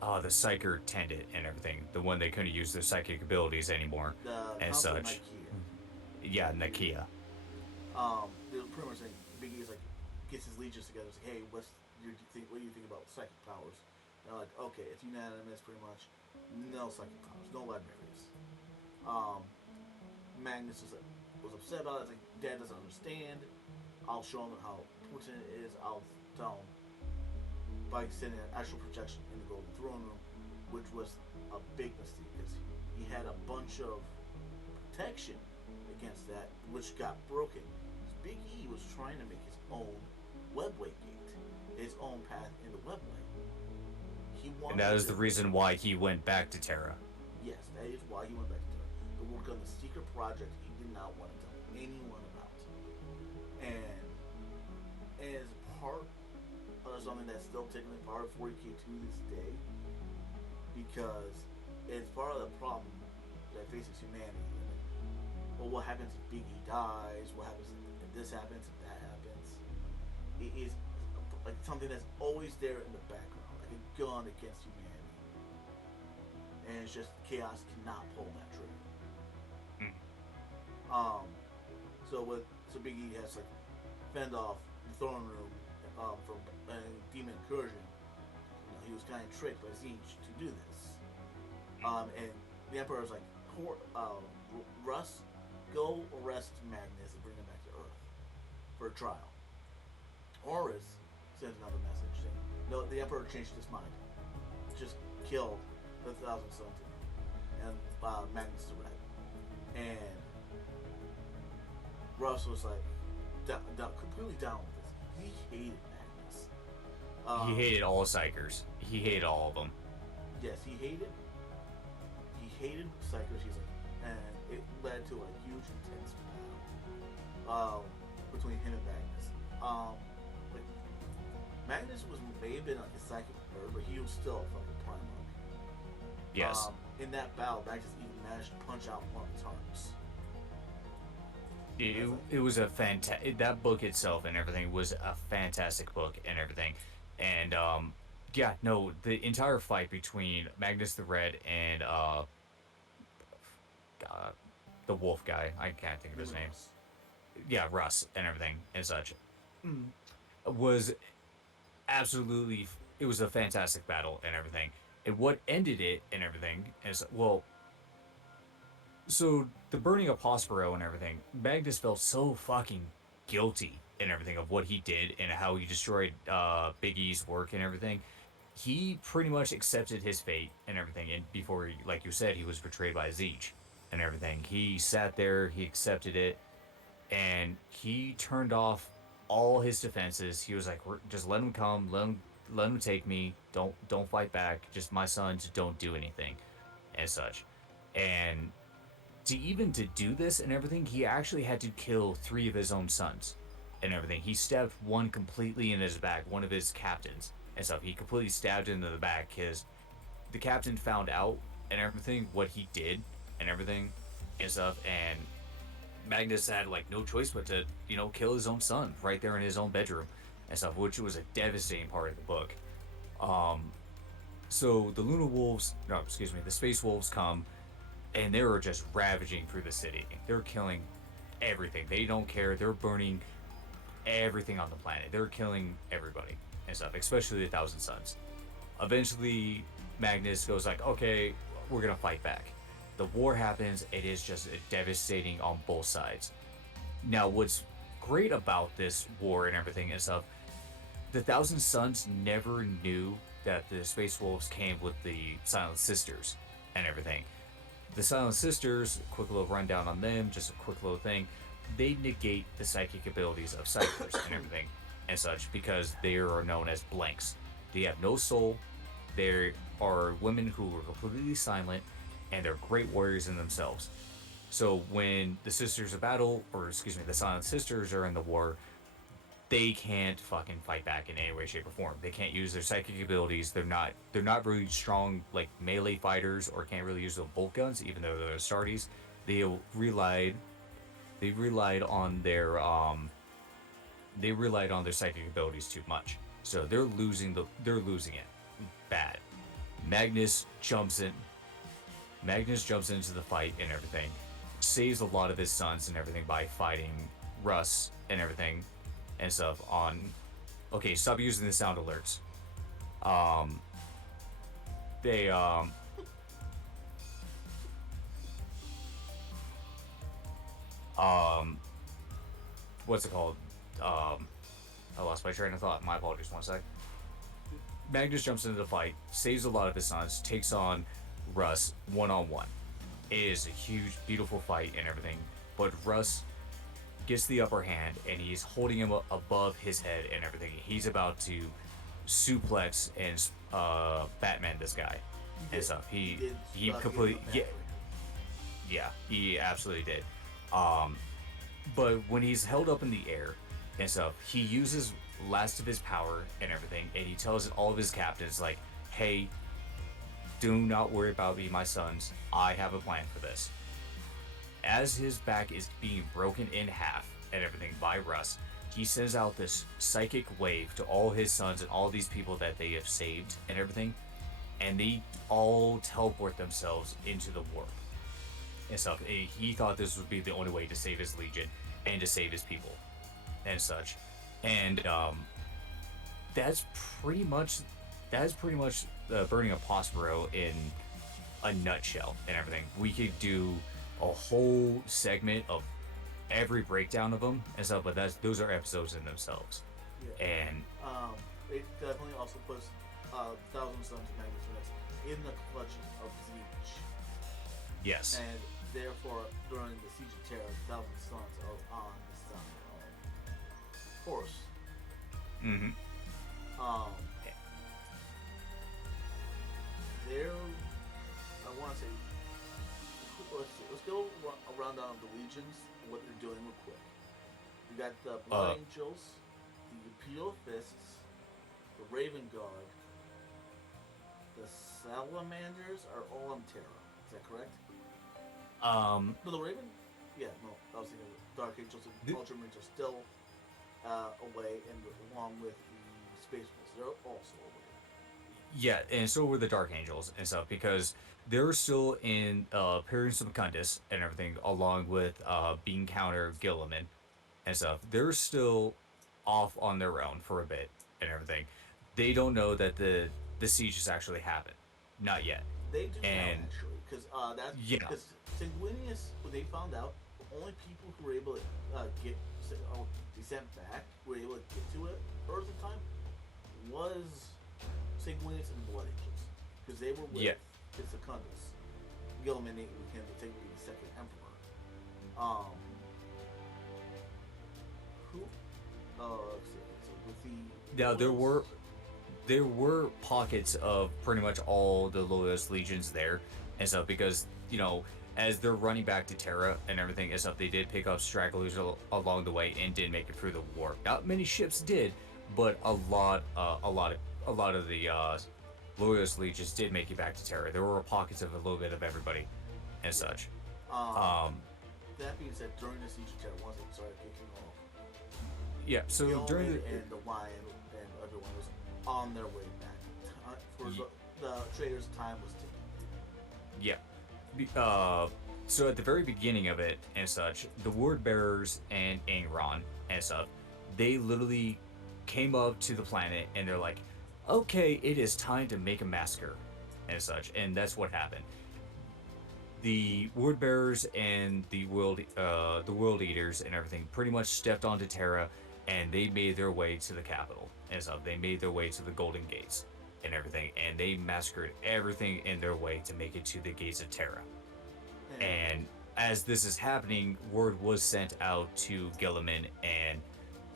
the Psyker Tendant and everything, the one they couldn't use their psychic abilities anymore, The and Council of such. Nicaea. Yeah, Nakia. They're pretty much saying Big E's like gets his legions together. It's like, hey, what do you think about psychic powers? And they're like, okay, it's unanimous, pretty much. No psychic powers, no libraries. Um, Magnus was upset about it. It's like, Dad doesn't understand. I'll show him how important it is. I'll tell him by sending an actual projection in the Golden Throne Room, which was a big mistake because he had a bunch of protection against that, which got broken. Big E was trying to make his own webway gate, his own path into webway. He wanted And that is the to, reason why he went back to Terra. yes, that is why he went back to Terra. To work on the secret project he did not want to tell anyone about. And as part of something that's still technically part of 40K to this day, because it's part of the problem that faces humanity. Well, what happens if Big E dies? What happens if this happens? If that happens? It is like something that's always there in the background, like a gun against humanity. And it's just chaos cannot pull that trigger. Mm. So Big E has like fend off the throne room from demon incursion. He was kind of tricked by Siege to do this. And the Emperor was like, Russ, go arrest Magnus and bring him back to Earth for a trial. Horus sends another message saying, no, the Emperor changed his mind. Just kill the Thousand Sons and Magnus the Red. And Russ was like, completely down with this. He hated Magnus. He hated all Psychers. He hated all of them. Yes, he hated Psychers. He's like, and it led to a huge, intense battle between him and Magnus. Like Magnus may have been like a psychic nerd, but he was still a fucking Primarch. Yes. In that battle, Magnus even managed to punch out one of his hearts. It was a fantastic. That book itself and everything was a fantastic book and everything, and yeah, no, the entire fight between Magnus the Red and the wolf guy, I can't think of his name. Yeah, Russ and everything and such, was absolutely. It was a fantastic battle and everything, and what ended it and everything is, well, so the burning of Prospero and everything, Magnus felt so fucking guilty and everything of what he did and how he destroyed Big E's work and everything. He pretty much accepted his fate and everything. And before, like you said, he was betrayed by Zeech and everything. He sat there, he accepted it, and he turned off all his defenses. He was like, just let him come, let him take me. Don't fight back. Just my sons, don't do anything, and such. And to do this and everything, he actually had to kill 3 of his own sons and everything. He stabbed one completely in his back, one of his captains and stuff. He completely stabbed him in the back because the captain found out and everything what he did and everything and stuff. And Magnus had like no choice but to kill his own son right there in his own bedroom and stuff, which was a devastating part of the book. So the Luna Wolves, no, excuse me, the Space Wolves come and they were just ravaging through the city. They're killing everything. They don't care. They're burning everything on the planet. They're killing everybody and stuff, especially the Thousand Sons. Eventually, Magnus goes like, okay, we're gonna fight back. The war happens. It is just devastating on both sides. Now, what's great about this war and everything and stuff, the Thousand Sons never knew that the Space Wolves came with the Silent Sisters and everything. The Silent Sisters, quick little rundown on them, just a quick little thing. They negate the psychic abilities of Psychers and everything and such because they are known as blanks. They have no soul. They are women who are completely silent and they're great warriors in themselves. So when the Sisters of Battle, or excuse me, the Silent Sisters are in the war, they can't fucking fight back in any way, shape, or form. They can't use their psychic abilities. They're not really strong like melee fighters or can't really use the bolt guns, even though they're Astartes. They relied they relied on their psychic abilities too much. So they're losing it bad. Magnus jumps in. Magnus jumps into the fight and everything, saves a lot of his sons and everything by fighting Russ and everything and stuff on. Okay, stop using the sound alerts. Um, they um what's it called? Um, I lost my train of thought. My apologies. One sec. Magnus jumps into the fight, saves a lot of his sons, takes on Russ one on one. It is a huge, beautiful fight and everything, but Russ gets the upper hand and he's holding him above his head and everything. He's about to suplex and Batman this guy He and did. stuff. He did. He Hit him completely badly. yeah, he absolutely did. Um, but when he's held up in the air and stuff, he uses last of his power and everything, and he tells all of his captains like, "Hey, do not worry about me, my sons. I have a plan for this." As his back is being broken in half and everything by Russ, he sends out this psychic wave to all his sons and all these people that they have saved and everything, and they all teleport themselves into the warp and stuff. He thought this would be the only way to save his legion and to save his people and such. And that's pretty much that's pretty much burning a Prospero in a nutshell and everything. We could do a whole segment of every breakdown of them and stuff, but those are episodes in themselves. Yeah. And It definitely also puts Thousand Sons of Magnus Rex in the clutches of Siege. yes, And therefore, during the Siege of Terra, the Thousand Sons are on the side of Horus. mm-hmm. Um, there, I want to say, let's go around down the legions, what they're doing real quick. We got the Blood Angels, the Imperial Fists, the Raven Guard, the Salamanders are all on Terra. Is that correct? No, the Raven. Yeah, no, I was thinking Dark Angels and The- Ultramarines are still away, and along with the Space Wolves, they're also away. Yeah, and so were the Dark Angels and stuff because they're still in Appearance of Mukundus and everything, along with Bean Counter Gilliman and stuff. They're still off on their own for a bit and everything. They don't know that the siege has actually happened, not yet. They do now, And actually, because that's yeah, because Sanguinius, when they found out, the only people who were able to get they sent back, were able to get to it Earth at the time, was Sanguinius and the Blood Angels, because they were with yeah, his Secundus, Gilliman with him to take the second Emperor. Um, who? So with the now Royals- there were pockets of pretty much all the Loyalist legions there and stuff because as they're running back to Terra and everything and stuff, they did pick up stragglers along the way and did make it through the warp. Not many ships did, but a lot of the Loyalist legions did make it back to Terra. There were pockets of a little bit of everybody and such. Um, Um, that being said, during the Siege of Terra, once it started kicking off, yeah. So during Gilman the and the Lion and everyone was on their way back. For the traders' time was ticking. yeah. So at the very beginning of it and such, the Word Bearers and Angron and stuff, they literally came up to the planet and they're like, "Okay, it is time to make a massacre," and such, and that's what happened. The Word Bearers and the World Eaters and everything pretty much stepped onto Terra, and they made their way to the capital and stuff. They made their way to the Golden Gates and everything, and they massacred everything in their way to make it to the gates of Terra. And as this is happening, word was sent out to Gilliman and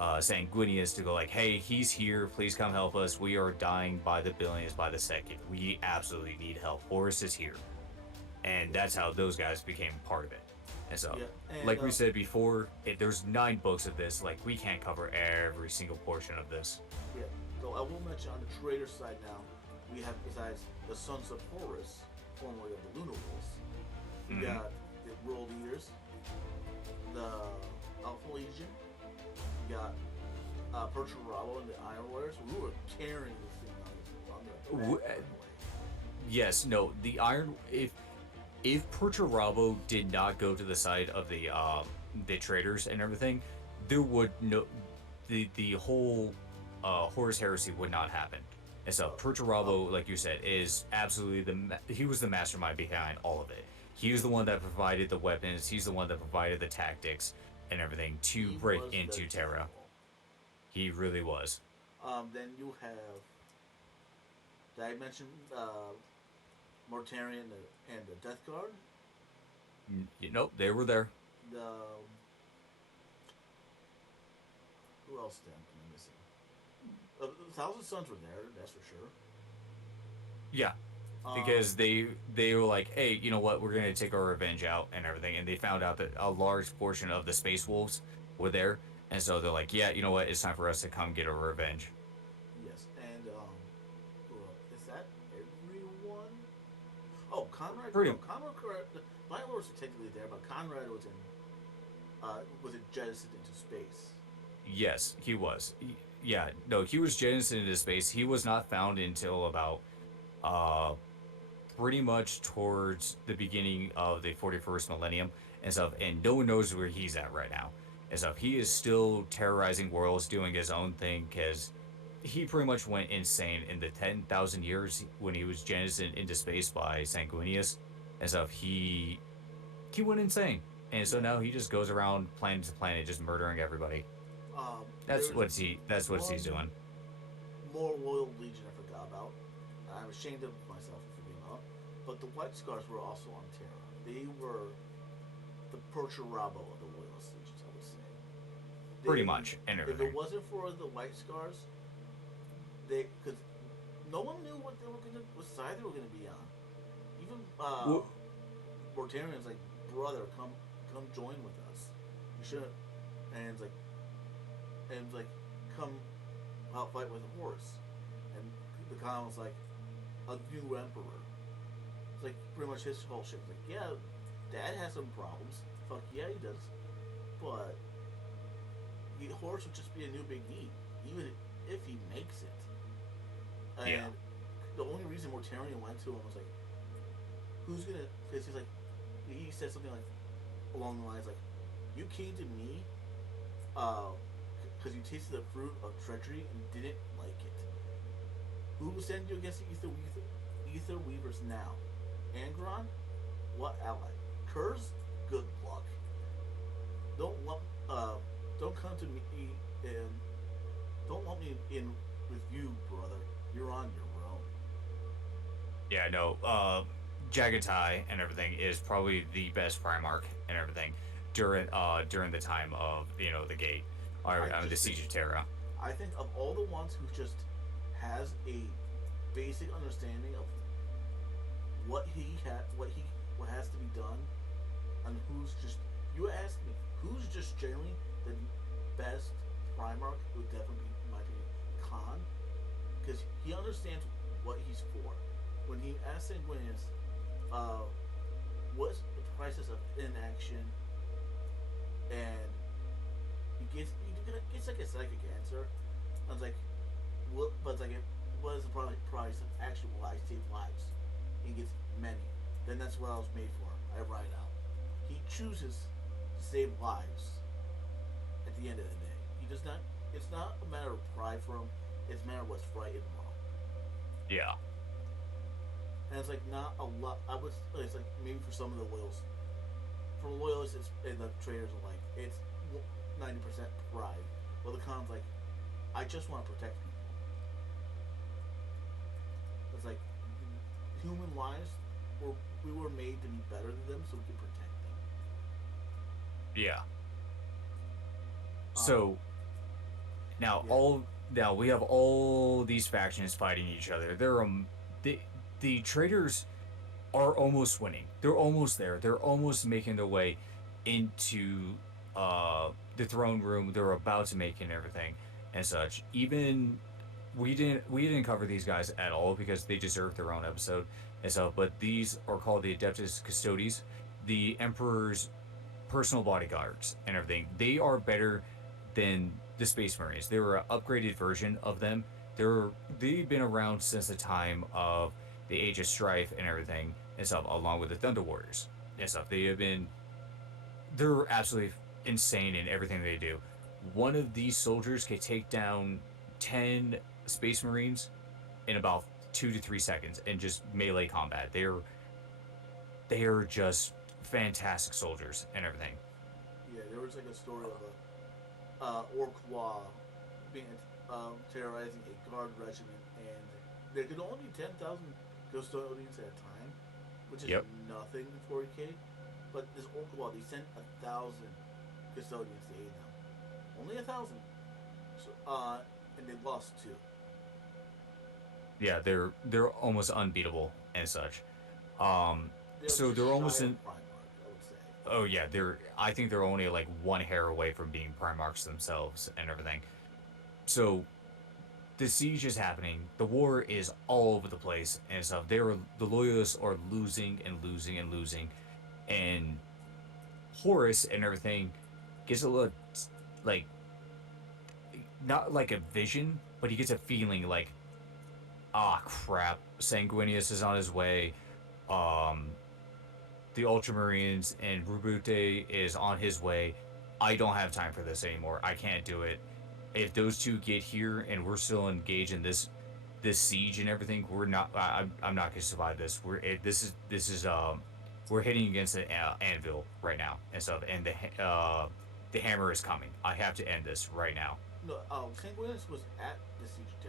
Sanguinius to go like, "Hey, he's here. Please come help us. We are dying by the billions by the second. We absolutely need help. Horus is here." And that's how those guys became part of it. And so, Yeah, and, like we said before, there's 9 books of this. Like, we can't cover every single portion of this. Yeah. So I will mention on the trader side now, we have besides the Sons of Horus, formerly of the Lunar Wolves, we got the World Eaters, the Alpha Legion, we got Perturabo and the Iron Warriors. We were carrying this thing on the back, by the way. yes, no, the Iron if Perturabo did not go to the side of the traders and everything, there would no the whole Horus Heresy would not happen. And so Oh, Perturabo, like you said, is absolutely he was the mastermind behind all of it. He was the one that provided the weapons. He's the one that provided the tactics and everything to he break was the into Terra. general. He really was. Then you have. Did I mention Mortarion and the Death Guard? You know, they were there. The who else then am I missing? The Thousand Sons were there, that's for sure. Yeah, Um, because they were like, hey, you know what? We're gonna take our revenge out and everything, and they found out that a large portion of the Space Wolves were there, and so they're like, yeah, you know what? It's time for us to come get our revenge. yes, and is that everyone? Oh, Conrad. No, Pretty Conrad. The Light Lords were technically there, but Conrad was jettisoned into space. yes, he was. Yeah, no, he was jettisoned into space. He was not found until about uh pretty much towards the beginning of the 41st millennium and stuff, and no one knows where he's at right now and stuff. He is Yes. still terrorizing worlds, doing his own thing because he pretty much went insane in the 10,000 years when he was jettisoned into space by Sanguinius and stuff. He went insane, and so Yeah. now he just goes around planet to planet, just murdering everybody. There's That's what he's one doing. more loyal legion I forgot about. I'm ashamed of myself for forgetting about. But the White Scars were also on Terra. They were the Perturabo of the Loyalist legions, I would say. Pretty They, much, and if it everything. wasn't for the White Scars, they because no one knew what side they were gonna be on. Even Well, Mortarian's like, brother, come join with us. You should, and it's like, come out fight with a horse. And the Khan was like, a new emperor. It's like pretty much his whole shit. Like, yeah, Dad has some problems. Fuck yeah, he does. But the horse would just be a new big E, even if he makes it. yeah, And the only reason Mortarion went to him was like, who's gonna? Because he's like, he said something like along the lines like, you came to me, because you tasted the fruit of treachery and didn't like it. Who will send you against the Ether Weavers now? Angron? What ally? Kurz? Good luck. Don't lump, uh, don't come to me and don't lump me in with you, brother. You're on your own. yeah. No, Jagatai and everything is probably the best Primarch and everything during the time of the Gate or I the just think, Siege of Terra. I think of all the ones who just has a basic understanding of what has to be done, and who's just you ask me who's just generally the best Primarch. It would definitely be, in my opinion, Khan, because he understands what he's for. When he asks Sanguinius, uh, what's the prices of inaction, and he gets like a psychic answer. I was like, what? But it's like, what is the price of action? Will I save lives? He gets many. Then that's what I was made for. I ride out. He chooses to save lives at the end of the day. He does not. It's not a matter of pride for him. It's a matter of what's right and wrong. Yeah, And it's like not a lot. I would. It's like maybe for some of the loyals, for loyalists, it's and the traders are like it's 90% pride. Well, the con's like, I just want to protect people. It's like human lives were we were made to be better than them, so we can protect them. yeah. Um, So now yeah, all now we have all these factions fighting each other. The traders are almost winning. They're almost there. They're almost making their way into the throne room. They're about to make it and everything and such. Even we didn't cover these guys at all because they deserve their own episode and stuff. But these are called the Adeptus Custodes, the Emperor's personal bodyguards and everything. They are better than the Space Marines. They were an upgraded version of them. They've been around since the time of the Age of Strife and everything and stuff, along with the Thunder Warriors and stuff. They're absolutely insane in everything they do. One of these soldiers can take down 10 Space Marines in about 2 to 3 seconds in just melee combat. They're just fantastic soldiers and everything. Yeah, there was like a story of a Orkwa being terrorizing a guard regiment, and there could only be 10,000 custodians at a time, which is Yep. nothing in 40k. But this Orkwa, they sent 1,000 custodians to aid them. Only 1,000. So, and they lost two. Yeah, they're almost unbeatable and such. Um, They're so just they're shy almost of in. Primarch, I would say. Oh yeah, they're. I think they're only like one hair away from being Primarchs themselves and everything. So the siege is happening. The war is all over the place and stuff. The loyalists are losing and losing and losing, and Horus and everything gets a little like not like a vision, but he gets a feeling like, ah, crap, Sanguinius is on his way. Um, the Ultramarines and Rubute is on his way. I don't have time for this anymore. I can't do it. If those two get here and we're still engaged in this siege and everything, we're not. I'm not gonna survive this. This is we're hitting against an anvil right now and stuff, and the hammer is coming. I have to end this right now. No, Sanguinius was at the Siege of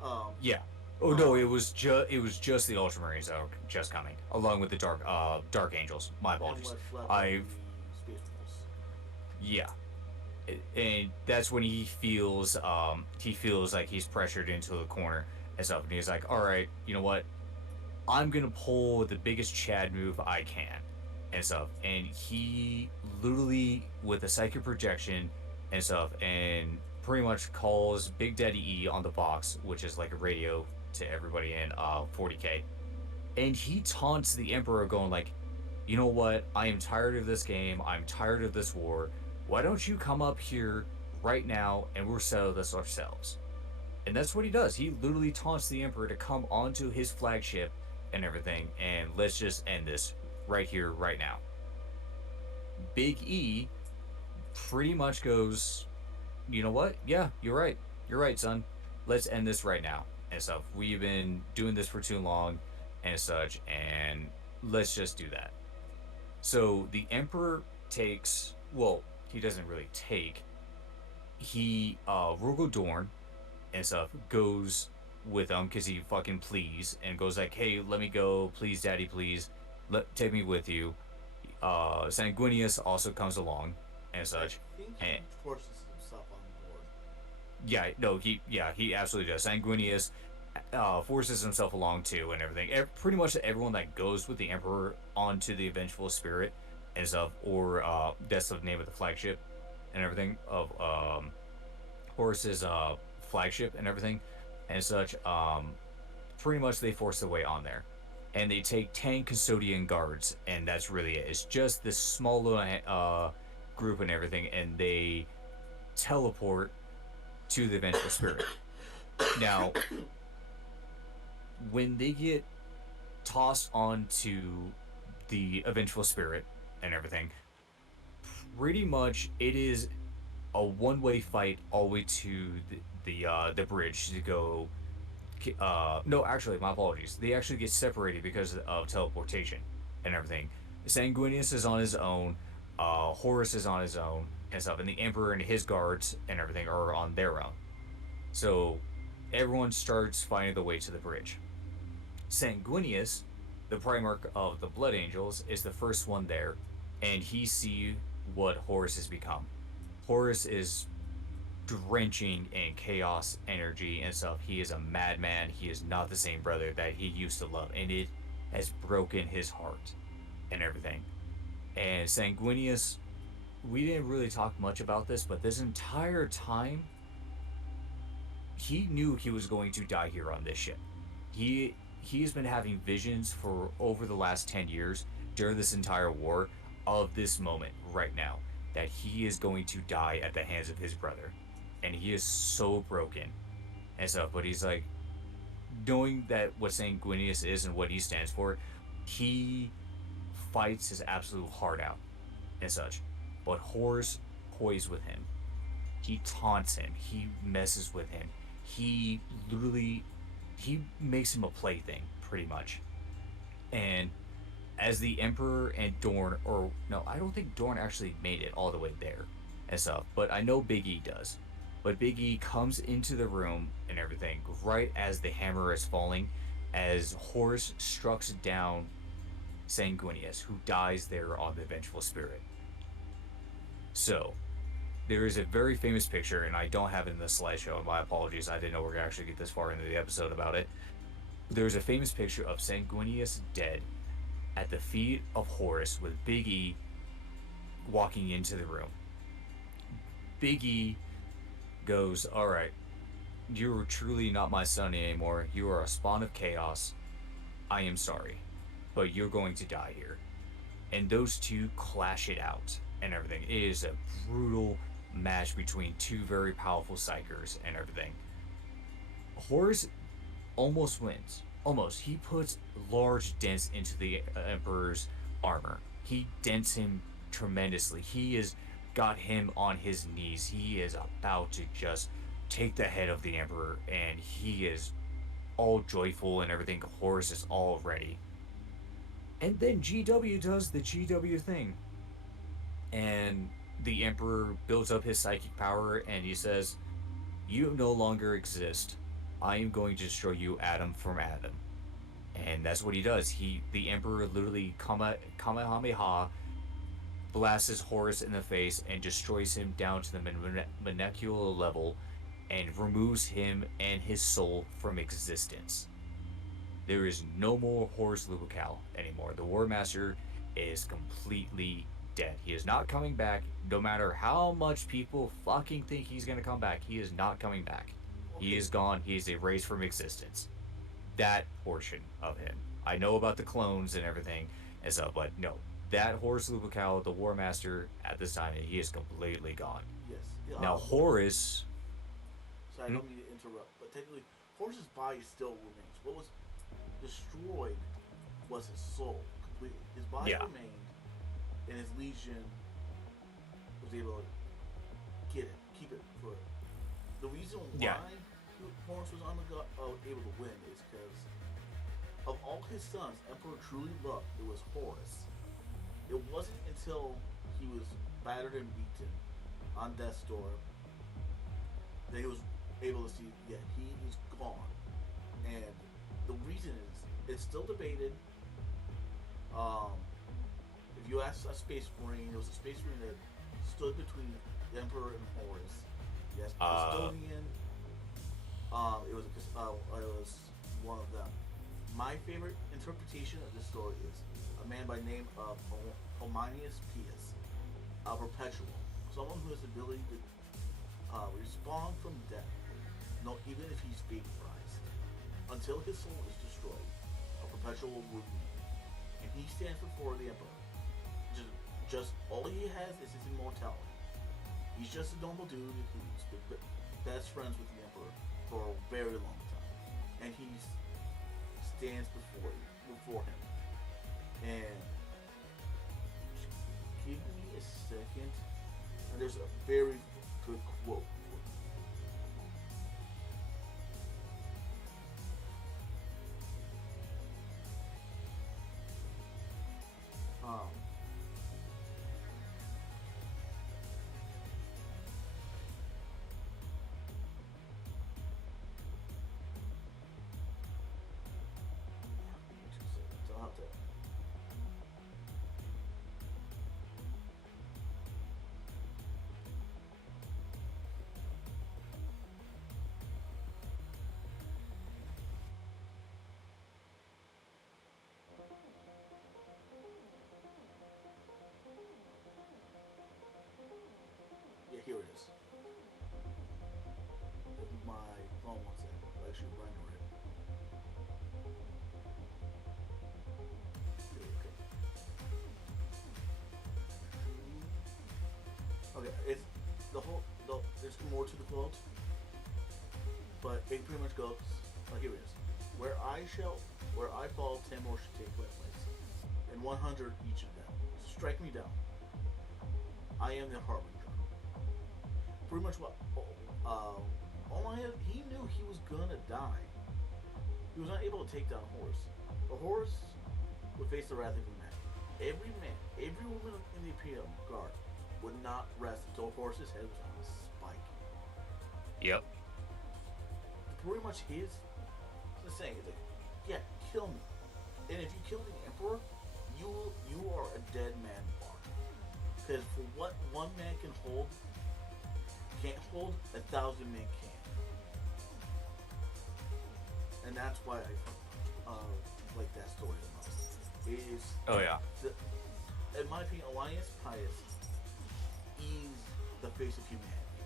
Terra. Yeah. Oh no, Um, it was just the Ultramarines that were just coming, along with the Dark Angels. My and apologies. was left were I've the Space Wolves. Yeah, and that's when he feels like he's pressured into the corner and stuff, and he's like, all right, you know what? I'm gonna pull the biggest Chad move I can and stuff, and he literally with a psychic projection and stuff, and pretty much calls Big Daddy E on the box, which is like a radio to everybody in 40k, and he taunts the Emperor, going like, you know what? I am tired of this game. I'm tired of this war. Why don't you come up here right now and we'll settle this ourselves? And that's what he does. He literally taunts the Emperor to come onto his flagship and everything, and let's just end this right here, right now. Big E pretty much goes, you know what? Yeah, you're right. You're right, son. Let's end this right now. And stuff. We've been doing this for too long and such, and let's just do that. So the Emperor takes, well, he doesn't really take. Rogo Dorn and stuff goes with him because he fucking please and goes like, hey, let me go, please, daddy, please, take me with you. Sanguinius also comes along and I such. think And he forces himself on board. yeah, no, he absolutely does. Sanguinius forces himself along too and everything. Pretty much everyone that goes with the Emperor onto the Vengeful Spirit and stuff, or that's the name of the flagship and everything of Horus's flagship and everything and such. Pretty much they force their way on there, and they take 10 custodian guards, and that's really it. It's just this small little group and everything, and they teleport to the Vengeful Spirit. Now, when they get tossed onto the Vengeful Spirit and everything, pretty much it is a one-way fight all the way to the bridge to go. No, actually, my apologies. They actually get separated because of teleportation and everything. Sanguinius is on his own. Horus is on his own and stuff, and the Emperor and his guards and everything are on their own. So everyone starts finding the way to the bridge. Sanguinius, the Primarch of the Blood Angels, is the first one there, and he sees what Horus has become. Horus is drenching in chaos energy and stuff. He is a madman. He is not the same brother that he used to love, and it has broken his heart and everything. And Sanguinius, we didn't really talk much about this, but this entire time, he knew he was going to die here on this ship. He's been having visions for over the last 10 years during this entire war of this moment right now, that he is going to die at the hands of his brother, and he is so broken and stuff. But he's like, knowing that what Sanguinius is and what he stands for, he fights his absolute heart out and such. But Horus toys with him. He taunts him. He messes with him. He literally he makes him a plaything, pretty much. And as the Emperor and Dorn, or no, I don't think Dorn actually made it all the way there and stuff, but I know Big E does. But Big E comes into the room and everything right as the hammer is falling, as Horus strikes down Sanguinius, who dies there on the Vengeful Spirit. So, there is a very famous picture, and I don't have it in the slideshow, and my apologies, I didn't know we are going to actually get this far into the episode about it. There's a famous picture of Sanguinius dead at the feet of Horus with Big E walking into the room. Big E goes, "All right, you are truly not my son anymore. You are a spawn of chaos. I am sorry, but you're going to die here." And those two clash it out and everything. It is a brutal match between two very powerful psychers and everything. Horus almost wins. Almost. He puts large dents into the Emperor's armor. He dents him tremendously. He has got him on his knees. He is about to just take the head of the Emperor, and he is all joyful and everything. Horus is all ready. And then GW does the GW thing. And the Emperor builds up his psychic power and he says, "You no longer exist. I am going to destroy you atom from atom." And that's what he does. The Emperor literally Kamehameha blasts Horus in the face and destroys him down to the molecular level and removes him and his soul from existence. There is no more Horus Lupercal anymore. The War Master is completely dead. He is not coming back. No matter how much people fucking think he's gonna come back, he is not coming back. He is gone. He is erased from existence. That portion of him. I know about the clones and everything and stuff, but no. That Horus Lupercal, the War Master, at this time, he is completely gone. Yes. Now Horus. So I don't mean to interrupt, but technically, Horus's body still remains. What was destroyed was his soul completely. His body remained, and his legion was able to get it, keep it for it. The reason why Horus was able to win is because of all his sons, Emperor truly loved, it was Horus. It wasn't until he was battered and beaten on death's door that he was able to see, he is gone. And the reason is, it's still debated. If you ask a space marine, there was a space marine that stood between the Emperor and Horus. Yes, custodian. It was one of them. My favorite interpretation of this story is a man by the name of Ominius Pius, a perpetual, someone who has the ability to respawn from death, even if he's vaporized, until his soul is destroyed. A perpetual will remain, and he stands before the Emperor. Just all he has is his immortality. He's just a normal dude who's been best friends with the Emperor for a very long time, and he stands before him. And give me a second. And there's a very good quote. Here it is. If my phone wants it, I'll actually render it. Okay, it's there's more to the quote, but it pretty much goes, here it is. I shall, where I fall, 10 more should take my place, and 100 each of them. Strike me down. I am the harbinger. Pretty much what. He knew he was gonna die. He was not able to take down Horus. The Horus would face the wrath of the man. Every man, every woman in the Imperial Guard would not rest until Horus's head was on a spike. Yep. Pretty much his the saying is like, yeah, kill me. And if you kill the Emperor, you are a dead man mark. Because for what one man can hold, can't hold, 1,000 men can. And that's why I like that story the most. Is Oh yeah. In my opinion, Alliance Pius is the face of humanity,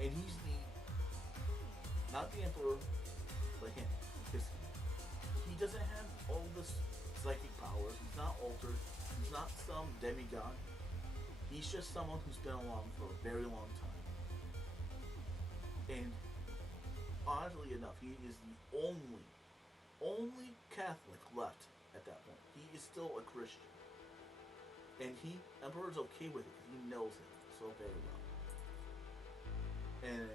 and he's not the Emperor, but him, because he doesn't have all this psychic powers. He's not altered. He's not some demigod. He's just someone who's been along for a very long time. And oddly enough, he is the only Catholic left at that point. He is still a Christian. And Emperor's okay with it because he knows him so very well. And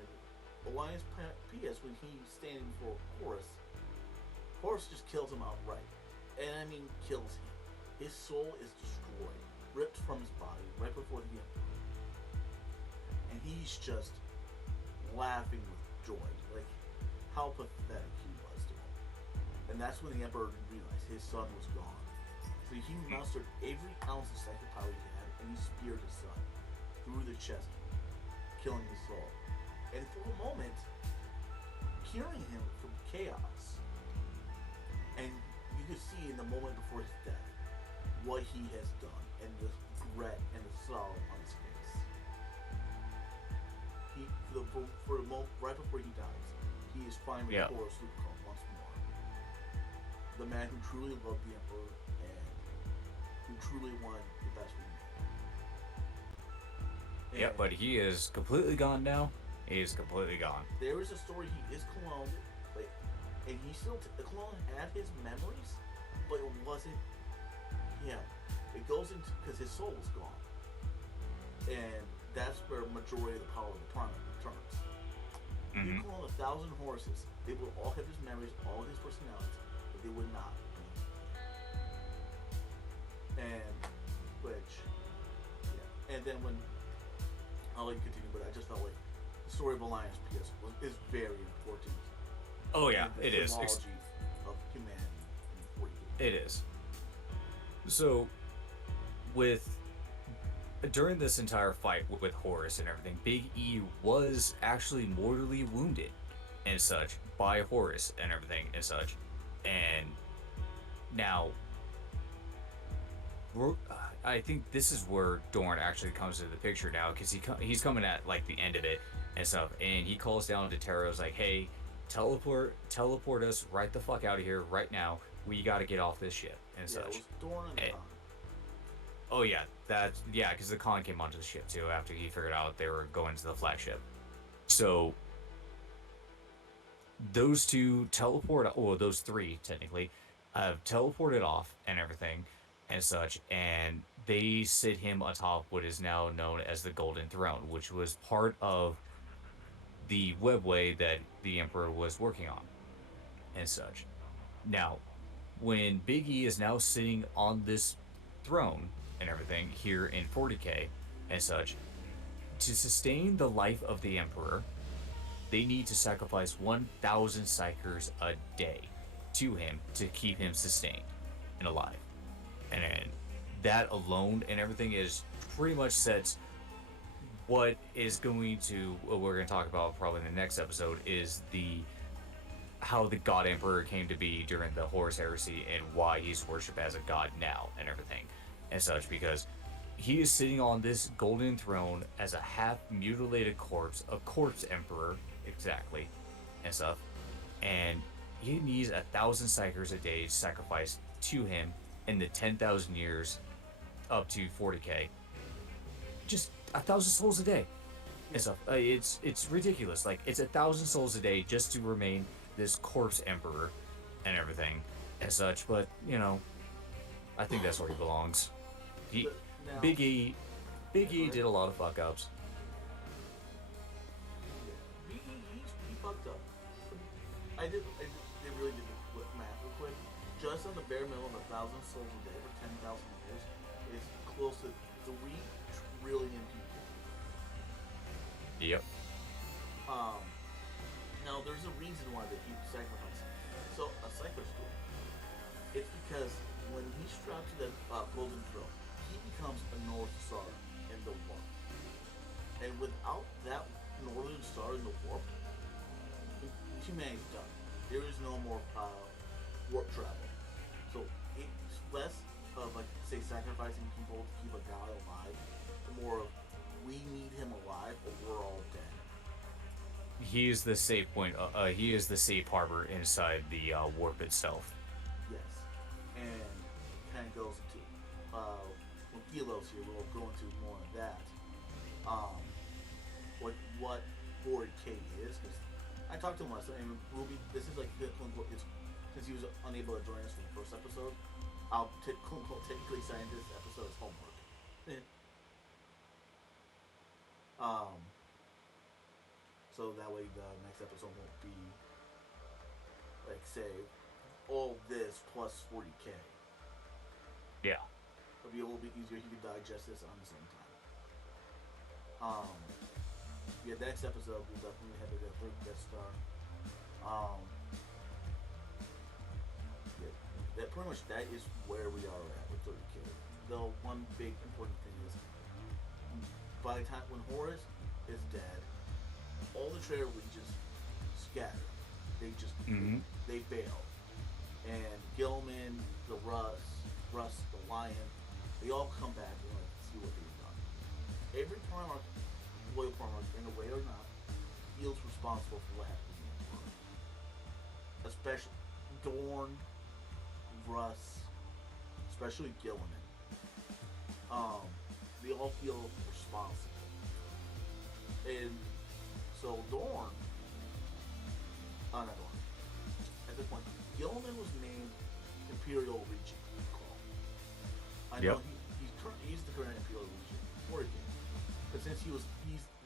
Alliance PS, when he's standing for Horus just kills him outright. And I mean, kills him. His soul is destroyed, ripped from his body right before the Emperor. And he's just laughing with joy, like how pathetic he was to him. And that's when the Emperor realized his son was gone. So he mustered every ounce of psychic power he had, and he speared his son through the chest, killing his soul. And for a moment, curing him from chaos. And you could see in the moment before his death what he has done, and the regret and the sorrow on his face. For the moment right before he dies, he is finally Horus Lupercal once more. The man who truly loved the Emperor and who truly wanted the best for him. Yeah, but he is completely gone now. He is completely gone. There is a story he is cloned, like, and he still the clone had his memories, but it wasn't him. It goes into because his soul is gone, and that's where a majority of the power of the planet returns. You clone 1,000 horses, they will all have his memories, all his personalities, but they would not. And and then when I'll let you continue, but I just felt like the story of Alliance PS is very important. Oh yeah, it is. Of humanity in 40K. It is. So, during this entire fight with Horus and everything, Big E was actually mortally wounded and such by Horus and everything and such. And now, I think this is where Dorn actually comes into the picture now, because he's coming at like the end of it and stuff, and he calls down to Taros like, "Hey, teleport us right the fuck out of here right now. We got to get off this ship and such." It was Dorn and Khan. Oh yeah, because the Khan came onto the ship too after he figured out they were going to the flagship. So those two those three technically have teleported off and everything and such, and they sit him atop what is now known as the Golden Throne, which was part of the webway that the Emperor was working on and such. Now, when Big E is now sitting on this throne and everything here in 40K and such, to sustain the life of the Emperor, they need to sacrifice 1,000 psychers a day to him to keep him sustained and alive. And that alone and everything is pretty much sets what is going to, what we're going to talk about probably in the next episode, is how the God Emperor came to be during the Horus Heresy and why he's worshipped as a god now and everything and such, because he is sitting on this golden throne as a half mutilated corpse, a corpse emperor exactly and stuff, and he needs 1,000 psychers a day sacrificed to him in the 10,000 years up to 40K. Just 1,000 souls a day and stuff. It's ridiculous. Like, it's 1,000 souls a day just to remain this corpse emperor and everything and such. But I think that's where he belongs. He, Now, Big E, yeah, Big go E ahead. did a lot of fuck ups. Yeah, he fucked up. I did really did the quick math real quick. Just on the bare minimum, 1,000 souls a day for 10,000 years is close to 3 trillion people. Yep. Um, Now there's a reason why they keep sacrificing. So a cycler's stool. It's because when he's strapped to that golden throne, he becomes a North Star in the warp. And without that Northern Star in the warp, humanity's done. There is no more warp travel. So it's less of like say sacrificing people to keep a god alive, the more of we need him alive or we're all dead. He is the safe point. He is the safe harbor inside the warp itself. Yes, and kind of goes into when Philos here. We'll go into more of that. Um, what 40K is because I talked to him last time. And we'll be. This is like quote unquote. It's since he was unable to join us for the first episode. I'll quote unquote technically sign this episode as homework. um, so that way the next episode won't be like say all this plus 40K. Yeah. It'll be a little bit easier. He can digest this on the same time. Um, yeah, next episode we'll definitely have a third guest star. Um, yeah, that pretty much that is where we are at with 30K. Though one big important thing is by the time when Horus is dead, all the traitor legions scatter. They just Mm-hmm. they bail, and Gilman, the Russ, the Lion, they all come back and like see what they've done. Every Primarch, loyal Primarch, in a way or not, feels responsible for what happened to the Emperor. Especially Dorn, Russ, especially Gilliman. They all feel responsible. And so Dorn, not Dorn, at this point, Gilliman was named Imperial Regent. I know Yep. he's the current Imperial Regent for a game, but since he's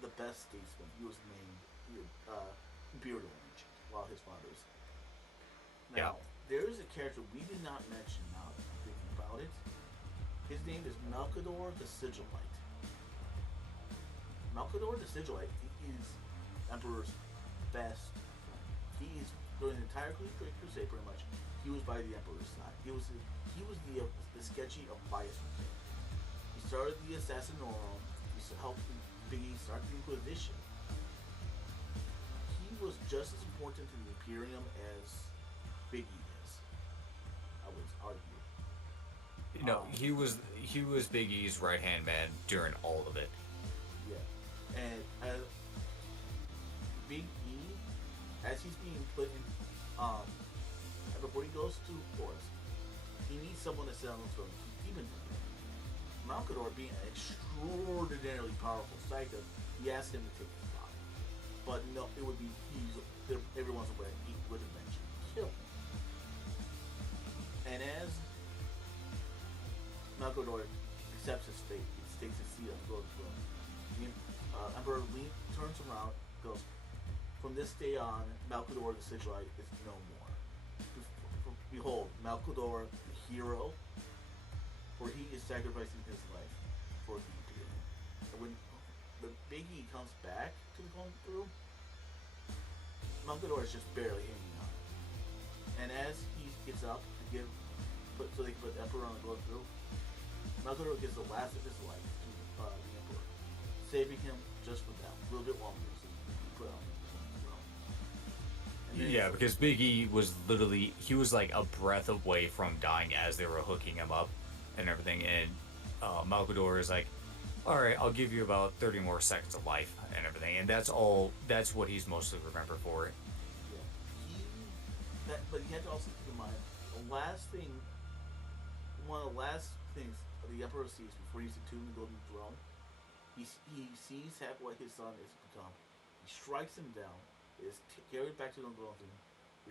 the best statesman, he was named Imperial Regent while his father's. Yeah. Now there is a character we did not mention. Now that I'm thinking about it, his name is Malcador the Sigilite. Malcador the Sigilite is Emperor's best friend. He is during the entire crusade pretty much. He was by the Emperor's side. He was the sketchy of bias. He started the Assassinorum. He helped Biggie start the Inquisition. He was just as important to the Imperium as Biggie is. I would argue. No, Um, he was Big E's right hand man during all of it. yeah, and Big E, as he's being put in, before he goes to Forest, he needs someone to sit on the throne to keep him from him. Malcador, being an extraordinarily powerful psychic, he asked him to take the spot. But no, it would be everyone's aware he would eventually kill him. And as Malcador accepts his fate, he takes his seat on the golden throne. The Emperor turns around, goes, "From this day on, Malcador the Sigilite is no more. Behold, Malcador, the hero, for he is sacrificing his life for the Imperium." And when the Biggie comes back to the golden throne, Malcador is just barely hanging on. And as he gets up to so they can put the Emperor on the golden throne, Malcador gives the last of his life to the Emperor, saving him just for that, a little bit longer, so he can be put on the throne. Yeah, because Big E was literally he was like a breath away from dying as they were hooking him up and everything, and Malcador is like, "All right, I'll give you about 30 more seconds of life and everything," and that's all. That's what he's mostly remembered for. Yeah, but you have to also keep in mind the last thing, one of the last things the Emperor sees before he's entombed in the Golden Throne, he sees what his son is become. He strikes him down. Is carried back to the Golden Throne.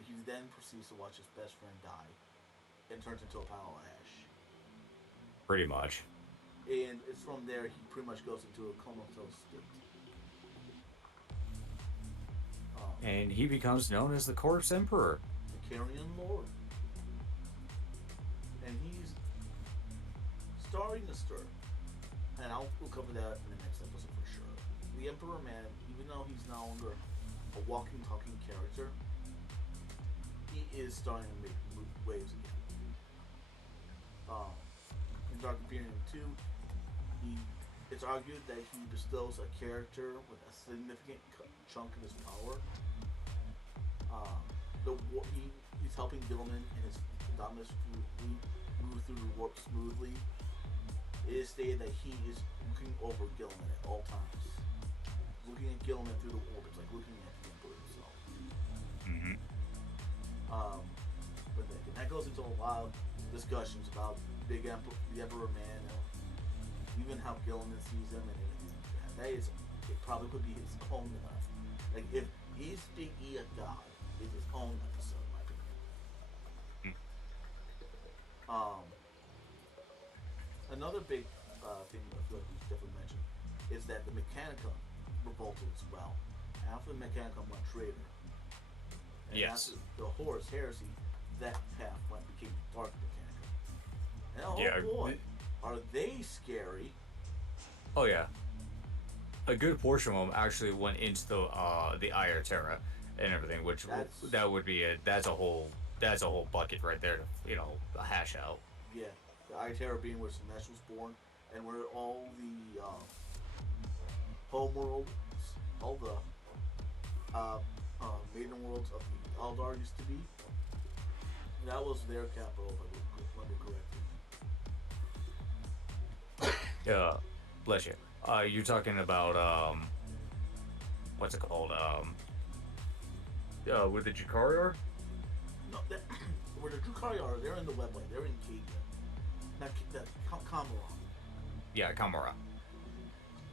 He then proceeds to watch his best friend die and turns into a pile of ash. Pretty much. And it's from there he pretty much goes into a comatose state. And he becomes known as the Corpse Emperor. The Carrion Lord. And he's starting to stir. And we'll cover that in the next episode for sure. The Emperor Man, even though he's no longer a walking, talking character, he is starting to make waves again. In Dark Imperium 2, it's argued that he bestows a character with a significant chunk of his power. He's helping Gilman and his Dominus move through the warp smoothly. It is stated that he is looking over Gilman at all times. Looking at Gilman through the warp, it's like looking at the Emperor himself. Mm-hmm. And that goes into a lot of discussions about the Emperor Man, even how Gilman sees him and everything like that. It probably could be his own enough. Like, if he's Big E a god, it's his own episode, in my opinion. Another big thing I feel like we should definitely mention is that the Mechanicum revolted as well. After the Mechanicum went traitor, and yes, after the Horus Heresy, that path became Dark Mechanicum. And boy, are they scary! Oh yeah, a good portion of them actually went into the Ire Terra and everything, which that's a whole bucket right there to hash out. Yeah, the Ire Terra being where Slanesh was born, and where all the homeworlds, all the maiden worlds of the Eldar used to be. That was their capital, if I remember correctly. Yeah, bless you. You're talking about what's it called? With the Jakari are? No, where the Drukari are, they're in the Webway. They're in Cadia. Not Kamara. Yeah, Kamara.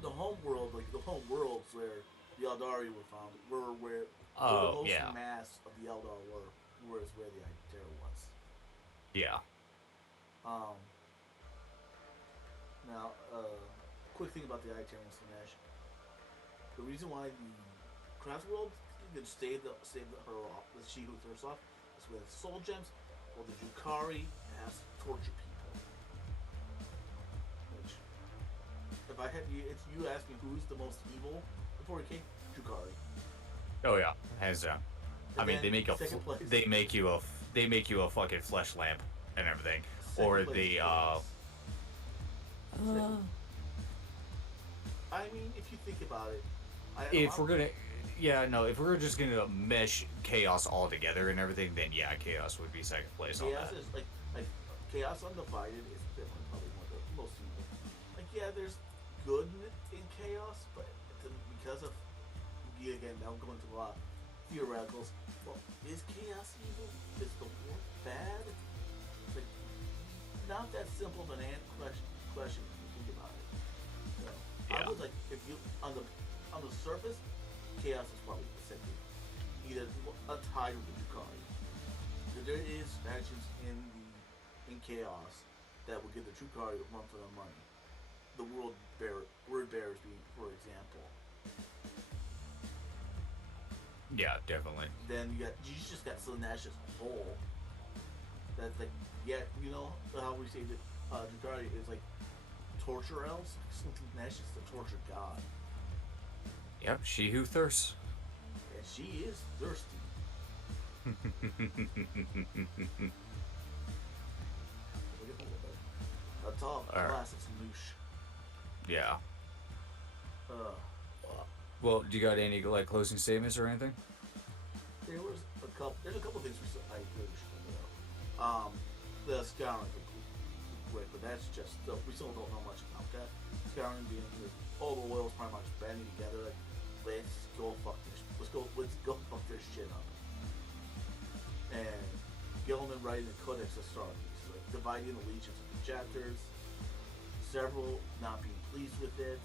The home world, like the home worlds where the Eldari were found, were where the most mass of the Eldar were the Iterra was. Yeah. Now, quick thing about the Iterra and Slanesh. The reason why the Craft World could save her off, the she who thirsts off, is with soul gems, while the Drukari has torture people. Which, if I had you, you ask me who's the most evil before it came, Drukari. Oh yeah, hands down. I mean, they make you a fucking flesh lamp and everything, or the I mean, if you think about it, if we're just gonna mesh chaos all together and everything, then yeah, chaos would be second place on that. Chaos is like Chaos Undivided is definitely probably one of the most evil. Like, yeah, there's good in chaos, but because of again, now I'm going to a lot of theoreticals. Well, is chaos evil? Is the war bad? It's like not that simple of an question if you think about it. So, I would like, if you on the surface, chaos is probably simply either a tie with the Drukari. There is factions in chaos that would give the Drukari a run for their money. The word bearers being, for example. Yeah, definitely. Then you just got Slanesh as a whole. That's like, yeah, you know how we say that Drukari is like torture elves? Slanesh is the torture god. Yep, she who thirsts. And she is thirsty. A tall glass of Sloosh. Yeah. Well, do you got any closing statements or anything? There's a couple things I really should bring up. The scouring, quick, but that's just we still don't know much about that. Scouring being all the oils pretty much banding together. Like, let's go fuck this shit up. And Gilman writing the Codex Astartes, like dividing the legions into chapters. Several not being pleased with it.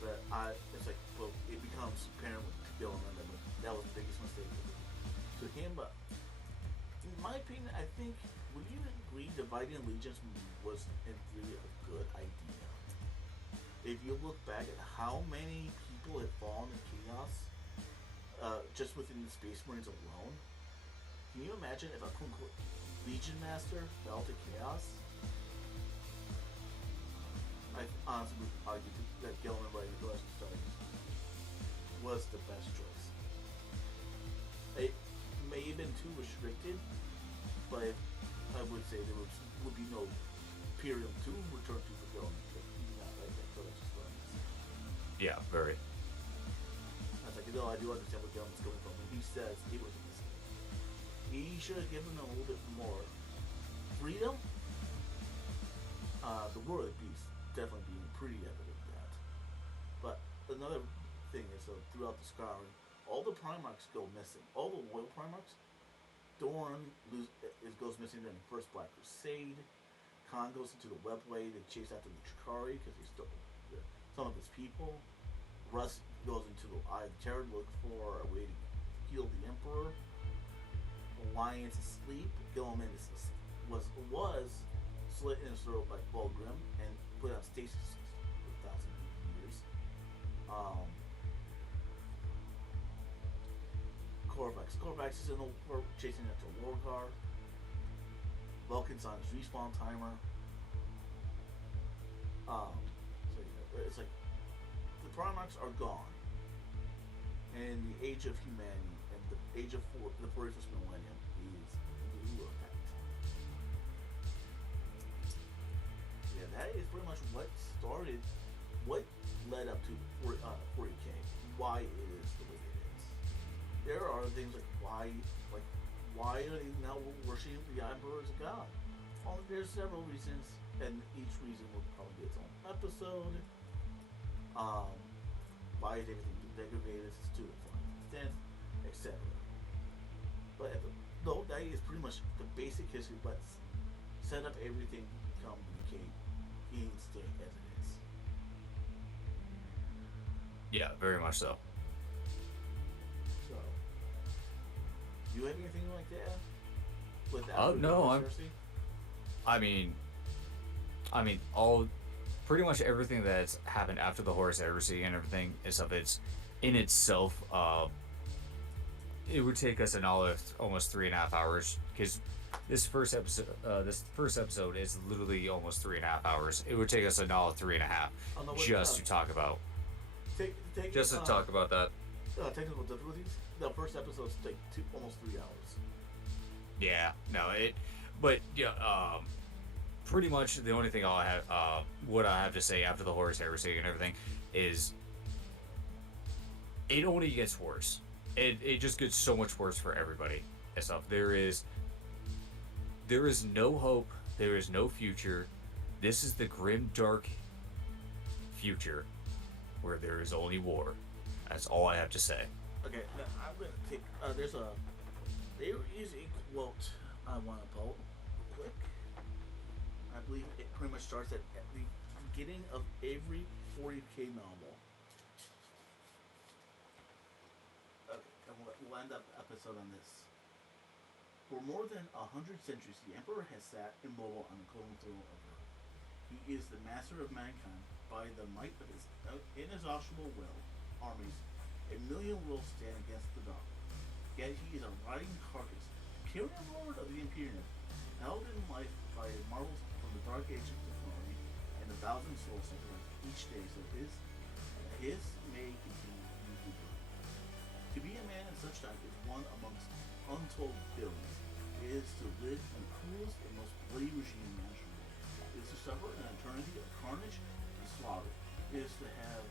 But it's like, well, it becomes becomes apparent to Gilliman that was the biggest mistake to him. But in my opinion, I think would you agree dividing allegiance was in theory a good idea? If you look back at how many people had fallen in chaos just within the Space Marines alone, can you imagine if a quote unquote Legion Master fell to chaos? I honestly would argue that Gilliman writing the Collection Studies was the best choice. It may have been too restricted, but I would say there would be no period to return to for Gilliman. Not like that Collection Studies. Yeah, very. I was like, no, I do understand where Gilliman's coming from. When he says it was a mistake, he should have given them a little bit more freedom. The War of the Beast definitely being pretty evident of that. But another thing is throughout the Scouring, all the Primarchs go missing. All the loyal Primarchs. Dorn goes missing during the first Black Crusade. Khan goes into the Webway to chase after the Chikari because he stole some of his people. Russ goes into the Eye of Terror to look for a way to heal the Emperor. Alliance is asleep. Gilliman was slit in his throat by Fulgrim and put on stasis for 1,000 years. Corvax is in the war chasing after Lorgar. Vulcan's on his respawn timer. So yeah, it's like the Primarchs are gone, and the age of humanity and the age of the 41st millennium is in effect. Yeah, that is pretty much what led up to 40K. Why it is the way it is. There are things like why are they now worshiping the Emperor as a god? Well, there's several reasons, and each reason will probably be its own episode. Why is everything degraded to its extent, etc. But though that is pretty much the basic history, but set up everything to become the King state as it is. Yeah, very much so. So, do you have anything like that? Without No, I mean, all pretty much everything that's happened after the Horus Heresy and everything is of its in itself. It would take us almost 3.5 hours because this first episode is literally almost 3.5 hours. It would take us another 3.5 just to talk about. To talk about that. Technical difficulties. The first episodes take almost 3 hours. Yeah, no, but yeah, pretty much the only thing what I have to say after the Horus Heresy and everything is it only gets worse. It just gets so much worse for everybody and stuff. There is no hope. There is no future. This is the grim, dark future where there is only war. That's all I have to say. Okay, now I'm gonna take. There is a quote I want to pull quick. I believe it pretty much starts at the beginning of every 40K novel. Okay, and we'll end up episode on this. For more than 100 centuries, the Emperor has sat immobile on the golden throne of Earth. He is the master of mankind. By the might of his inexhaustible will, armies, a million will stand against the dark. Yet he is a rotting carcass, carrion lord of the Imperium, held in life by marvels from the dark age of technology, and 1,000 souls sacrificed each day so his may continue to be good. To be a man in such time is one amongst untold billions. It is to live in the cruelest and most bloody regime imaginable. It is to suffer an eternity of carnage and slaughter. It is to have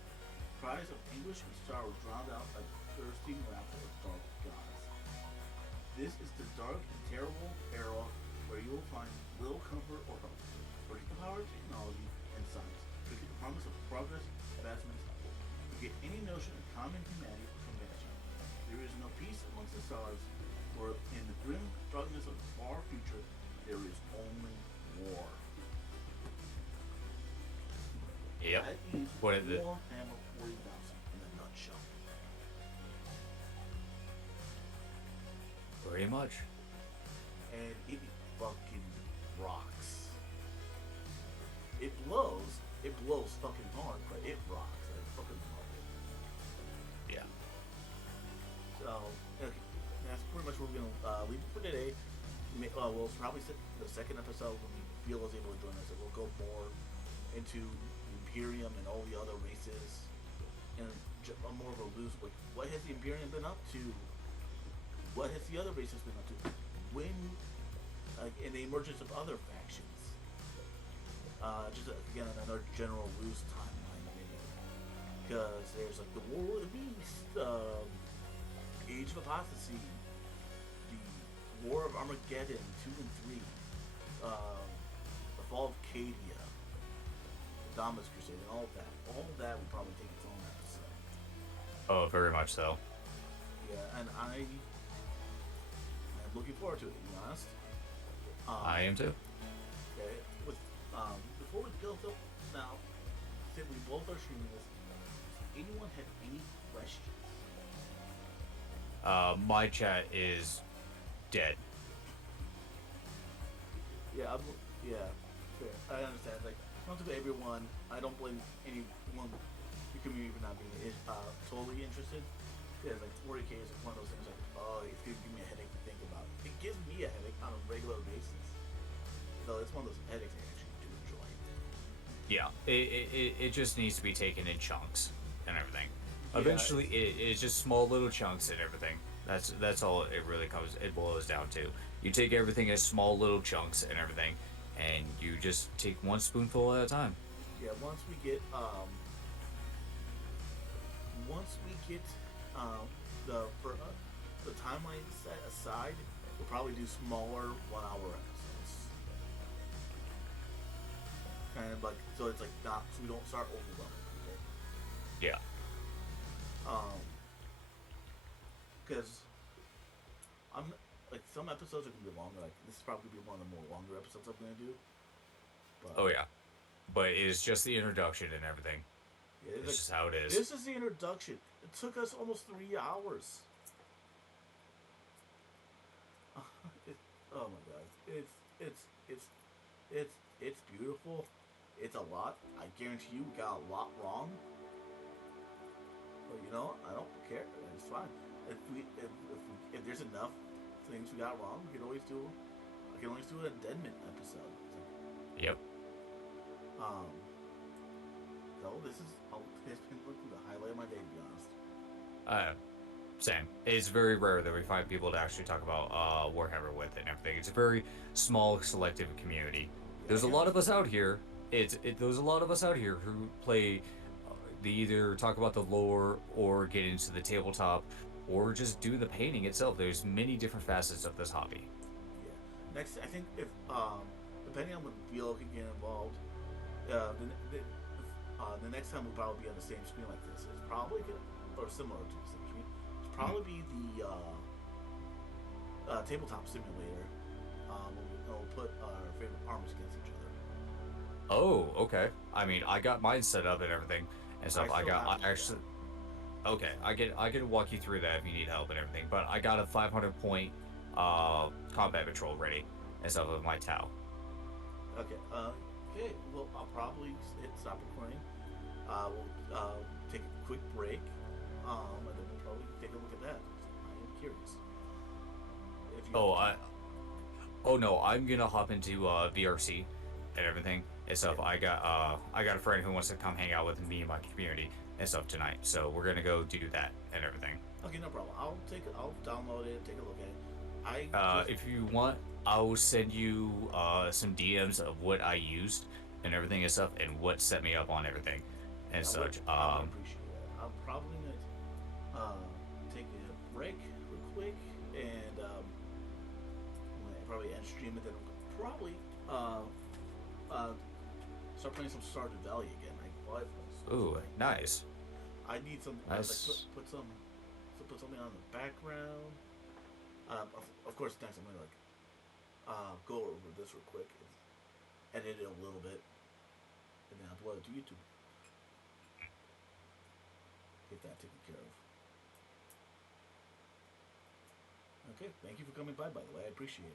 cries of anguish and sorrow drowned out by the thirsty laughter of dark gods. This is the dark and terrible era where you will find little comfort or hope. Forget the power of technology and science. Forget the promise of progress, advancement, forget any notion of common humanity or compassion. There is no peace amongst the stars, for in the grim darkness of the far future, there is only war. Yep. That is What is it? Warhammer 40,000 in a nutshell. Pretty much. and it fucking rocks. It blows fucking hard, but it rocks. I fucking love it. Yeah. So, okay, that's pretty much where we're gonna leave it for today. We'll probably set the second episode when Beal is able to join us, and we'll go more into the Imperium and all the other races, and more of a loose. What has the Imperium been up to? What has the other races been up to? When, in the emergence of other factions. Just again another general loose timeline maybe, because there's like the War of the Beast, Age of Apostasy, the War of Armageddon 2 and 3, the Fall of Cadia, the Damas Crusade, and all of that. All of that would probably take its own episode. Oh, very much so. Yeah, and I'm looking forward to it. To be honest. I am too. Okay, with before we go though, now since we both are streaming this, does anyone have any questions? My chat is dead. Yeah, yeah, fair. I understand. Like, not to everyone, I don't blame anyone the community for not being totally interested. Yeah, like 40K is one of those things like, oh, it's gonna give me a headache to think about. It gives me a headache on a regular basis. Though it's one of those headaches I actually do enjoy. Yeah, it just needs to be taken in chunks and everything. Yeah, Eventually, it's just small little chunks and everything. That's all it really boils down to. You take everything in small little chunks and everything, and you just take one spoonful at a time. yeah. Once we get the timeline set aside, we'll probably do smaller 1 hour episodes. Kind of like, so it's like not, so we don't start overwhelming people. Yeah. Because I'm like, some episodes are gonna be longer. Like, this is probably gonna be one of the more longer episodes I'm gonna do. But Oh yeah. But it's just the introduction and everything. yeah, It's like, just how it is. this is the introduction. It took us almost 3 hours. it, oh my god, it's beautiful. It's a lot. I guarantee you, we got a lot wrong. But you know, I don't care. It's fine. If there's enough things we got wrong, we can always do. I can always do an addendum episode. Yep. So this is it's been the highlight of my day, to be honest. Same. It's very rare that we find people to actually talk about Warhammer with and everything. It's a very small, selective community. Yeah, There's a lot of us out here. There's a lot of us out here who play. They either talk about the lore or get into the tabletop, or just do the painting itself. There's many different facets of this hobby. Yeah. Next, I think if depending on when Velo can get involved, the next time we'll probably be on the same screen like this. It's probably or similar to the same screen. It's probably be the tabletop simulator. We'll put our favorite armors against each other. Oh, okay. I mean, I got mine set up and everything and stuff. I actually. Okay, I can walk you through that if you need help and everything. But I got a 500 point combat patrol ready and stuff with my Tau. Okay. Okay. Well, I'll probably hit stop recording. We'll take a quick break. And then we'll probably take a look at that. I am curious. If you Oh no, I'm gonna hop into VRC and everything and stuff. I got a friend who wants to come hang out with me and my community and stuff tonight, so we're gonna go do that and everything. Okay, no problem. I'll download it, take a look at it. If you want, I'll send you some DMs of what I used and everything and stuff, and what set me up on everything and such. I would appreciate that. I'm probably gonna take a break real quick and probably end stream, and then probably start playing some Stardew Valley again. Ooh, nice. I need some. Nice. Like, put something on the background. Of course, next I'm gonna go over this real quick, and edit it a little bit, and then upload it to YouTube. Get that taken care of. Okay, thank you for coming by the way. I appreciate it.